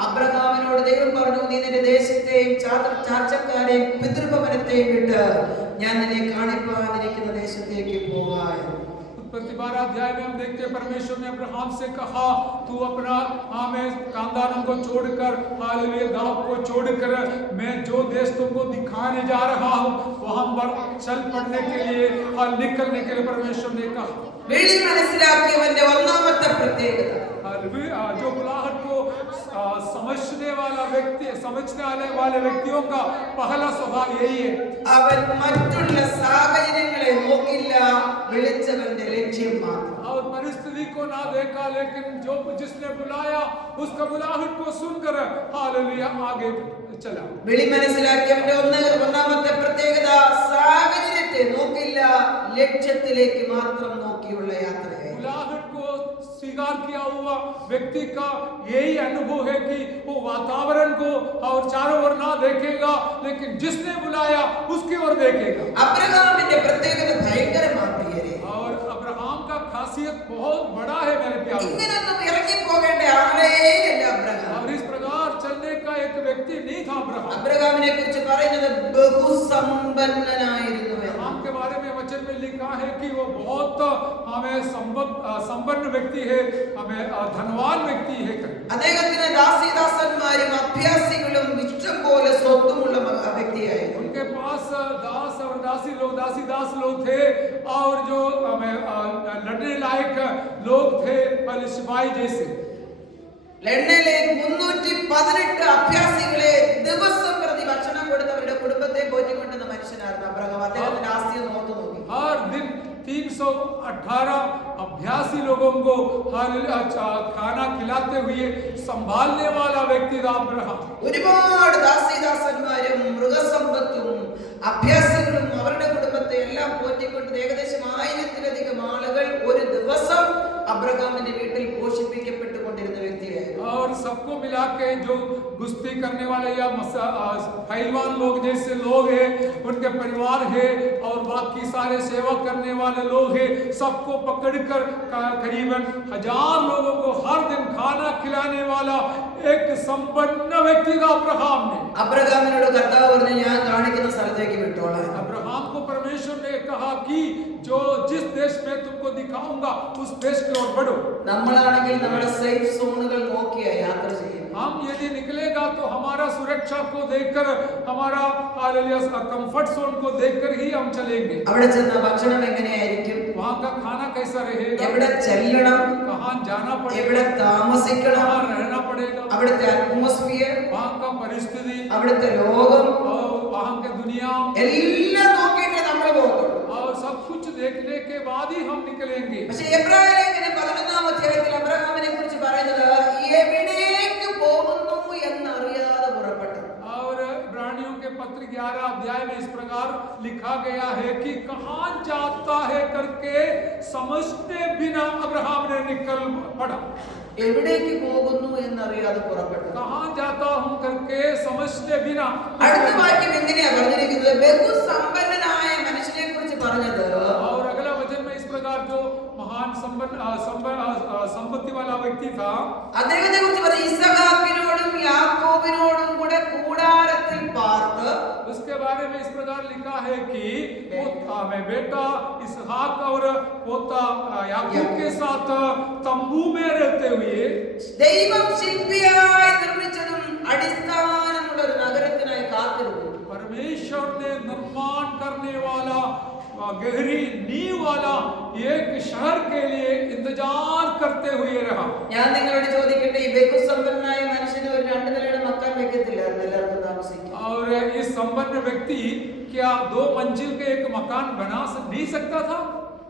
അബ്രഹാമിനോട് ദൈവം പറഞ്ഞു, നീ നിന്റെ ദേശത്തെയും ചാർച്ചക്കാരെയും പിതൃഭവനത്തെയും വിട്ട് ഞാൻ നിന്നെ കാണിപ്പാൻ ഇരിക്കുന്ന ദേശത്തേക്ക് പോകാൻ. उत्पत्ति 12 अध्याय में हम देखते हैं परमेश्वर ने अब्राहम से कहा तू अपना खानदानों को छोड़कर हालेलुया गांव को छोड़कर मैं जो देश तुमको दिखाने जा रहा हूं वहां पर चल पड़ने के लिए और निकलने के लिए परमेश्वर ने कहा. വിളി മനസ്സിലാക്കിയവന്റെ ഒന്നാമത്തെ പ്രത്യേകത जो बुलाहट को समझने वाले व्यक्तियों का पहला स्वभाव यही है. അവൻ മറ്റുള്ള സാഹചര്യങ്ങളെ നോക്കില്ല, വിളിച്ചവന്റെ ലക്ഷ്യം മാത്രം. और परिस्थिति को ना देखा, लेकिन जो जिसने बुलाया उसका बुलाहट को सुनकर हालेलुया आगे चला. വിളി മനസ്സിലാക്കിയവന്റെ ഒന്നാമത്തെ പ്രത്യേകത സാഹചര്യത്തെ നോക്കില്ല, ലക്ഷ്യത്തിലേക്ക് മാത്രം നോക്കിയുള്ള യാത്രയായി. बुलाहट को स्वीकार किया हुआ व्यक्ति का यही अनुभव है कि वो वातावरण को और चारों ओर ना देखेगा, लेकिन जिसने बुलाया उसकी ओर देखेगा. അബ്രഹാമിന്റെ പ്രത്യേകത ഭയങ്കരമാണ് പ്രിയരെ. और अब्राहम का खासियत बहुत बड़ा है मेरे प्यारे. ഇങ്ങനൊന്നും ഇറങ്ങി പോകേണ്ട ആളേ അല്ല അബ്രഹാം. और इस प्रकार चलने का एक व्यक्ति नहीं था अब्राहम. അബ്രഹാമിനെ കുറിച്ച് പറയുന്നത് ബഹുസമ്പന്നനായിരുന്നു. अब्राहम के बारे में वचन में लिखा है कि वो बहुत हमें संपन्न व्यक्ति है, हमें धनवान व्यक्ति है. അദ്ദേഹത്തിന് ദാസീദാസന്മാരും അഭ്യാസികളും ഇഷ്ടം പോലെ സ്വത്തുമുള്ള വ്യക്തിയായിരുന്നു. उनके पास दास और दासीदास लोग थे और जो लड़ने लायक लोग थे, सिपाही जैसे. ലണ്ടനിലെ 318 അഭ്യാസികളെ ദിവസം പ്രതി ഭക്ഷണം കൊടുത്തവരുടെ കുടുംബത്തെ പോറ്റിക്കൊണ്ടുന്ന മനുഷ്യനായിരുന്നു അബ്രഹാം. അദ്ദേഹത്തിന്റെ ആസ്തി നോക്കി हर दिन 318 अभ्यासी लोगों को खाना खिलाते हुए संभालने वाला व्यक्ति था अब्राहम. ഒരുപാട് ദാസീദാസന്മാരും മൃഗസമ്പത്തും അഭ്യാസങ്ങളും അവരുടെ കുടുംബത്തെ എല്ലാം പോറ്റിക്കൊണ്ട് ഏകദേശം 1000-ലധികം ആളുകൾ ഒരു ദിവസം അബ്രഹാമിന്റെ വീട്ടിൽ പോഷിപ്പിക്കപ്പെട്ടുകൊണ്ടിരുന്ന വ്യക്തിയായിരുന്നു. और सबको मिला के जो कुश्ती करने वाले या पहलवान लोग जैसे लोग हैं, उनके परिवार है और बाकी सारे सेवा करने वाले लोग हैं, सबको पकड़कर करीबन 1000 लोगों को हर दिन खाना खिलाने वाला एक संपन्न व्यक्ति था अब्राहम ने. അബ്രഹാമിനോട് കർത്താവ് പറഞ്ഞു, ഞാൻ കാണിക്കുന്ന സ്ഥലത്തേക്ക് വിട്ടോളാം. अब्राहम को परमेश्वर ने कहा कि जो जिस देश में तुमको दिखाऊंगा उस देश की ओर बढ़ो. നമ്മളാണെങ്കിൽ നമ്മുടെ സേഫ് സോണുകൾ നോക്കിയാ യാത്ര ചെയ്യും. हम यदि निकलेगा तो हमारा सुरक्षा को देखकर, हमारा कंफर्ट जोन को देखकर ही हम चलेंगे. അവിടെ ചെന്ന ഭക്ഷണം എങ്ങനെയായിരിക്കും, वहाँ का खाना कैसा रहेगा, എവിടെ ചെല്ലണം, कहाँ जाना पड़ेगा, എവിടെ താമസിക്കണം, कहाँ रहना पड़ेगा, അവിടുത്തെ അറ്റ്മോസ്ഫിയർ, वहाँ का परिस्थिति അവിടുത്തെ ലോകം और वहाँ के दुनिया എല്ലാം നോക്കിയിട്ട് നമ്മൾ പോകും. और सब कुछ देखने के बाद ही हम निकलेंगे. പക്ഷേ എബ്രായ ലേഖനം 11-ാം അധ്യായത്തിൽ അബ്രഹാമിനെ കുറിച്ച് പറയുന്നത് എവിടേക്ക് പോകുന്നു എന്നറിയാതെ പുറപ്പെട്ടു. और इब्रानियों के पत्र 11 अध्याय में इस प्रकार लिखा गया है कि कहाँ जाता है करके समझने बिना अब्राहम ने निकल पड़ा. എവിടേക്ക് പോകുന്നു എന്നറിയാതെ പുറപ്പെട്ടു. कहाँ जाता हूँ करके समझने बिना. അടുത്ത വാക്യം എങ്ങനെയാ പറഞ്ഞിരിക്കുന്നത്, ബഹുസമ്പന്നനായ മനുഷ്യനെ കുറിച്ച് പറഞ്ഞത്. और अगला वचन में इस प्रकार जो महान संपत्ति वाला व्यक्ति था, അദ്ദേഹത്തെ കുറിച്ച് പറഞ്ഞ ഇസഹാക്കിനോടും യാക്കോബിനോടും കൂടെ കൂടാരത്തിൽ പാർത്ത്. उसके बारे में इस प्रकार लिखा है कि मैं बेटा इसहाक और पोता याकूब के साथ तंबू में रहते हुए ദൈവം ശില്പിയായി നിർമ്മിച്ചതും അടിസ്ഥാനമുള്ള ഒരു നഗരത്തിനായി കാത്തിരുന്നു. परमेश्वर ने निर्माण करने वाला गहरी नींव वाला एक शहर के लिए इंतजार करते हुए रहा. ഞാൻ നിങ്ങളോട് ചോദിക്കട്ടെ, ഈ ബഹുസമ്പന്നനായ മനുഷ്യന് ഒരു 2 നിലയുടെ മക്കാൻ വെക്കത്തില്ലായിരുന്നു എല്ലാവർക്കും താമസിക്കാൻ? और इस संपन्न व्यक्ति क्या 2 मंजिल के एक मकान बना नहीं सकता था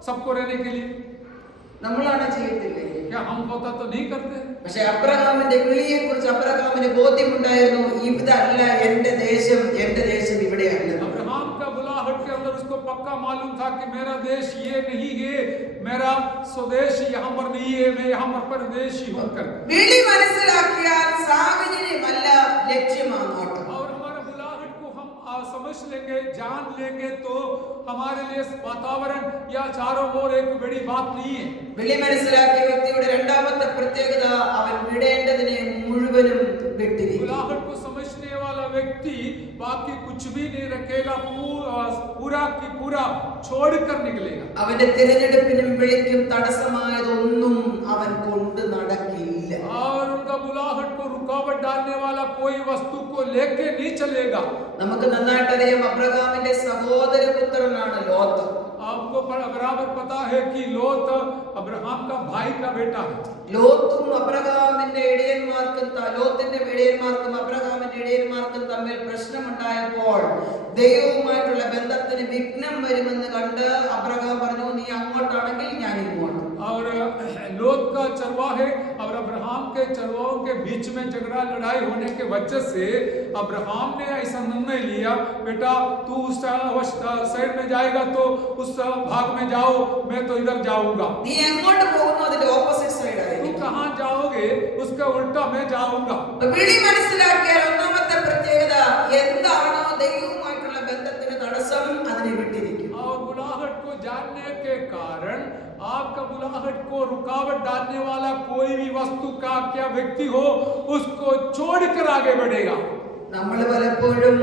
सबको रहने के लिए? നമ്മളാണ് ചെയ്യത്തില്ലേ? क्या हम होता तो नहीं करते? പക്ഷേ അബ്രഹാമിന്റെ വിളിയെ കുറിച്ച് അബ്രഹാമിന് ബോധ്യമുണ്ടായിരുന്നു, ഇതല്ല എന്റെ ദേശം, എന്റെ ദേശം ഇവിടെയല്ല. अब्राहम का बुलाहट के अंदर उसको पक्का मालूम था कि मेरा देश ये नहीं है, मेरा स्वदेश यहाँ पर नहीं है, मैं यहाँ पर परदेशी हूँ कर. വിളി മനസ്സിലാക്കിയാൽ സാഹചര്യമല്ല ലക്ഷ്യമാകട്ടെ. और हमारा बुलाहट को हम समझ लेंगे, जान लेंगे तो हमारे लिए वातावरण या चारों ओर एक बड़ी बात नहीं है. വിളി മനസ്സിലാക്കിയ വ്യക്തിയുടെ രണ്ടാമത്തെ പ്രത്യേകത, അവൻ വിടേണ്ടതിനെ മുഴുവനും വിട്ടിരിക്കും. बुलाहट को समझने वाला व्यक्ति बाकी कुछ भी नहीं रखेगा, पूरा की पूरा छोड़कर निकलेगा. അവന്റെ തിരഞ്ഞെടുപ്പിനും വിളിക്കും തടസ്സമായതൊന്നും അവൻ കൊണ്ട് നടക്കില്ല. और उनका बुलाहट को रुकावट डालने वाला कोई वस्तु को लेके नहीं चलेगा. നമുക്ക് നന്നായിട്ടറിയാം, അബ്രഹാമിന്റെ സഹോദരപുത്രനാണ് ലോത്ത്. आपको बराबर पता है कि लोत अब्राहम का भाई का बेटा है. ലോത്തും അബ്രഹാമിന്റെ ഇടയന്മാർക്കും ലോത്തിന്റെ ഇടയന്മാർക്കും അബ്രഹാമിന്റെ ഇടയന്മാർക്കും തമ്മിൽ പ്രശ്നമുണ്ടായപ്പോൾ ദൈവവുമായിട്ടുള്ള ബന്ധത്തിന് വിഘ്നം വരുമെന്ന് കണ്ട് അബ്രഹാം പറഞ്ഞു, നീ അങ്ങോട്ടാണെങ്കിൽ ഞാൻ ഇങ്ങോട്ട്. और लोत का चरवाहे और अब्राहम के चरवाहों के बीच में झगड़ा लड़ाई होने के वजह से अब्राहम ने ऐसा निर्णय लिया, बेटा तू उस साइड में जाएगा तो उस भाग में जाओ, मैं तो इधर जाऊंगा. നീ എങ്ങോട്ട് പോകുന്നു അതിന്റെ ഓപ്പോസിറ്റ് സൈഡ് ആയിരിക്കും. तुम कहाँ जाओगे उसका उल्टा मैं जाऊंगा. വിളി മനസ്സിലാക്കിയാൽ ഒന്നാമത്തെ പ്രത്യേകത, എന്താണോ ദൈവവുമായിട്ടുള്ള ബന്ധത്തിന് തടസ്സം അതിനെ വിട്ടിരിക്കും. और बुलाहट को जानने के कारण आपका बुलाहट को रुकावट डालने वाला कोई भी वस्तु का क्या व्यक्ति हो उसको छोड़कर आगे बढ़ेगा. നമ്മൾ പലപ്പോഴും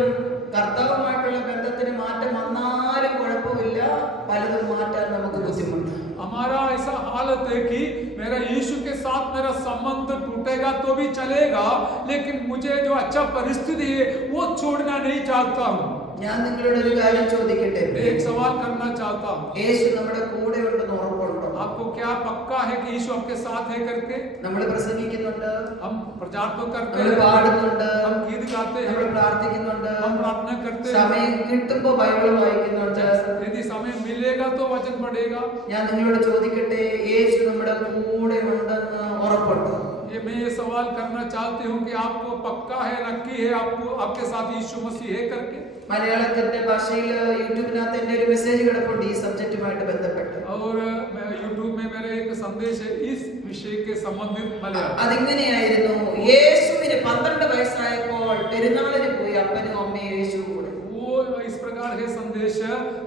കർത്താവുമായിട്ടുള്ള ബന്ധത്തിന് മാറ്റം വന്നാലും കുഴപ്പമില്ല, പലതും മാറ്റാൻ നമുക്ക് ബുദ്ധിമുട്ട്. हमारा ऐसा हालत है कि मेरा यीशु के साथ मेरा संबंध टूटेगा तो भी चलेगा, लेकिन मुझे जो अच्छा परिस्थिति है वो छोड़ना नहीं चाहता हूँ. ഞാൻ നിങ്ങളോട് ഒരു കാര്യം ചോദിക്കട്ടെ, एक सवाल करना चाहता हूँ. യേശു നമ്മുടെ കൂടെ ഉണ്ടെന്ന് ഉറപ്പുണ്ടോ? आपको क्या पक्का है कि यीशु आपके साथ है करके? നമ്മൾ പ്രസംഗിക്കുന്നുണ്ട്, हम प्रचार तो करते നമ്മൾ हैं, പാടുന്നുണ്ട്, हम गीत गाते നമ്മൾ हैं, പ്രാർത്ഥിക്കുന്നുണ്ട്, हम प्रार्थना करते हैं, സമയം കിട്ടുമ്പോ ബൈബിൾ വായിക്കുന്നുണ്ട്. यदि समय मिलेगा तो वचन पढ़ेगा. ഞാൻ നിങ്ങളോട് ചോദിക്കട്ടെ, യേശു നമ്മുടെ കൂടെ ഉണ്ടെന്ന് ഉറപ്പുണ്ടോ? ये मैं ये सवाल करना चाहती हूँ कि आपको पक्का है, नक्की है आपको आपके साथ यीशु मसीह है करके? മലയാളത്തിന്റെ ഭാഷയിൽ യൂട്യൂബിനകത്ത് എൻ്റെ ഒരു മെസ്സേജ് കിടപ്പുണ്ട് ഈ സബ്ജക്റ്റുമായിട്ട് ബന്ധപ്പെട്ട്. और मैं यूट्यूब में मेरा एक संदेश है इस विषय के संबंधित मलयालम. അതിങ്ങനെയായിരുന്നു, യേശുവിന് 12 വയസ്സായപ്പോൾ പെരുന്നാളിന് പോയി അപ്പനും അമ്മയും യേശു കൂടെ. वो इस प्रकार है संदेश,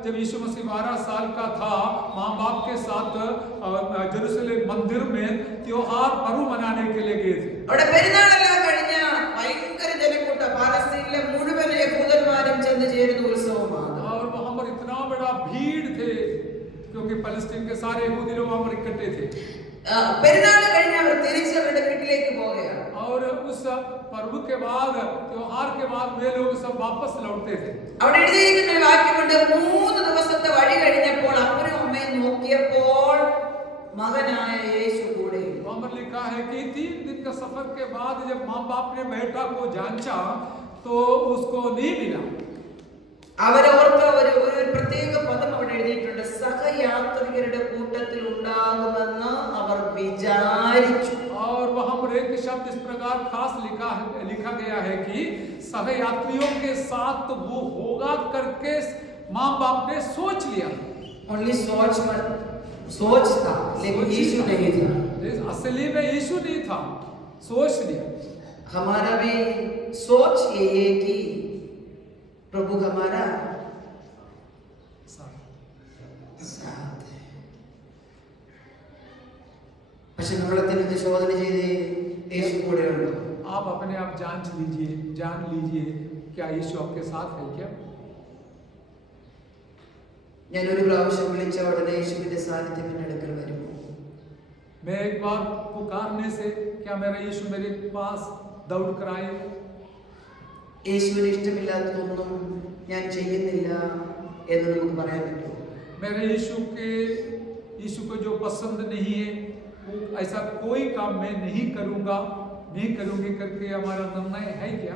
जब यीशु मसीह 12 साल का था, माँ बाप के साथ जेरूसलम मंदिर में त्योहार पर्व मनाने के लिए गए थे. അവിടെ പെരുന്നാളെല്ലാം കഴിഞ്ഞ ഭയങ്കര ജനക്കൂട്ട, പാലസ്തീനിലെ മുഴുവൻ യഹൂദന്മാരും ചെന്ന് ചേരുന്ന ഉത്സവമാണ്. और वहां पर इतना बड़ा भीड़ थे क्योंकि फलस्तीन के सारे यहूदी लोग वहां पर इकट्ठे थे. പെരുന്നാൾ കഴിഞ്ഞ് അവർ തിരിച്ച് അവരുടെ വീട്ടിലേക്ക് പോവുകയാണ്. और उस पर्व के बाद, त्योहार के बाद वे लोग सब वापस लौटते थे. അവിടെ എഴുതിയിരിക്കുന്ന ഒരു വാക്യമുണ്ട്, 3 ദിവസത്തെ വഴി കഴിഞ്ഞപ്പോൾ അപ്പനും അമ്മയും നോക്കിയപ്പോൾ മകനായ യേശു കൂടെ. वहां पर लिखा है कि 3 दिन का सफर के बाद जब माँ बाप ने बेटा को जांचा तो उसको नहीं मिला. അവരോർത്ത് ഒരു പ്രത്യേക പദം അവിടെ എഴുതിയിട്ടുണ്ട്, സഹയാത്രികരുടെ കൂട്ടത്തിൽ ഉണ്ടാകുമെന്ന് അവർ വിചാരിച്ചു. और वहां पर एक शब्द इस प्रकार खास लिखा गया है कि सहयात्रियों के साथ वो होगा करके माँ बाप ने सोच लिया. ओनली सोच था, लेकिन यीशु नहीं था. असली में यीशु नहीं था, सोच लिया. हमारा भी सोच ये है कि प्रभु हमारा साथ है. പക്ഷെ നമ്മളെ തന്നെ ശോധന ചെയ്ത് യേശു കൂടെ ഉണ്ടോ? आप अपने आप जान लीजिए क्या यीशु आपके साथ है क्या? ഞാൻ ഒരു പ്രാവശ്യം വിളിച്ച ഉടനെ യേശുവിന്റെ സാന്നിധ്യം എന്റെ അടുക്കൽ വരുമോ? मैं एक बार पुकारने से क्या मेरा यीशु मेरे पास दौड़ कर आए? യേശുവിന് ഇഷ്ടമില്ലാത്തതൊന്നും ഞാൻ ചെയ്യുന്നില്ല എന്ന് നമുക്ക് പറയാൻ പറ്റുമോ? मेरे यीशु को जो पसंद नहीं है वो ऐसा कोई काम मैं नहीं करूंगी करके हमारा निर्णय है क्या?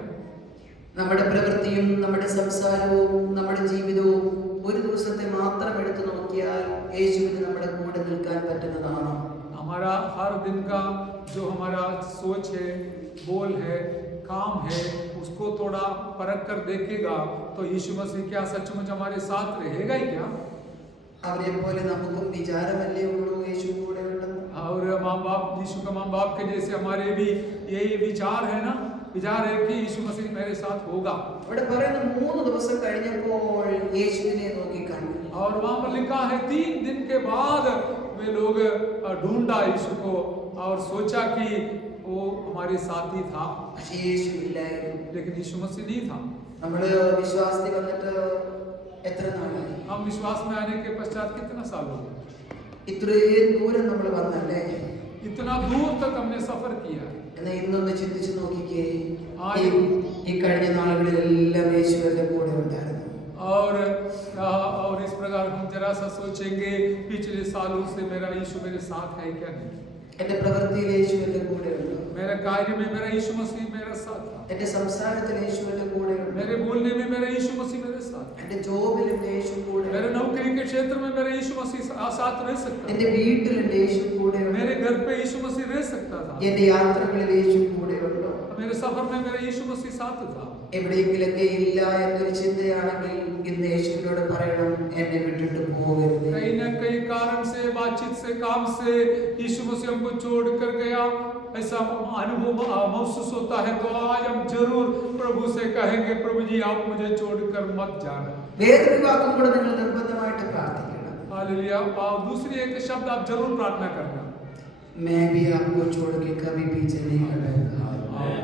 നമ്മുടെ പ്രവൃത്തിയും നമ്മുടെ സംസാരവും നമ്മുടെ ജീവിതവും ഒരു ദിവസത്തെ മാത്രം എടുത്തു നോക്കിയാൽ യേശുവിന് നമ്മുടെ കൂടെ നിൽക്കാൻ പറ്റുന്നതാണോ? हमारा हर दिन का जो हमारा सोच है, बोल है, काम है, उसको थोड़ा परख कर देखेगा तो यीशु मसीह क्या सचमुच हमारे साथ रहेगा ही क्या? അവരെ പോലെ നമുക്കും വിചാരമല്ലേ ഉള്ളൂ യേശു കൂടെ ഉണ്ടെന്ന്? और माँ बाप, यीशु का माँ बाप के जैसे हमारे भी यही विचार है ना, विचार है कि यीशु मसीह मेरे साथ होगा. അവിടെ പറയുന്ന 3 ദിവസം കഴിഞ്ഞപ്പോൾ യേശുവിനെ നോക്കി കണ്ടു. और वहां पर लिखा है 3 दिन के बाद वे लोग ढूंढा यीशु को और सोचा कि वो हमारे साथ ही था, പക്ഷേ യേശു ഇല്ലായിരുന്നു. लेकिन यीशु मसीह नहीं था. നമ്മള് വിശ്വാസത്തിൽ വന്നിട്ട് എത്ര നാളായി? हम विश्वास में आने के पश्चात कितना साल हो गए? ഇത്രയും ദൂരം നമ്മൾ വന്നല്ലേ? इतना दूर तक हमने सफर किया. എന്നാൽ ഇന്നൊന്ന് ചിന്തിച്ചു നോക്കിക്കേ, ഈ കഴിഞ്ഞ നാളുകളിലെല്ലാം യേശു എന്റെ കൂടെ ഉണ്ടായിരുന്നു. और इस प्रकार हम जरा सा सोचेंगे पिछले सालों से मेरा यीशु मेरे साथ है क्या? नहीं. എന്റെ പ്രവൃത്തിയിൽ യേശു എന്റെ കൂടെ ഉണ്ട്. मेरे कार्य में मेरा यीशु मसीह मेरे साथ था. എന്റെ സംസാരത്തിൽ യേശു എന്റെ കൂടെ ഉണ്ട്. मेरे बोलने में मेरा यीशु मसीह मेरे साथ. എന്റെ ജോബിൽ എന്റെ യേശു കൂടെ. मेरे नौकरी के क्षेत्र में मेरा यीशु मसीह साथ रह सकता. എന്റെ വീട്ടിൽ എന്റെ യേശു കൂടെ ഉണ്ട്. मेरे घर पे यीशु मसीह रह सकता था. എന്റെ യാത്രകളിൽ യേശു കൂടെ ഉണ്ട്. मेरे सफर में मेरा यीशु मसीह साथ था. എവിടെയെങ്കിലൊക്കെ ഇല്ല എന്നൊരു ചിന്തയാണെങ്കിൽ ഇന്ന് യേശുവിനോട് പറയണം, എന്നെ വിട്ടിട്ട് പോകരുത്. कहीं न कहीं कारण से, बातचीत से, काम से यीशु मसीह हमको छोड़ कर गया, ऐसा अनुभव महसूस होता है तो आज हम जरूर प्रभु से कहेंगे, प्रभु जी आप मुझे छोड़कर मत जाना. വേറൊരു വാക്കും കൂടെ നിങ്ങൾ നിർബന്ധമായിട്ട് പ്രാർത്ഥിക്കണം. हालेलुया. और दूसरी एक शब्द आप जरूर प्रार्थना करना, मैं भी आपको छोड़ के कभी पीछे नहीं हटूंगा.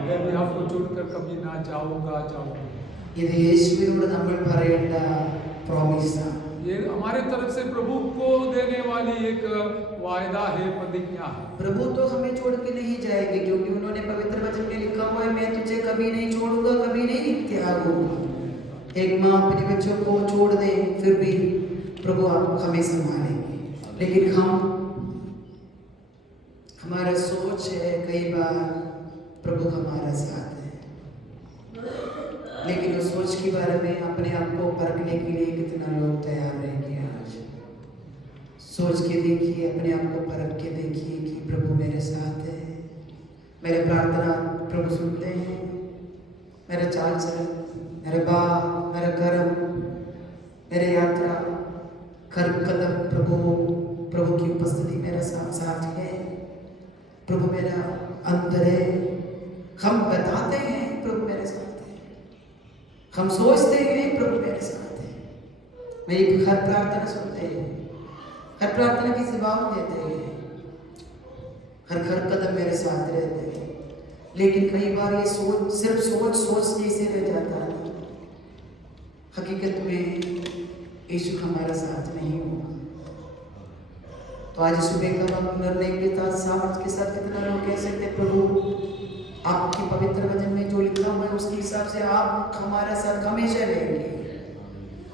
मैं भी आपको छोड़कर कभी ना जाऊंगा. ഇത് യേശുവിനോട് നമ്മൾ പറയേണ്ട പ്രോമിസാണ്. ये हमारे तरफ से प्रभु को देने वाली एक वायदा है, प्रतिज्ञा है. प्रभु तो हमें छोड़ के नहीं जाएंगे, क्योंकि उन्होंने पवित्र वचन में लिखा हुआ है, मैं तुझे कभी नहीं छोड़ूंगा, कभी नहीं त्यागूंगा. एक माँ अपने बच्चों को छोड़ दे फिर भी प्रभु आप हमें संभालेंगे. लेकिन हमारा सोच है कई बार प्रभु हमारा साथ है, लेकिन उस सोच के बारे में अपने आप को परखने के लिए कितना लोग तैयार रहेंगे? आज सोच के देखिए, अपने आप को परख के देखिए कि प्रभु मेरे साथ है, मेरे प्रार्थना प्रभु सुनते हैं। मेरा चाल चलन, मेरे बात, मेरा कर्म, मेरे यात्रा, हर कदम प्रभु की उपस्थिति मेरा साथ है। प्रभु मेरा अंदर है। हम बताते हैं प्रभु मेरे साथ है, हम सोचते हैं प्रभु मेरे साथ है। मेरी हर प्रार्थना सुनते हैं, हर प्रार्थना की जवाब देते हैं, हर कदम मेरे साथ रहते हैं। लेकिन कई बार ये सिर्फ सोचने से रह जाता है। हकीकत में यीशु हमारा साथ नहीं होगा। तो आज सुबह का हम निर्णय के साथ सामर्थ के साथ कितना लोग कह सकते हैं प्रभु आपके पवित्र वचन में जो लिखा हुआ है उसके हिसाब से आप हमारा साथ हमेशा रहेंगे।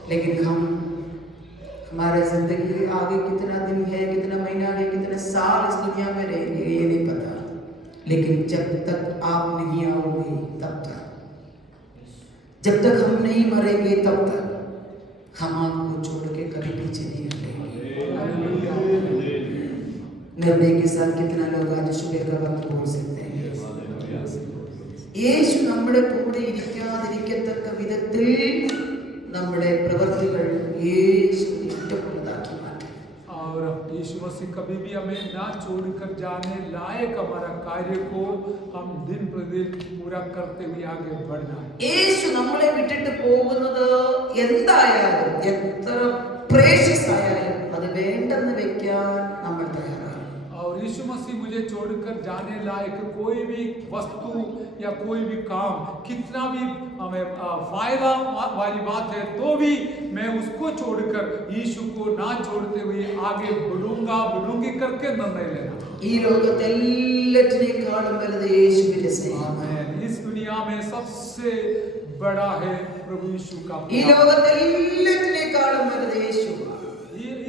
लेकिन हमारा जिंदगी आगे कितना दिन है, कितना महीना आगे, कितने साल इस दुनिया में रहेंगे ये नहीं पता। लेकिन जब तक आप नहीं आओगे तब तक, जब तक हम नहीं मरेंगे तब तक हम आपको छोड़ के कभी पीछे नहीं हटेंगे। निर्णय के साथ कितना लोग आज सुबह का वक्त बोल सकते हैं യേശു നമ്മുടെ കൂടെ ഇരിക്കാതിരിക്കത്തക്ക വിധത്തിൽ നമ്മുടെ പ്രവൃത്തികൾ യേശു ഇഷ്ടമുള്ളതാക്കി മാറ്റി. और यीशु मसीह कभी भी हमें ना छोड़कर जाने लायक हमारा कार्य को हम दिन प्रतिदिन पूरा करते हुए आगे बढ़ना है. യേശു നമ്മളെ വിട്ടിട്ട് പോകുന്നത് എന്തായാലും എത്ര പ്രേഷ്യസ് ആയാലും അത് വേണ്ടെന്ന് വെക്കാൻ നമ്മൾ തയ്യാറാണ്. और यीशु मसीह मुझे छोड़कर जाने लायक कोई भी वस्तु या कोई भी काम कितना भी हमें फायदा वाली बात है तो भी मैं उसको छोड़कर यीशु को ना छोड़ते हुए आगे बढ़ूंगी करके निर्णय लेना. ഈ ലോകത്തെല്ലാറ്റിനേക്കാളും വലുത് യേശുവിന്റെ സ്നേഹം. इस दुनिया में सबसे बड़ा है प्रभु यीशु का ഈ ലോകത്തെല്ലാറ്റിനേക്കാളും വലുത് യേശു.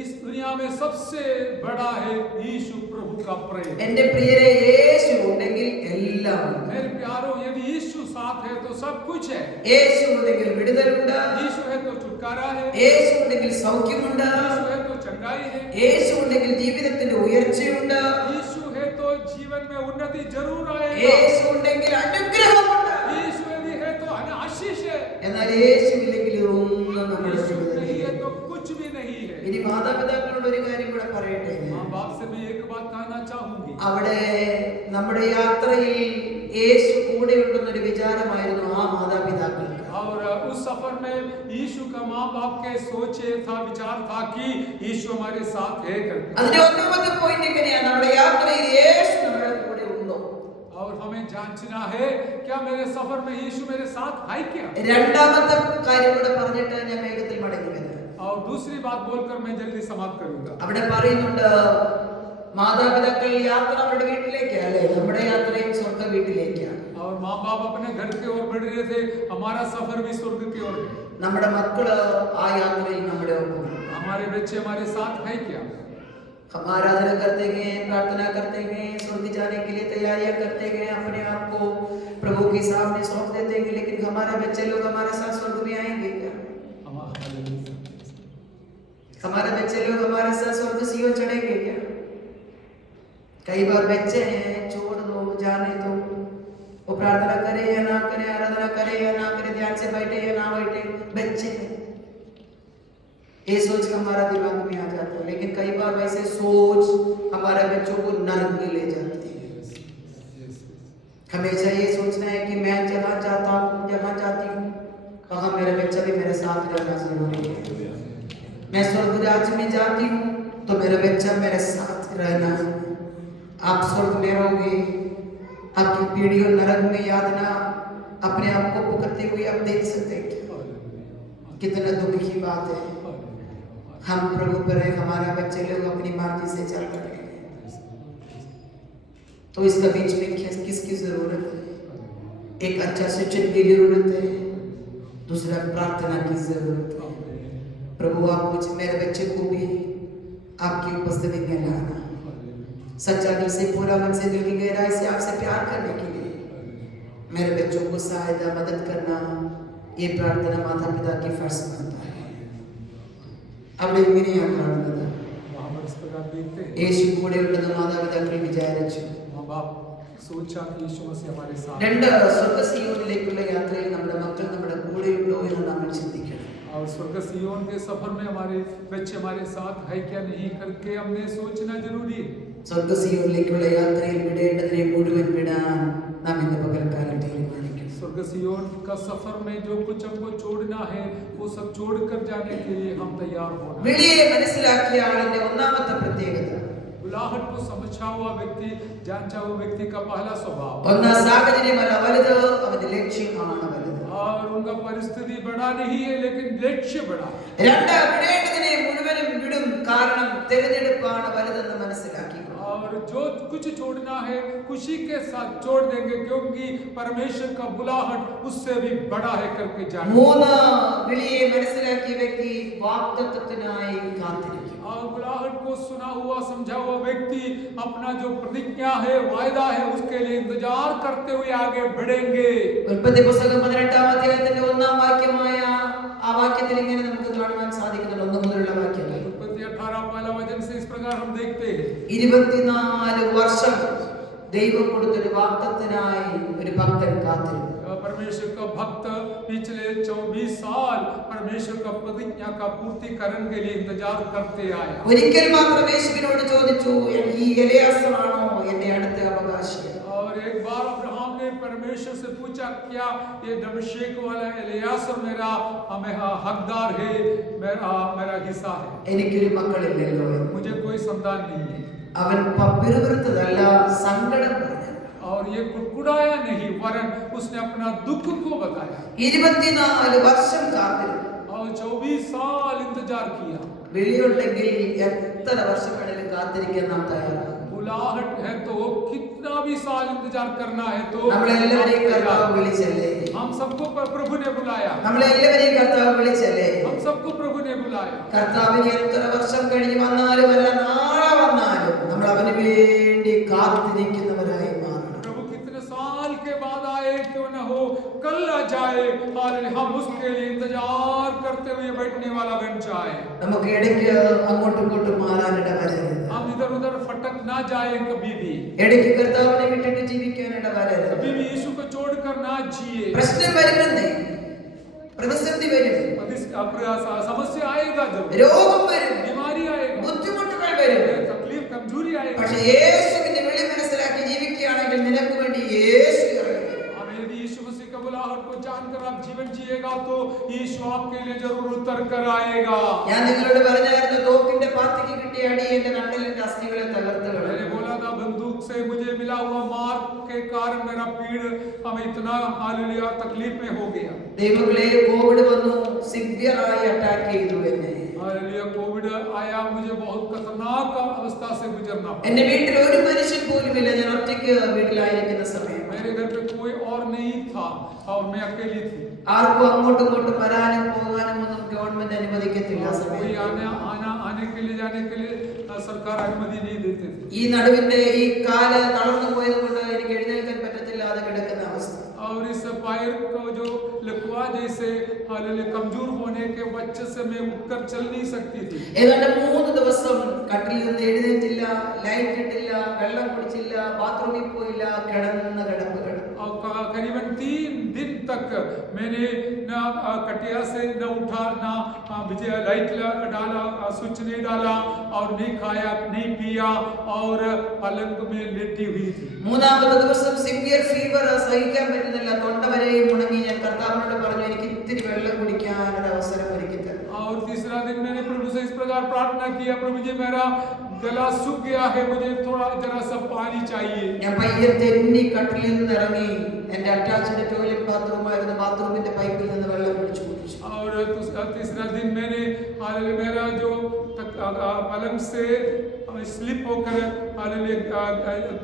इस दुनिया में सबसे बड़ा है यीशु प्रभु का प्रेम. എന്റെ പ്രിയരെ യേശു ഉണ്ടെങ്കിൽ എല്ലാം. मेरे प्यारों यदि यीशु साथ है तो सब कुछ है. യേശു ഉണ്ടെങ്കിൽ വിടുതലുണ്ട്. यीशु है तो छुटकारा है. യേശു ഉണ്ടെങ്കിൽ സൗഖ്യമുണ്ട്. यीशु है तो चंगाई है. യേശു ഉണ്ടെങ്കിൽ ജീവിതത്തിന്റെ ഉയർച്ചയുണ്ട്. यीशु है तो जीवन में उन्नति जरूर आएगा. യേശു ഉണ്ടെങ്കിൽ അനുഗ്രഹമുണ്ട്. यीशु यदि है तो आशीष है. എന്നാൽ യേശു ഇല്ലെങ്കിൽ ഒന്നും നമ്മുടെ यीशु ജീവിതത്തിൽ नहीं है तो कुछ भी नहीं है. ഇനി മാതാപിതാക്കളോട് ഒരു കാര്യം കൂടെ പറയട്ടെ. माँ बाप से भी एक बात कहना चाहूंगी. അവിടെ നമ്മുടെ യാത്രയിൽ യേശു കൂടെ ഉണ്ടെന്നൊരു വിചാരമായിരുന്നു ആ മാതാപിതാക്കൾക്ക്. और उस सफर में यीशु का माँ बाप के विचार था कि यीशु हमारे साथ है करके. അതിന്റെ ഒന്നാമത്തെ പോയിന്റ് എങ്ങനെയാണ്? നമ്മുടെ യാത്രയിൽ യേശു നമ്മുടെ കൂടെ ഉണ്ടോ? और हमें जांचना है क्या मेरे सफर में यीशु मेरे साथ है क्या. രണ്ടാമത്തെ കാര്യം കൂടെ പറഞ്ഞിട്ട് ഞാൻ വേഗത്തിൽ മടങ്ങി വരാം. और दूसरी बात बोलकर मैं जल्दी समाप्त करूंगा. അവിടെ പറയുന്നുണ്ട് മാതാപിതാക്കൾ യാത്ര അവരുടെ വീട്ടിലേക്കാണ് അല്ലേ? നമ്മുടെ യാത്രയും സ്വർഗ്ഗ വീട്ടിലേക്കാണ്. और माँ बाप अपने घर की ओर बढ़ रहे थे, हमारा सफर भी स्वर्ग की ओर है. നമ്മുടെ മക്കള് ആ യാത്രയിൽ നമ്മുടെ ഒപ്പം. हमारे बच्चे हमारे साथ है क्या. हम आराधना करते हैं, प्रार्थना करते हैं, स्वर्ग जाने के लिए तैयारियां करते हैं, अपने आप को प्रभु के सामने सौंप देते हैं, लेकिन हमारे बच्चे लोग हमारे साथ स्वर्ग में आएंगे क्या? हमारे बच्चे लोग हमारे साथ स्वर्ग सियोन चढ़ेंगे क्या? कई बार बच्चे हैं छोड़ दो, जाने दो, वो प्रार्थना करे या ना करे, आराधना करे या ना करे, ध्यान से बैठे या ना बैठे, बच्चे हैं। ये सोच हमारा दिमाग में आ जाता है, लेकिन कई बार वैसे सोच हमारे बच्चों को नरक में ले जाती है। हमेशा ये सोचना है कि मैं जहाँ जाता हूँ, जहाँ जाती हूँ, वहाँ मेरा बच्चा भी मेरे साथ रहना जरूरी है। मैं स्वर्ग राज्य में जाती हूँ तो मेरा बच्चा मेरे साथ रहना है। आप स्वर्ग में रहोगे, आपकी पीढ़ियों नरक में यातना अपने आप को पुकारते हुए आप देख सकते हैं। कितना दुख की बात है। हम प्रभु पर है, हमारा बच्चे लोग अपनी मर्जी से चल रहे हैं, तो इसका बीच में किसकी जरूरत है? एक अच्छा शिक्षक की जरूरत है, दूसरा प्रार्थना की जरूरत है। प्रभु आप मुझे, मेरे बच्चे को भी आपकी उपस्थिति में लाना, सच्चा दिल से, पूरा मन से, दिल की गहराई से आपसे प्यार करने के लिए मेरे बच्चों को सहायता मदद करना, ये प्रार्थना माता पिता की फर्ज बनता है. അവിടെ എങ്ങനെയാണ് കാണുന്നത്? യേശു കൂടെ ഉണ്ടെന്ന് മാതാപിതാക്കൾ വിചാരിച്ചു. सोचा कि यीशु मसीह हमारे साथ രണ്ട് സ്വർഗ്ഗ സിയോനിലേക്കുള്ള യാത്രയിൽ നമ്മുടെ മക്കൾ നമ്മുടെ കൂടെയുണ്ടോ എന്ന് നാം ചിന്തിക്കണം. और स्वर्ग सियोन के सफर में हमारे बच्चे हमारे साथ है क्या नहीं करके हमने सोचना जरूरी है. സ്വർഗ്ഗ സിയോനിലേക്കുള്ള യാത്രയിൽ വിടേണ്ടതിനെ മുഴുവൻ വിടാൻ നാം ഇന്ന് പകൽക്കാലം തീരുമാനിക്കണം. स्वर्ग सियोन का सफर में जो कुछ हमको छोड़ना है वो सब छोड़कर जाने के लिए हम तैयार होना. വിളിയെ മനസ്സിലാക്കിയ ആളിന്റെ ഒന്നാമത്തെ പ്രത്യേകത बुलाहट को समझा हुआ व्यक्ति जानता हुआ व्यक्ति का पहला स्वभाव ഒന്ന് സാഹചര്യമല്ല വലുത്, അവന്റെ ലക്ഷ്യമാണ് വലുത്. और उनका परिस्थिति बड़ा नहीं है लेकिन लक्ष्य बड़ा. രണ്ട് വിടേണ്ടതിനെ മുഴുവനും വിടും, കാരണം തിരഞ്ഞെടുപ്പാണ് വലുതെന്ന് മനസ്സിലാക്കി. और जो कुछ छोड़ना है खुशी के साथ छोड़ देंगे क्योंकि परमेश्वर का बुलाहट उससे भी बड़ा है करके जान. മൂന്ന് വിളിയെ മനസ്സിലാക്കിയ വ്യക്തി വാഗ്ദത്തത്തിനായി കാത്തിരിക്കും. और बुलाहट को सुना हुआ समझा हुआ व्यक्ति अपना जो प्रतिज्ञा है वायदा है उसके लिए इंतजार करते हुए आगे बढ़ेंगे. ഉൽപ്പത്തി പുസ്തകം 18-ാം അധ്യായത്തിന്റെ 1-ാം വാക്യമായ ആ വാക്യത്തിൽ ഇങ്ങനെ നമുക്ക് കാണുവാൻ സാധിക്കുന്നത് 1 മുതലുള്ള വാക്യങ്ങൾ. उत्पत्ति 18 पहला वचन से इस प्रकार हम देखते हैं 24 വർഷം ദൈവം കൊടുത്തൊരു വാഗ്ദത്തത്തിനായി ഒരു ഭക്തൻ കാത്തിരുന്നു. परमेश्वर का भक्त पिछले 24 साल परमेश्वर का प्रतिज्ञा का पूर्तिकरण के लिए इंतजार करते आया. ഒരിക്കൽ മാത്രം യേശുവിനോട് ചോദിച്ചു, ഈ എലിയാസറാണോ എന്റെ അടുത്ത അവകാശി? और एक बार अब्राहम ने परमेश्वर से पूछा क्या ये दमिश्क वाला एलियासर मेरा हकदार है, मेरा हिस्सा है. എനിക്കൊരു മക്കളില്ലല്ലോ. मुझे कोई संतान नहीं है. അവൻ പിറുപിറുത്തതല്ല, സങ്കടം പറഞ്ഞു. और ये कुड़कुड़ाया नहीं वरन उसने अपना दुख को बताया. 24 വർഷം കാത്തിരുന്നു. और 24 साल इंतजार किया. വിളിയുണ്ടെങ്കിൽ എത്ര വർഷം വേണേലും കാത്തിരിക്കാൻ നാം തയ്യാറാണ്. बुलाहट है तो कितना भी साल इंतजार करना है तो നമ്മളെല്ലാവരെയും കർത്താവ് വിളിച്ചല്ലേ? हम सबको प्रभु ने बुलाया. നമ്മളെല്ലാവരെയും കർത്താവ് വിളിച്ചല്ലേ? हम सबको प्रभु ने बुलाया. കർത്താവിന് എത്ര വർഷം കഴിഞ്ഞ് വന്നാലും അല്ല നാളെ വന്നാലും നമ്മൾ അവന് വേണ്ടി കാത്തിരിക്കുന്നവരായി മാറണം. प्रभु कितने साल के बाद आए क्यों न हो, कल आ जाए, हम उसके लिए इंतजार करते हुए बैठने वाला बन जाए. നമുക്ക് ഇടയ്ക്ക് അങ്ങോട്ടും ഇങ്ങോട്ടും മാറാനിട വരരുത്. हम इधर उधर फटक ना जाए कभी भी. ഇടയ്ക്ക് കർത്താവിനെ വിട്ടിട്ട് ജീവിക്കാനിട വരരുത്. कभी भी यीशु को छोड़कर ना जिए. പ്രശ്നം വരുമെന്നേ, പ്രതിസന്ധി വരും, समस्या आएगा, जब രോഗം വരും, बीमारी आएगा, ബുദ്ധിമുട്ടുകൾ വരും. तकलीफ कमजोरी आएगी. പക്ഷേ യേശുവിന്റെ വിളി മനസ്സിലാക്കി ജീവിക്കുകയാണെങ്കിൽ നിനക്ക് വേണ്ടി യേശു ഇറങ്ങി വരും. यदि यीशु मसीह का बुलाहट को जानकर आप जीवन जिएगा तो यीशु आपके लिए जरूर उतर कर आएगा. ഞാൻ നിങ്ങളോട് പറഞ്ഞായിരുന്നു, തോക്കിന്റെ പാത്തിക്ക് കിട്ടിയ അടി എന്റെ നട്ടലിന്റെ അസ്ഥികളെ തകർത്ത് കളയും. मैंने बोला था बंदूक से मुझे मिला हुआ मार के कारण मेरा पीड़ हमें इतना हालेलुया तकलीफ में हो गया. ദൈവങ്ങളെ കോവിഡ് വന്നു, സിവിയർ ആയി അറ്റാക്ക് ചെയ്തു എന്നെ. हालेलुया कोविड आया, मुझे बहुत खतरनाक अवस्था से गुजरना पड़ा. എന്റെ വീട്ടിൽ ഒരു മനുഷ്യൻ പോലും ഇല്ല, ഞാൻ ഒറ്റയ്ക്ക് വീട്ടിലായിരിക്കുന്ന സമയം. मेरे घर पे कोई और नहीं था और मैं अकेली थी. ആർക്കും അങ്ങോട്ടും ഇങ്ങോട്ടും വരാനും പോകാനും ഒന്നും ഗവൺമെന്റ് അനുവദിക്കത്തില്ല. कोई आने के लिए जाने के लिए सरकार अनुमति नहीं देती थी. ഈ നടുവിന്റെ ഈ കാല് തളർന്നു പോയത് കൊണ്ട് എനിക്ക് എഴുന്നേൽക്കാൻ പറ്റത്തില്ലാതെ കിടക്കുന്ന അവസ്ഥ. और इस पैर को जो लकवा जैसे कमजोर होने के वजह से मैं उठकर चल नहीं सकती थी. ഏതാണ്ട് 3 ദിവസം കട്ടിലിൽ നിന്ന് എഴുന്നേറ്റില്ല, ലൈറ്റ് ഇട്ടില്ല, വെള്ളം കുടിച്ചില്ല, ബാത്റൂമിൽ പോയില്ല, കിടന്ന കിടപ്പ് കിടന്നു. और करीबन 3 दिन तक मैंने ना कटिया से न उठा, ना लाइट डाला, स्विच नहीं डाला और नहीं खाया नहीं पिया और पलंग में लेटी हुई थी. മൂന്നാമത്തെ ദിവസം സിവിയർ ഫീവർ, സഹിക്കാൻ പറ്റുന്നില്ല, തൊണ്ട വരെയും മുടങ്ങി. ഞാൻ കർത്താവിനോട് പറഞ്ഞു, എനിക്ക് ഇത്തിരി വെള്ളം കുടിക്കാൻ ഒരു അവസരം ഒരുക്കി തരണം. और तीसरा दिन मैंने प्रभु से इस प्रकार प्रार्थना किया, प्रभु जी मेरा गला सूख गया है, मुझे थोड़ा जरा सा पानी चाहिए. ഞാൻ പയ്യെ തെന്നി കട്ടിലിൽ നിന്ന് ഇറങ്ങി എന്റെ അറ്റാച്ച്ഡ് ടോയ്ലറ്റ് ബാത്റൂമായിരുന്ന ബാത്റൂമിന്റെ പൈപ്പിൽ നിന്ന് വെള്ളം പിടിച്ചു കുടിച്ചു. और तीसरा दिन मैंने मेरा जो पलंग से स्लिप होकर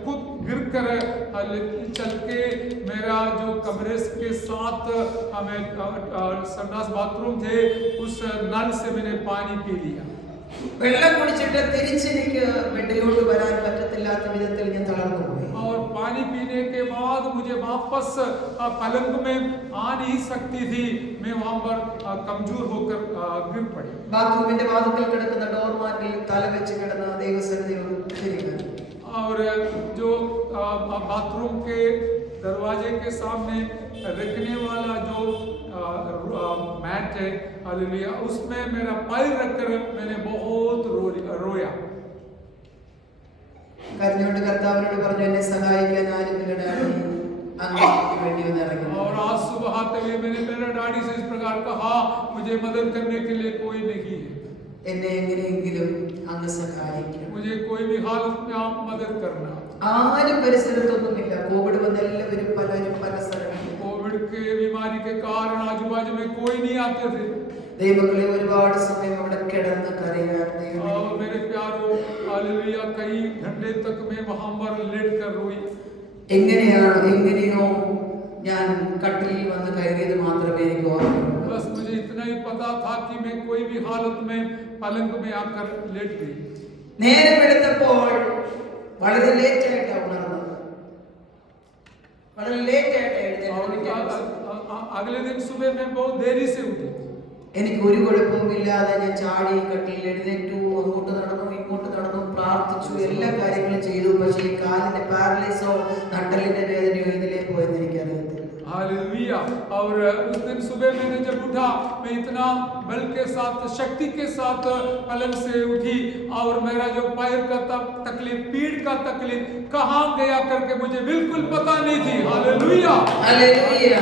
खुद गिर कर चल के मेरा जो कमरे के साथ हमें संडास बाथरूम थे उस नल से मैंने पानी पी लिया. വെള്ളം കുടിച്ചിട്ട് തിരിച്ചെനിക്ക് ബെഡിലോട്ട് വരാൻ പറ്റത്തില്ലാത്ത വിധത്തിൽ ഞാൻ തളർന്നു പോയി. और पानी पीने के बाद मुझे वापस पलंग में आ नहीं सकती थी, मैं वहां पर कमजोर होकर गिर पड़ी. ബാത്റൂമിന്റെ വാതിൽക്കൽ കിടക്കുന്ന ഡോർമാറ്റിൽ തല വെച്ച് കിടന്ന ദൈവസന്നിധിയിൽ തിരികെ. और जो बाथरूम के दरवाजे के सामने रखने वाला जो मैट है, हालेलुया, उसमें मेरा पैर रखकर मैंने बहुत रोया। കരഞ്ഞുകൊണ്ട് കർത്താവിനോട് പറഞ്ഞു, എന്നെ സഹായിക്കാൻ ആരുമില്ല ഡാഡി, അങ്ങേക്ക് വേണ്ടി ഒന്ന് ഇറങ്ങി. और आज सुबह आते हुए मैंने मेरे डैडी से इस प्रकार कहा, मुझे मदद करने के लिए कोई नहीं है, എന്നെ എങ്ങനെയെങ്കിലും അങ്ങ് സഹായിക്കണം. मुझे कोई भी हालत में आप मदद करना। ആരും പരിസരത്തൊന്നുമില്ല. കോവിഡ് വന്ന് എല്ലാവരും പലരും പല സ്ഥലങ്ങളിൽ. कोविड के बीमारी के कारण आजू बाजू में कोई नहीं आते थे। ദൈവങ്ങളെ ഒരുപാട് സമയം അവിടെ കിടന്ന് കരയായിരുന്നു. और मेरे प्यारो, हालेलुया, कई घंटे तक मैं वहां पर लेट कर रोई। എങ്ങനെയോ ഞാൻ കട്ടിലിൽ വന്ന് കയറിയത് മാത്രമേ എനിക്ക് ഓർമ്മയുള്ളൂ. बस मुझे इतना ही पता था कि मैं कोई भी हालत में पलंग में आकर लेट गई। നേരം എടുത്തപ്പോൾ വളരെ ലേറ്റ് ആയിട്ടാണ് ഉണർന്നത്. വളരെ ലേറ്റ് ആയിട്ട് എഴുന്നേറ്റത്. अगले दिन सुबह मैं बहुत देरी से उठी। എനിക്ക് ഒരു കുഴപ്പവുമില്ലാതെ ഞാൻ ചാടി കട്ടിലിൽ എഴുന്നേറ്റു, അങ്ങോട്ട് നടന്നു ഇങ്ങോട്ട് നടന്നു, പ്രാർത്ഥിച്ചു, എല്ലാ കാര്യങ്ങളും ചെയ്തു. പക്ഷേ ഈ കാലിന്റെ പാരലൈസോ നട്ടലിന്റെ വേദനയോ ഇതിലേ പോയെന്ന് എനിക്കറിയത്തില്ല. हालेलुया। और उस दिन सुबह मैंने जब उठा, मैं इतना बल के साथ, शक्ति के साथ पलंग से उठी और मेरा जो पैर का तकलीफ, पीठ का तकलीफ कहाँ गया करके मुझे बिल्कुल पता नहीं थी। Hallelujah, hallelujah.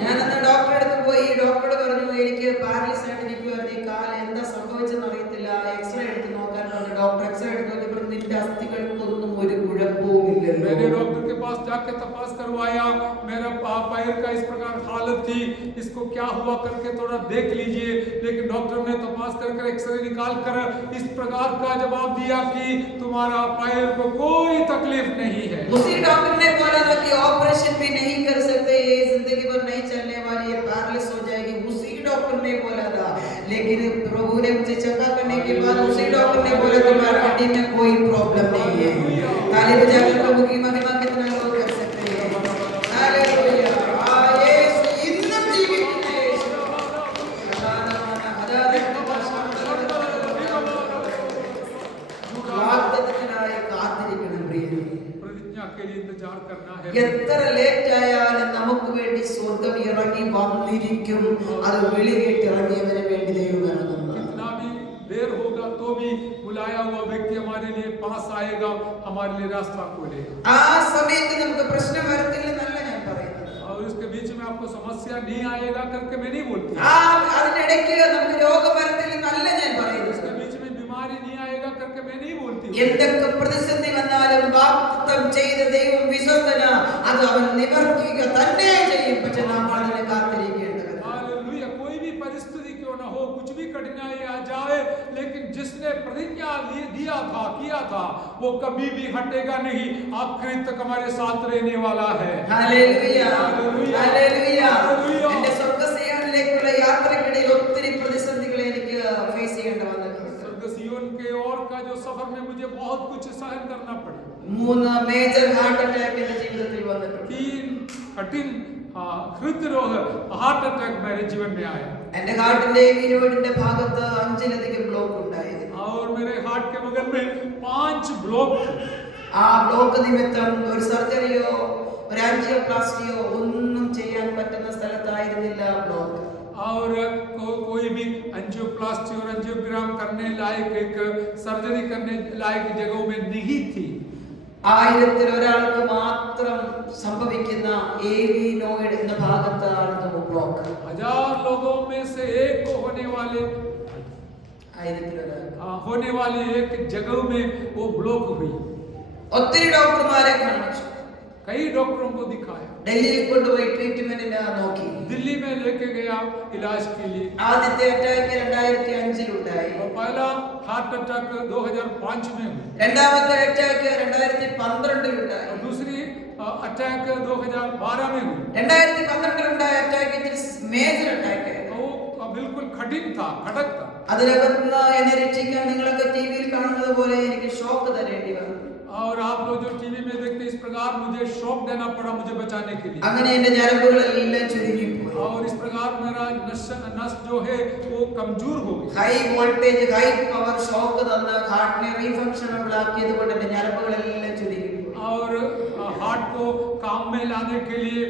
ഞാൻ അന്ന് ഡോക്ടറെ അടുത്ത് പോയി. ഡോക്ടറോട് പറഞ്ഞു, എനിക്ക് പാരലൈസ് ആയിട്ട് ഇരിക്കുവായിരുന്നു, ഈ കാല് എന്താ സംഭവിച്ചെന്ന് അറിയത്തില്ല, എക്സ്റേ എടുത്ത് നോക്കാൻ പറഞ്ഞു. ഡോക്ടർ എക്സ്റേ എടുത്ത് നോക്കിയപ്പോൾ നിന്റെ അസ്ഥികൾക്കൊന്നും ഒരു കുഴപ്പവും ഇല്ലല്ലോ. मैंने डॉक्टर के पास जाके तपास करवाया, मेरा पैर का इस प्रकार हालत थी, इसको क्या हुआ करके थोड़ा देख लीजिए। लेकिन डॉक्टर ने तपास कर एक्सरे निकाल कर इस प्रकार का जवाब दिया कि तुम्हारा पैर को कोई तकलीफ नहीं है। उसी डॉक्टर ने बोला था कि ऑपरेशन भी नहीं कर सकते, ये जिंदगी भर नहीं चलने वाली, ये पैरालिसिस हो जाएगी। उसी डॉक्टर ने बोला था। लेकिन प्रभु ने मुझे चेकअप करने के बाद उसी डॉक्टर ने बोला तुम्हारी हड्डी में कोई प्रॉब्लम नहीं है। ताली बजाकर प्रभु की महिमा कितना लोग कर सकते हैं। हालेलुया। यीशु इन्नम जीविക്കുന്ന യേശു. വാഗ്ദത്തത്തിനായി കാത്തിരിക്കണം പ്രിയരേ. प्रतिज्ञा के लिए इंतजार करना है। എത്ര ലേറ്റ് ആയാലും നമുക്ക് വേണ്ടി സ്വർഗ്ഗം ഇറങ്ങി വന്നിരിക്കും. അത് വിളി കേട്ട് ഇറങ്ങിയവന് വേണ്ടി ദൈവം ഇറങ്ങുന്നു. कितना भी देर होगा तो भी बुलाया हुआ व्यक्ति हमारे लिए पास आएगा, हमारे लिए रास्ता खोलेगा। ആ സമയത്ത് നമുക്ക് പ്രശ്നം വരത്തില്ലെന്നല്ല ഞാൻ പറയുന്നത്. और इसके बीच में आपको समस्या नहीं आएगा करके मैं नहीं बोलती। അതിനിടയ്ക്ക് നമുക്ക് രോഗം വരത്തില്ലെന്നല്ല ഞാൻ പറയുന്നത്. इसके बीच में बीमारी नहीं आएगा करके मैं नहीं बोलती। എന്തൊക്കെ പ്രതിസന്ധി വന്നാലും വാഗ്ദത്തം ചെയ്ത ദൈവം വിശ്വസ്തന, അത് അവൻ നിവർത്തിക്കുക തന്നെ ചെയ്യും. പക്ഷെ നാം അതിനെ കാത്തിരിക്കേണ്ടത്. हालेलुया। कोई भी परिस्थिति क्यों ना हो, कुछ भी कठिनाई आ जाए, लेकिन जिसने प्रतिज्ञा दिया था, किया था, वो कभी भी हटेगा नहीं, आखिरी तक हमारे साथ रहने वाला है। Hallelujah, hallelujah, hallelujah. हालेलुया. എന്റെ സ്വർഗ്ഗസിയോനിലേക്കുള്ള യാത്രക്കിടയിൽ ഒത്തിരി പ്രതിസന്ധികൾ എനിക്ക് ഫേസ് ചെയ്യേണ്ടി വന്നിട്ടുണ്ട്. स्वर्ग सिय्योन के ओर का जो सफर में मुझे बहुत कुछ सहन करना पड़ा। 3 മേജർ ഹാർട്ട് അറ്റാക്ക് എന്റെ ജീവിതത്തിൽ വന്നിട്ടുണ്ട്. 3 कठिन हृदय हार्ट अटैक मेरे जीवन में आया। എന്റെ ഹാർട്ടിന്റെ വിനോദിന്റെ ഭാഗത്ത് 5ലധികം ബ്ലോക്ക് ഉണ്ടായിരുന്നു. और मेरे हार्ट के बगल में 5 ब्लॉक। ആ ബ്ലോക്ക് നിമിത്തം ഒരു സർജറിയോ ഒരു ആൻജിയോപ്ലാസ്റ്റിയോ ഒന്നും ചെയ്യാൻ പറ്റുന്ന സ്ഥലത്തായിരുന്നില്ല ബ്ലോക്ക്. और कोई भी एंजियोप्लास्टी और एंजियोग्राम करने लायक, एक सर्जरी करने लायक जगहों में नहीं थी। 1000 ഒരാൾക്ക് മാത്രം സംഭവിക്കുന്ന AV നോഡ് എന്ന ഭാഗത്തായിരുന്നു ബ്ലോക്ക്. 1000 लोगों में से एक को होने वाली एक जगह में वो ब्लॉक हुई। ഒത്തിരി ഡോക്ടർമാരെ കാണിച്ചു. कई डॉक्टरों को दिखाया, ഡൽഹിയിൽ കൊണ്ടുപോയി ട്രീറ്റ്മെന്റിന് നോക്കി. दिल्ली में लेके गया इलाज के लिए। ആദ്യത്തെ അറ്റാക്ക് 2005 ഉണ്ടായി. पहला हार्ट अटैक 2005 में हुआ। രണ്ടാമത്തെ അറ്റാക്ക് 2012 ഉണ്ടായി. दूसरी अटैक 2012 में हुई। 2012 ഉണ്ടായ അറ്റാക്ക് മേജർ അറ്റാക്ക്. वो बिल्कुल कठिन था, खड़क था। അതിനകത്ത് എന്നെ രക്ഷിക്കാൻ നിങ്ങളൊക്കെ ടിവിയിൽ കാണുന്നത് പോലെ എനിക്ക് ഷോക്ക് തരേണ്ടി വന്നു. और आप लोग जो टीवी में देखते हैं, इस प्रकार मुझे शॉक देना पड़ा मुझे बचाने के लिए। അങ്ങനെ എന്റെ ഞരമ്പുകളെല്ലാം ചുരുങ്ങിപ്പോയി. और इस प्रकार मेरा नस जो है वो कमजोर हो गई। High voltage high power shock തന്ന ഹാർട്ടിനെ റീഫങ്ഷനബിൾ ആക്കിയത് കൊണ്ട് എന്റെ ഞരമ്പുകളെല്ലാം ചുരുങ്ങി. और हार्ट को काम में लाने के लिए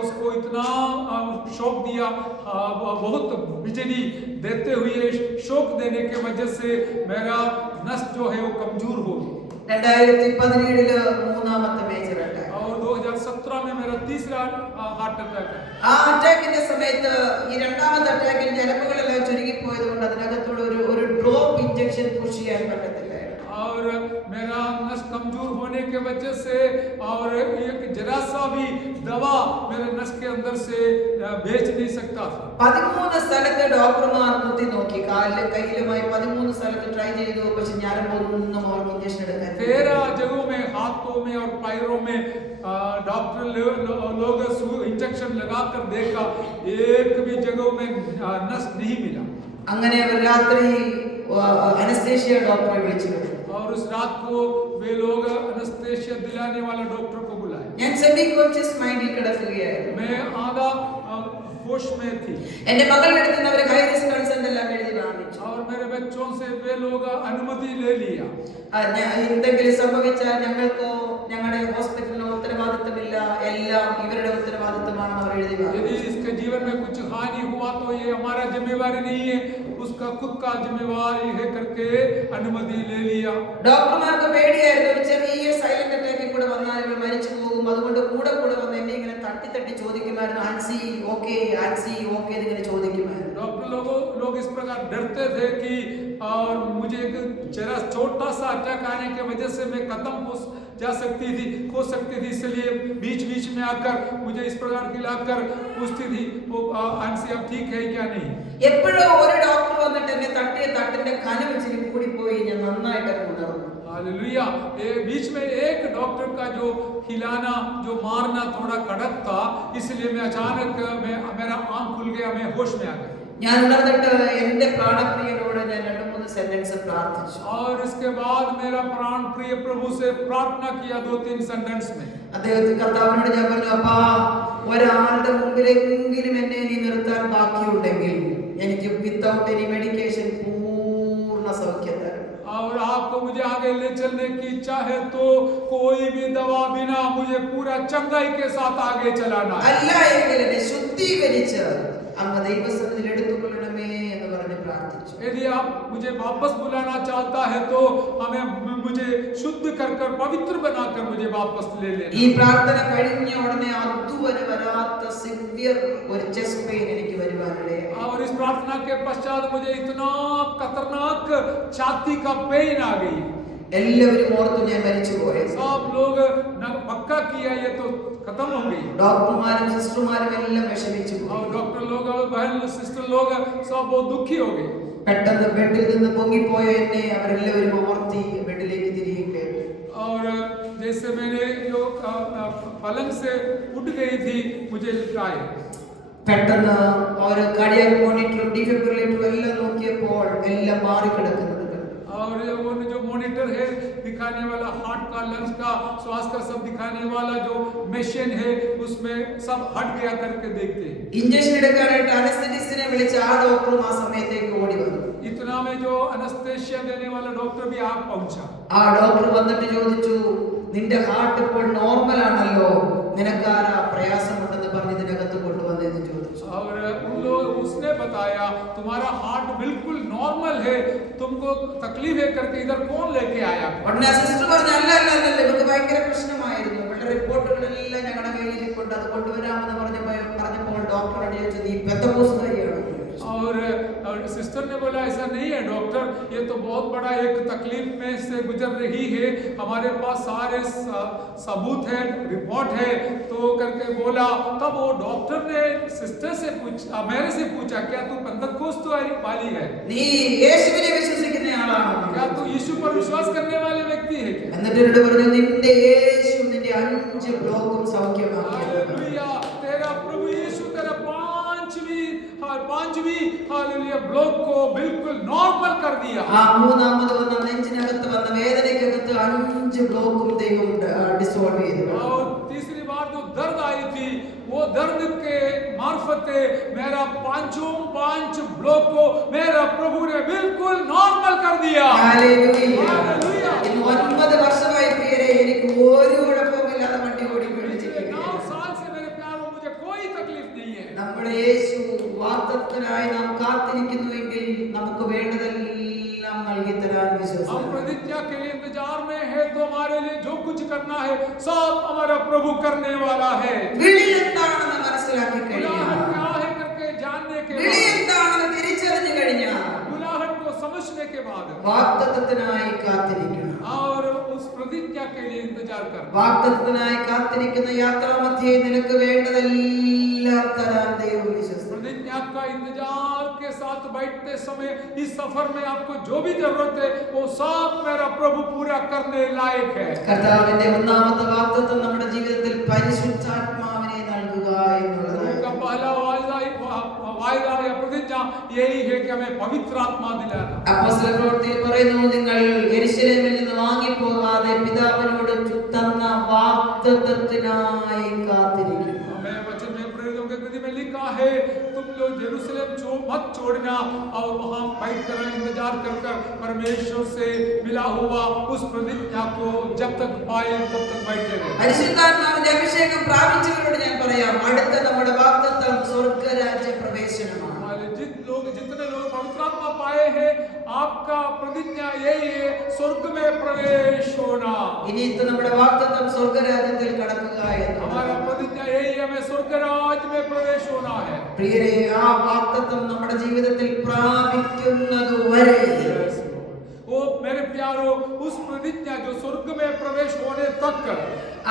उसको इतना शॉक दिया, बहुत बिजली देते हुए शॉक देने के वजह से मेरा नस जो है वो कमजोर हो गई। 2017 മൂന്നാമത്തെ മേജർ അറ്റാക്ക്. और 2017 में मेरा तीसरा हार्ट अटैक है. ആ അറ്റാക്കിന്റെ സമയത്ത് ഈ രണ്ടാമത്തെ അറ്റാക്കിൽ ഞരമ്പുകളെല്ലാം ചുരുങ്ങിപ്പോയതുകൊണ്ട് അതിനകത്തൂടെ ഒരു ഡ്രോപ്പ് ഇഞ്ചക്ഷൻ പുഷ് ചെയ്യാൻ പറ്റത്തില്ല. और मेरा नस कमजोर होने के वजह से और एक जरा सा भी दवा मेरे नस के अंदर से भेज नहीं सकता था. 13 സ്ഥലത്ത് ഡോക്ടർമാർ കുത്തി നോക്കി, കാലിലും കയ്യിലുമായി 13 സ്ഥലത്ത് ട്രൈ ചെയ്തു. പക്ഷെ ഞരമ്പൊന്നും അവർക്ക് ഇഞ്ചക്ഷൻ എടുക്കാൻ 13 जगहों में, हाथों में और पैरों में डॉक्टर लोग इंजेक्शन लगाकर देखा, एक भी जगहों में नस नहीं मिला. അങ്ങനെ അവർ രാത്രി അനസ്തേഷ്യ ഡോക്ടറെ വിളിച്ചു. और उस रात को वे लोग एनेस्थीसिया दिलाने वाला डॉक्टर को बुलाए. ഞാൻ സെമി കോൺഷ്യസ് മൈൻഡിൽ കിടക്കുകയായിരുന്നു. मैं आधा होश में थी. എന്റെ മകളുടെ അടുത്ത് നിന്ന് അവർ ഹൈ റിസ്ക് കൺസെന്റ് എല്ലാം എഴുതി വാങ്ങിച്ചു. और मेरे बच्चों से वे लोग अनुमति ले लिया. എന്തെങ്കിലും സംഭവിച്ചാൽ ഞങ്ങൾക്കോ ഞങ്ങളുടെ ഹോസ്പിറ്റലിനോ ഉത്തരവാദിത്തമില്ല, എല്ലാം ഇവരുടെ ഉത്തരവാദിത്തമാണെന്ന് അവർ എഴുതി വാങ്ങിച്ചു. यदि इसके जीवन में कुछ हानि हुआ तो ये हमारा जिम्मेवारी नहीं है, उसका खुद का जिम्मेवारी है करके अनुमति ले लिया. ഡോക്ടർമാർക്ക് പേടിയായിരുന്നു, ഒരു ചെറിയ സൈലന്റ് അറ്റാക്കിൽ കൂടെ വന്നാൽ ഇവർ മരിച്ചു പോകും. അതുകൊണ്ട് കൂടെ വന്ന് എന്നെ ഇങ്ങനെ തട്ടി ചോദിക്കുമായിരുന്നു, ആൻസി ഓക്കെ, ആൻസി ഓക്കെ എന്നിങ്ങനെ ചോദിക്കുമായിരുന്നു. डॉक्टर लोग इस प्रकार डरते थे कि और मुझे एक जरा छोटा सा अटैक आने की वजह से मैं खत्म हो सकती थी, इसलिए बीच में आकर मुझे इस प्रकार खिलाकर पूछती थी वो आंसी अब ठीक है क्या नहीं. എപ്പോഴോ ഒരു ഡോക്ടർ വന്നിട്ട് എന്നെ തട്ടിന്റെ കനം ഇച്ചിരി കൂടി പോയി, ഞാൻ നന്നായിട്ട് ഉണർന്നു. हालेलुया. बीच में एक डॉक्टर का जो हिलाना, जो मारना थोड़ा कड़क था, इसलिए मैं अचानक मेरा आंख खुल गया, मैं होश में आ गया. ഞാൻ ഉണർന്നിട്ട് എന്റെ പ്രാണപ്രിയനോട് ഞാൻ 2-3 സെന്റൻസ് പ്രാർത്ഥിച്ചു. और इसके बाद मेरा प्राण प्रिय प्रभु से प्रार्थना किया 2-3 सेंटेंस में. അദ്ദേഹത്തെ കർത്താവിനോട് ഞാൻ പറഞ്ഞു, അപ്പാ ഒരാളുടെ മുമ്പിലെങ്കിലും എന്നെ നീ നിർത്താൻ ബാക്കിയുണ്ടെങ്കിൽ എനിക്ക് വിത്തൗട്ട് എനി മെഡിക്കേഷൻ പൂർണ്ണ സൗഖ്യം തരണം. और आपको मुझे आगे ले चलने की इच्छा है तो कोई भी दवा बिना मुझे पूरा चंगाई के साथ आगे चलाना है. അല്ല എങ്കിൽ എന്നെ ശുദ്ധീകരിച്ച് അങ്ങ് ദൈവസന്നിധിയിൽ എടുത്തുകൊള്ളണമേ എന്ന് പറഞ്ഞ് പ്രാർത്ഥിച്ചു. यदि आप मुझे वापस बुलाना चाहता है तो मुझे शुद्ध कर पवित्र बनाकर मुझे वापस ले लेना. ഈ പ്രാർത്ഥന കഴിഞ്ഞ ഉടനെ അതുവരെ വരാത്ത സിവിയർ ഒരു ചെസ്റ്റ് പെയിൻ എനിക്ക് വരുവാനിടയായി. और इस प्रार्थना के पश्चात मुझे इतना खतरनाक छाती का पेन आ गई. എല്ലാവരും ഓർത്തു ഞാൻ മരിച്ചു പോയി. सब लोग पक्का किया ये तो खत्म हो गई. ഡോക്ടർമാരും സിസ്റ്റർമാരും എല്ലാം വിഷമിച്ചു. और डॉक्टर लोग और बहन सिस्टर लोग सब बहुत दुखी हो गए. പെട്ടെന്ന് ബെഡിൽ നിന്ന് പൊങ്ങിപ്പോയ എന്നെ അവരെല്ലാവരും അമർത്തി ബെഡിലേക്ക് തിരികെ കയറ്റി. और जैसे मैंने जो पलंग से उठ गई थी मुझे लिटाए. പെട്ടെന്ന് ഒരു കാർഡിയാക് മോണിറ്ററും ഡിഫിബ്രിലേറ്ററും എല്ലാം നോക്കിയപ്പോൾ എല്ലാം മാറി കിടക്കുന്നത്. और वो जो मॉनिटर है दिखाने वाला, हार्ट का, लंग्स का, श्वास का सब दिखाने वाला जो मशीन है उसमें सब हट गया करके देखते हैं. ഇഞ്ചക്ഷൻ എടുക്കാനായിട്ട് അനസ്തറ്റിസ്റ്റിനെ വിളിച്ച ആ ഡോക്ടറും ആ സമയത്തേക്ക് ഓടി വന്നു. इतना में जो अनेस्थीसिया देने वाला डॉक्टर भी आप पहुंचा. ആ ഡോക്ടർ വന്നിട്ട് ചോദിച്ചു, നിന്റെ ഹാർട്ട് ഇപ്പോൾ നോർമൽ ആണല്ലോ, നിനക്കാരാ പ്രയാസമുണ്ടെന്ന് പറഞ്ഞ് ഇതിനകത്ത് കൊണ്ടുവന്നെന്ന് ചോദിച്ചു. और उसने बताया तुम्हारा हार्ट बिल्कुल नॉर्मल है, तुमको तकलीफ है करके इधर कौन लेके आया. ഉടനെ സിസ്റ്റർ പറഞ്ഞു, അല്ല ഇവർക്ക് ഭയങ്കര പ്രശ്നമായിരുന്നു, ഇവരുടെ റിപ്പോർട്ടുകളെല്ലാം ഞങ്ങളുടെ കയ്യിൽ കൊണ്ട് അത് കൊണ്ടുവരാമെന്ന് പറഞ്ഞപ്പോൾ ഡോക്ടർ ചോദിച്ചത് ഈ പെന്തക്കോസ്തുകാരിയാണോ. और सिस्टर ने बोला ऐसा नहीं है डॉक्टर, ये तो बहुत बड़ा एक तकलीफ में से गुजर रही है, हमारे पास सारे सबूत है, रिपोर्ट है तो करके बोला. तब वो डॉक्टर ने सिस्टर से पूछा, मेरे से पूछा, क्या तू पेंतकोस्त वाली है, നീ യേശുവിനെ വിശ്വസിക്കുന്ന ആളാണോ, क्या तू यीशु पर विश्वास करने वाले व्यक्ति है क्या. എന്നിട്ട് എന്നോട് പറഞ്ഞു, നിന്റെ യേശു നിന്റെ 5 ബ്ലോക്കും സൗഖ്യമാക്കി. हालेलुया. तेरा प्रभु यीशु तेरा पांचवी हालेलुया ब्लॉक को बिल्कुल नॉर्मल कर दिया. ആ മൂന്നാമത് വന്ന നെഞ്ചിനകത്ത് വന്ന വേദനയ്ക്കകത്ത് 5 ബ്ലോക്കും ദൈവം ഡിസോൾവ് ചെയ്തു. और तीसरी बार जो दर्द आई थी वो दर्द के मार्फत मेरा 5 ब्लॉक को मेरा प्रभु ने बिल्कुल नॉर्मल कर दिया. हालेलुया. 9 വർഷമായി പേരെ എനിക്ക് ഒരു യേശു വാഗ്ദത്തത്തിനായി നാം കാത്തിരിക്കുന്നുവെങ്കിൽ നമുക്ക് വേണ്ടതെല്ലാം നൽകി തരാൻ हम വിശ്വസിക്കുന്നു. प्रतिज्ञा के लिए इंतजार में है तो हमारे लिए जो कुछ करना है सब हमारा प्रभु करने वाला है। വിളി എന്താണെന്ന് മനസ്സിലാക്കി കഴിഞ്ഞാൽ, बुलाहट क्या है करके जानने के വിളി बाद, എന്താണെന്ന് തിരിച്ചറിഞ്ഞു കഴിഞ്ഞാൽ बुलाहट को समझने के बाद വാഗ്ദത്തത്തിനായി കാത്തിരിക്കണം. और उस प्रतिज्ञा के लिए इंतजार करना। വാഗ്ദത്തത്തിനായി കാത്തിരിക്കുന്ന യാത്രാമധ്യേ നിനക്ക് വേണ്ടതെല്ലാം തരാൻ ദൈവം വിശ്വസിക്കുന്നു. प्रतिज्ञा का इंतजार के साथ बैठते समय इस सफर में आपको जो भी जरूरत है वो सब मेरा प्रभु पूरा करने लायक है। കർത്താവിന്റെ ഒന്നാമത്തെ വാഗ്ദത്തം നമ്മുടെ ജീവിതത്തിൽ പരിശുദ്ധാത്മാവിനെ നൽകുക എന്നുള്ളതാണ്. का पहला वायदा या प्रतिज्ञा यही है कि हमें पवित्र आत्मा दिलाना। അപ്പോസ്തല പ്രവൃത്തിയിൽ പറയുന്നു, നിങ്ങൾ യെരൂശലേമിൽ നിന്ന് വാങ്ങിപ്പോകാതെ പിതാവിനോട് തന്ന വാഗ്ദത്തത്തിനായി കാത്തിരിക്കുന്നു. हमें वचन में प्रेरितों के कृति में लिखा है, तुम लोग यरूशलेम मत छोड़ना और वहां बैठकर इंतजार कर परमेश्वर से मिला हुआ उस प्रतिज्ञा को जब तक पाए तब तक बैठे रहे। പരിശുദ്ധാത്മാവിന്റെ അഭിഷേകം പ്രാപിച്ചവരോട് ഞാൻ പറയാം, അടുത്ത നമ്മുടെ വാഗ്ദത്തം സ്വർഗ്ഗരാജ്യ പ്രവേശനമാണ്. जितने लोग पवित्र आत्मा पाए हैं, आपका प्रतिज्ञा यही है, स्वर्ग में प्रवेश होना। ഇനിയിത്തെ നമ്മുടെ വാഗ്ദത്തം സ്വർഗ്ഗരാജ്യത്തിൽ കടക്കുക എന്നതാണ്. हमारा प्रतिज्ञा यही है, हमें स्वर्ग राज्य में प्रवेश होना है। പ്രിയരേ, ആ വാഗ്ദത്തം നമ്മുടെ ജീവിതത്തിൽ പ്രാപിക്കുന്നതുവരെ ओ मेरे प्यारो, उस प्रतिज्ञा जो स्वर्ग में प्रवेश होने तक,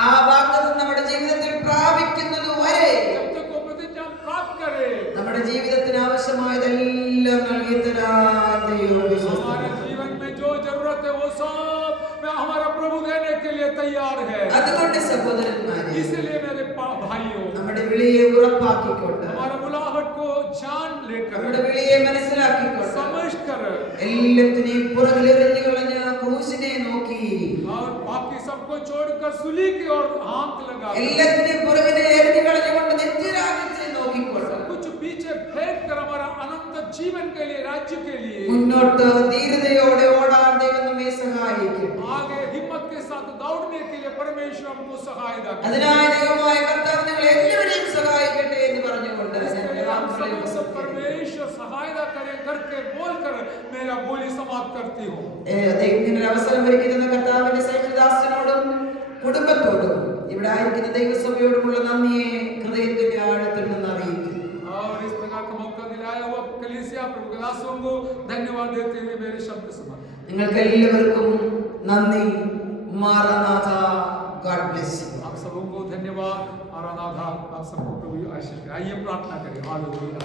ആ വാഗ്ദത്തം നമ്മുടെ ജീവിതത്തിൽ പ്രാപിക്കുന്നതുവരെ जब तक वो प्रतिज्ञा प्राप्त करे, നമ്മുടെ ജീവിതത്തിന് ആവശ്യമായതെല്ലാം നൽകി തരാൻ ദൈവം വിശ്വസിക്കുന്നു. हमारे जीवन में जो जरूरत है वो सब मैं हमारा प्रभु देने के लिए तैयार है। അതുകൊണ്ട് സഹോദരന്മാരെ, इसलिए मेरे भाइयों, നമ്മുടെ വിളിയെ ഉറപ്പാക്കിക്കൊണ്ട്, हमारा बुलाहट को जान लेकर, നമ്മുടെ വിളിയെ മനസ്സിലാക്കിക്കൊണ്ട്, समझकर എല്ലാത്തിനെയും പുറകിലെറിഞ്ഞു കളഞ്ഞ ക്രൂശിനെ നോക്കി, और बाकी सबको छोड़कर सूली की ओर हाथ लगा, എല്ലാത്തിനെയും പുറകിലെ എറിഞ്ഞു കളഞ്ഞുകൊണ്ട് നിത്യരാജ്യത്തെ നോക്കിക്കൊണ്ട് कुछ पीछे फेंक कर हमारा अनंत जीवन के लिए, राज्य के लिए മുന്നോട്ട് ധീരതയോടെ ഓടാൻ ദൈവം നമ്മെ സഹായിക്കും. आगे हिम्मत के साथ दौड़ने के लिए परमेश्वर हमको सहायता करे। അതിനായി ദൈവമായ കർത്താവ് നിങ്ങളെ എല്ലാവരെയും സഹായിക്കട്ടെ എന്ന് പറഞ്ഞുകൊണ്ട് इसके ഞാൻ लिए हम വാക്കുകളെ सबको सब ഉപസംഹരിക്കുന്നു. परमेश्वर सहायता करे करके बोलकर मेरा बोली समाप्त करती हूँ। ഇങ്ങനെ അവസരം ഒരുക്കിയിരുന്ന കർത്താവിന്റെ സൈന്യദാസനോടും കുടുംബത്തോടും ഇവിടെ ആയിരിക്കുന്ന ദൈവസഭയോടുമുള്ള നന്ദിയെ ഹൃദയത്തിന്റെ ആഴത്തിൽ നിന്ന് അറിയിക്കുന്നു. और इस प्रकार का मौका दिलाया हुआ कलीसिया प्रभु के दासों को धन्यवाद देते हुए मेरे शब्द समाप्त। നിങ്ങൾക്ക് എല്ലാവർക്കും നന്ദി. മാറാനാഥ. God bless you. आप सबों को धन्यवाद। आराधना आप सबको प्रभु आशीष करे। आइए प्रार्थना करें। हालेलुया।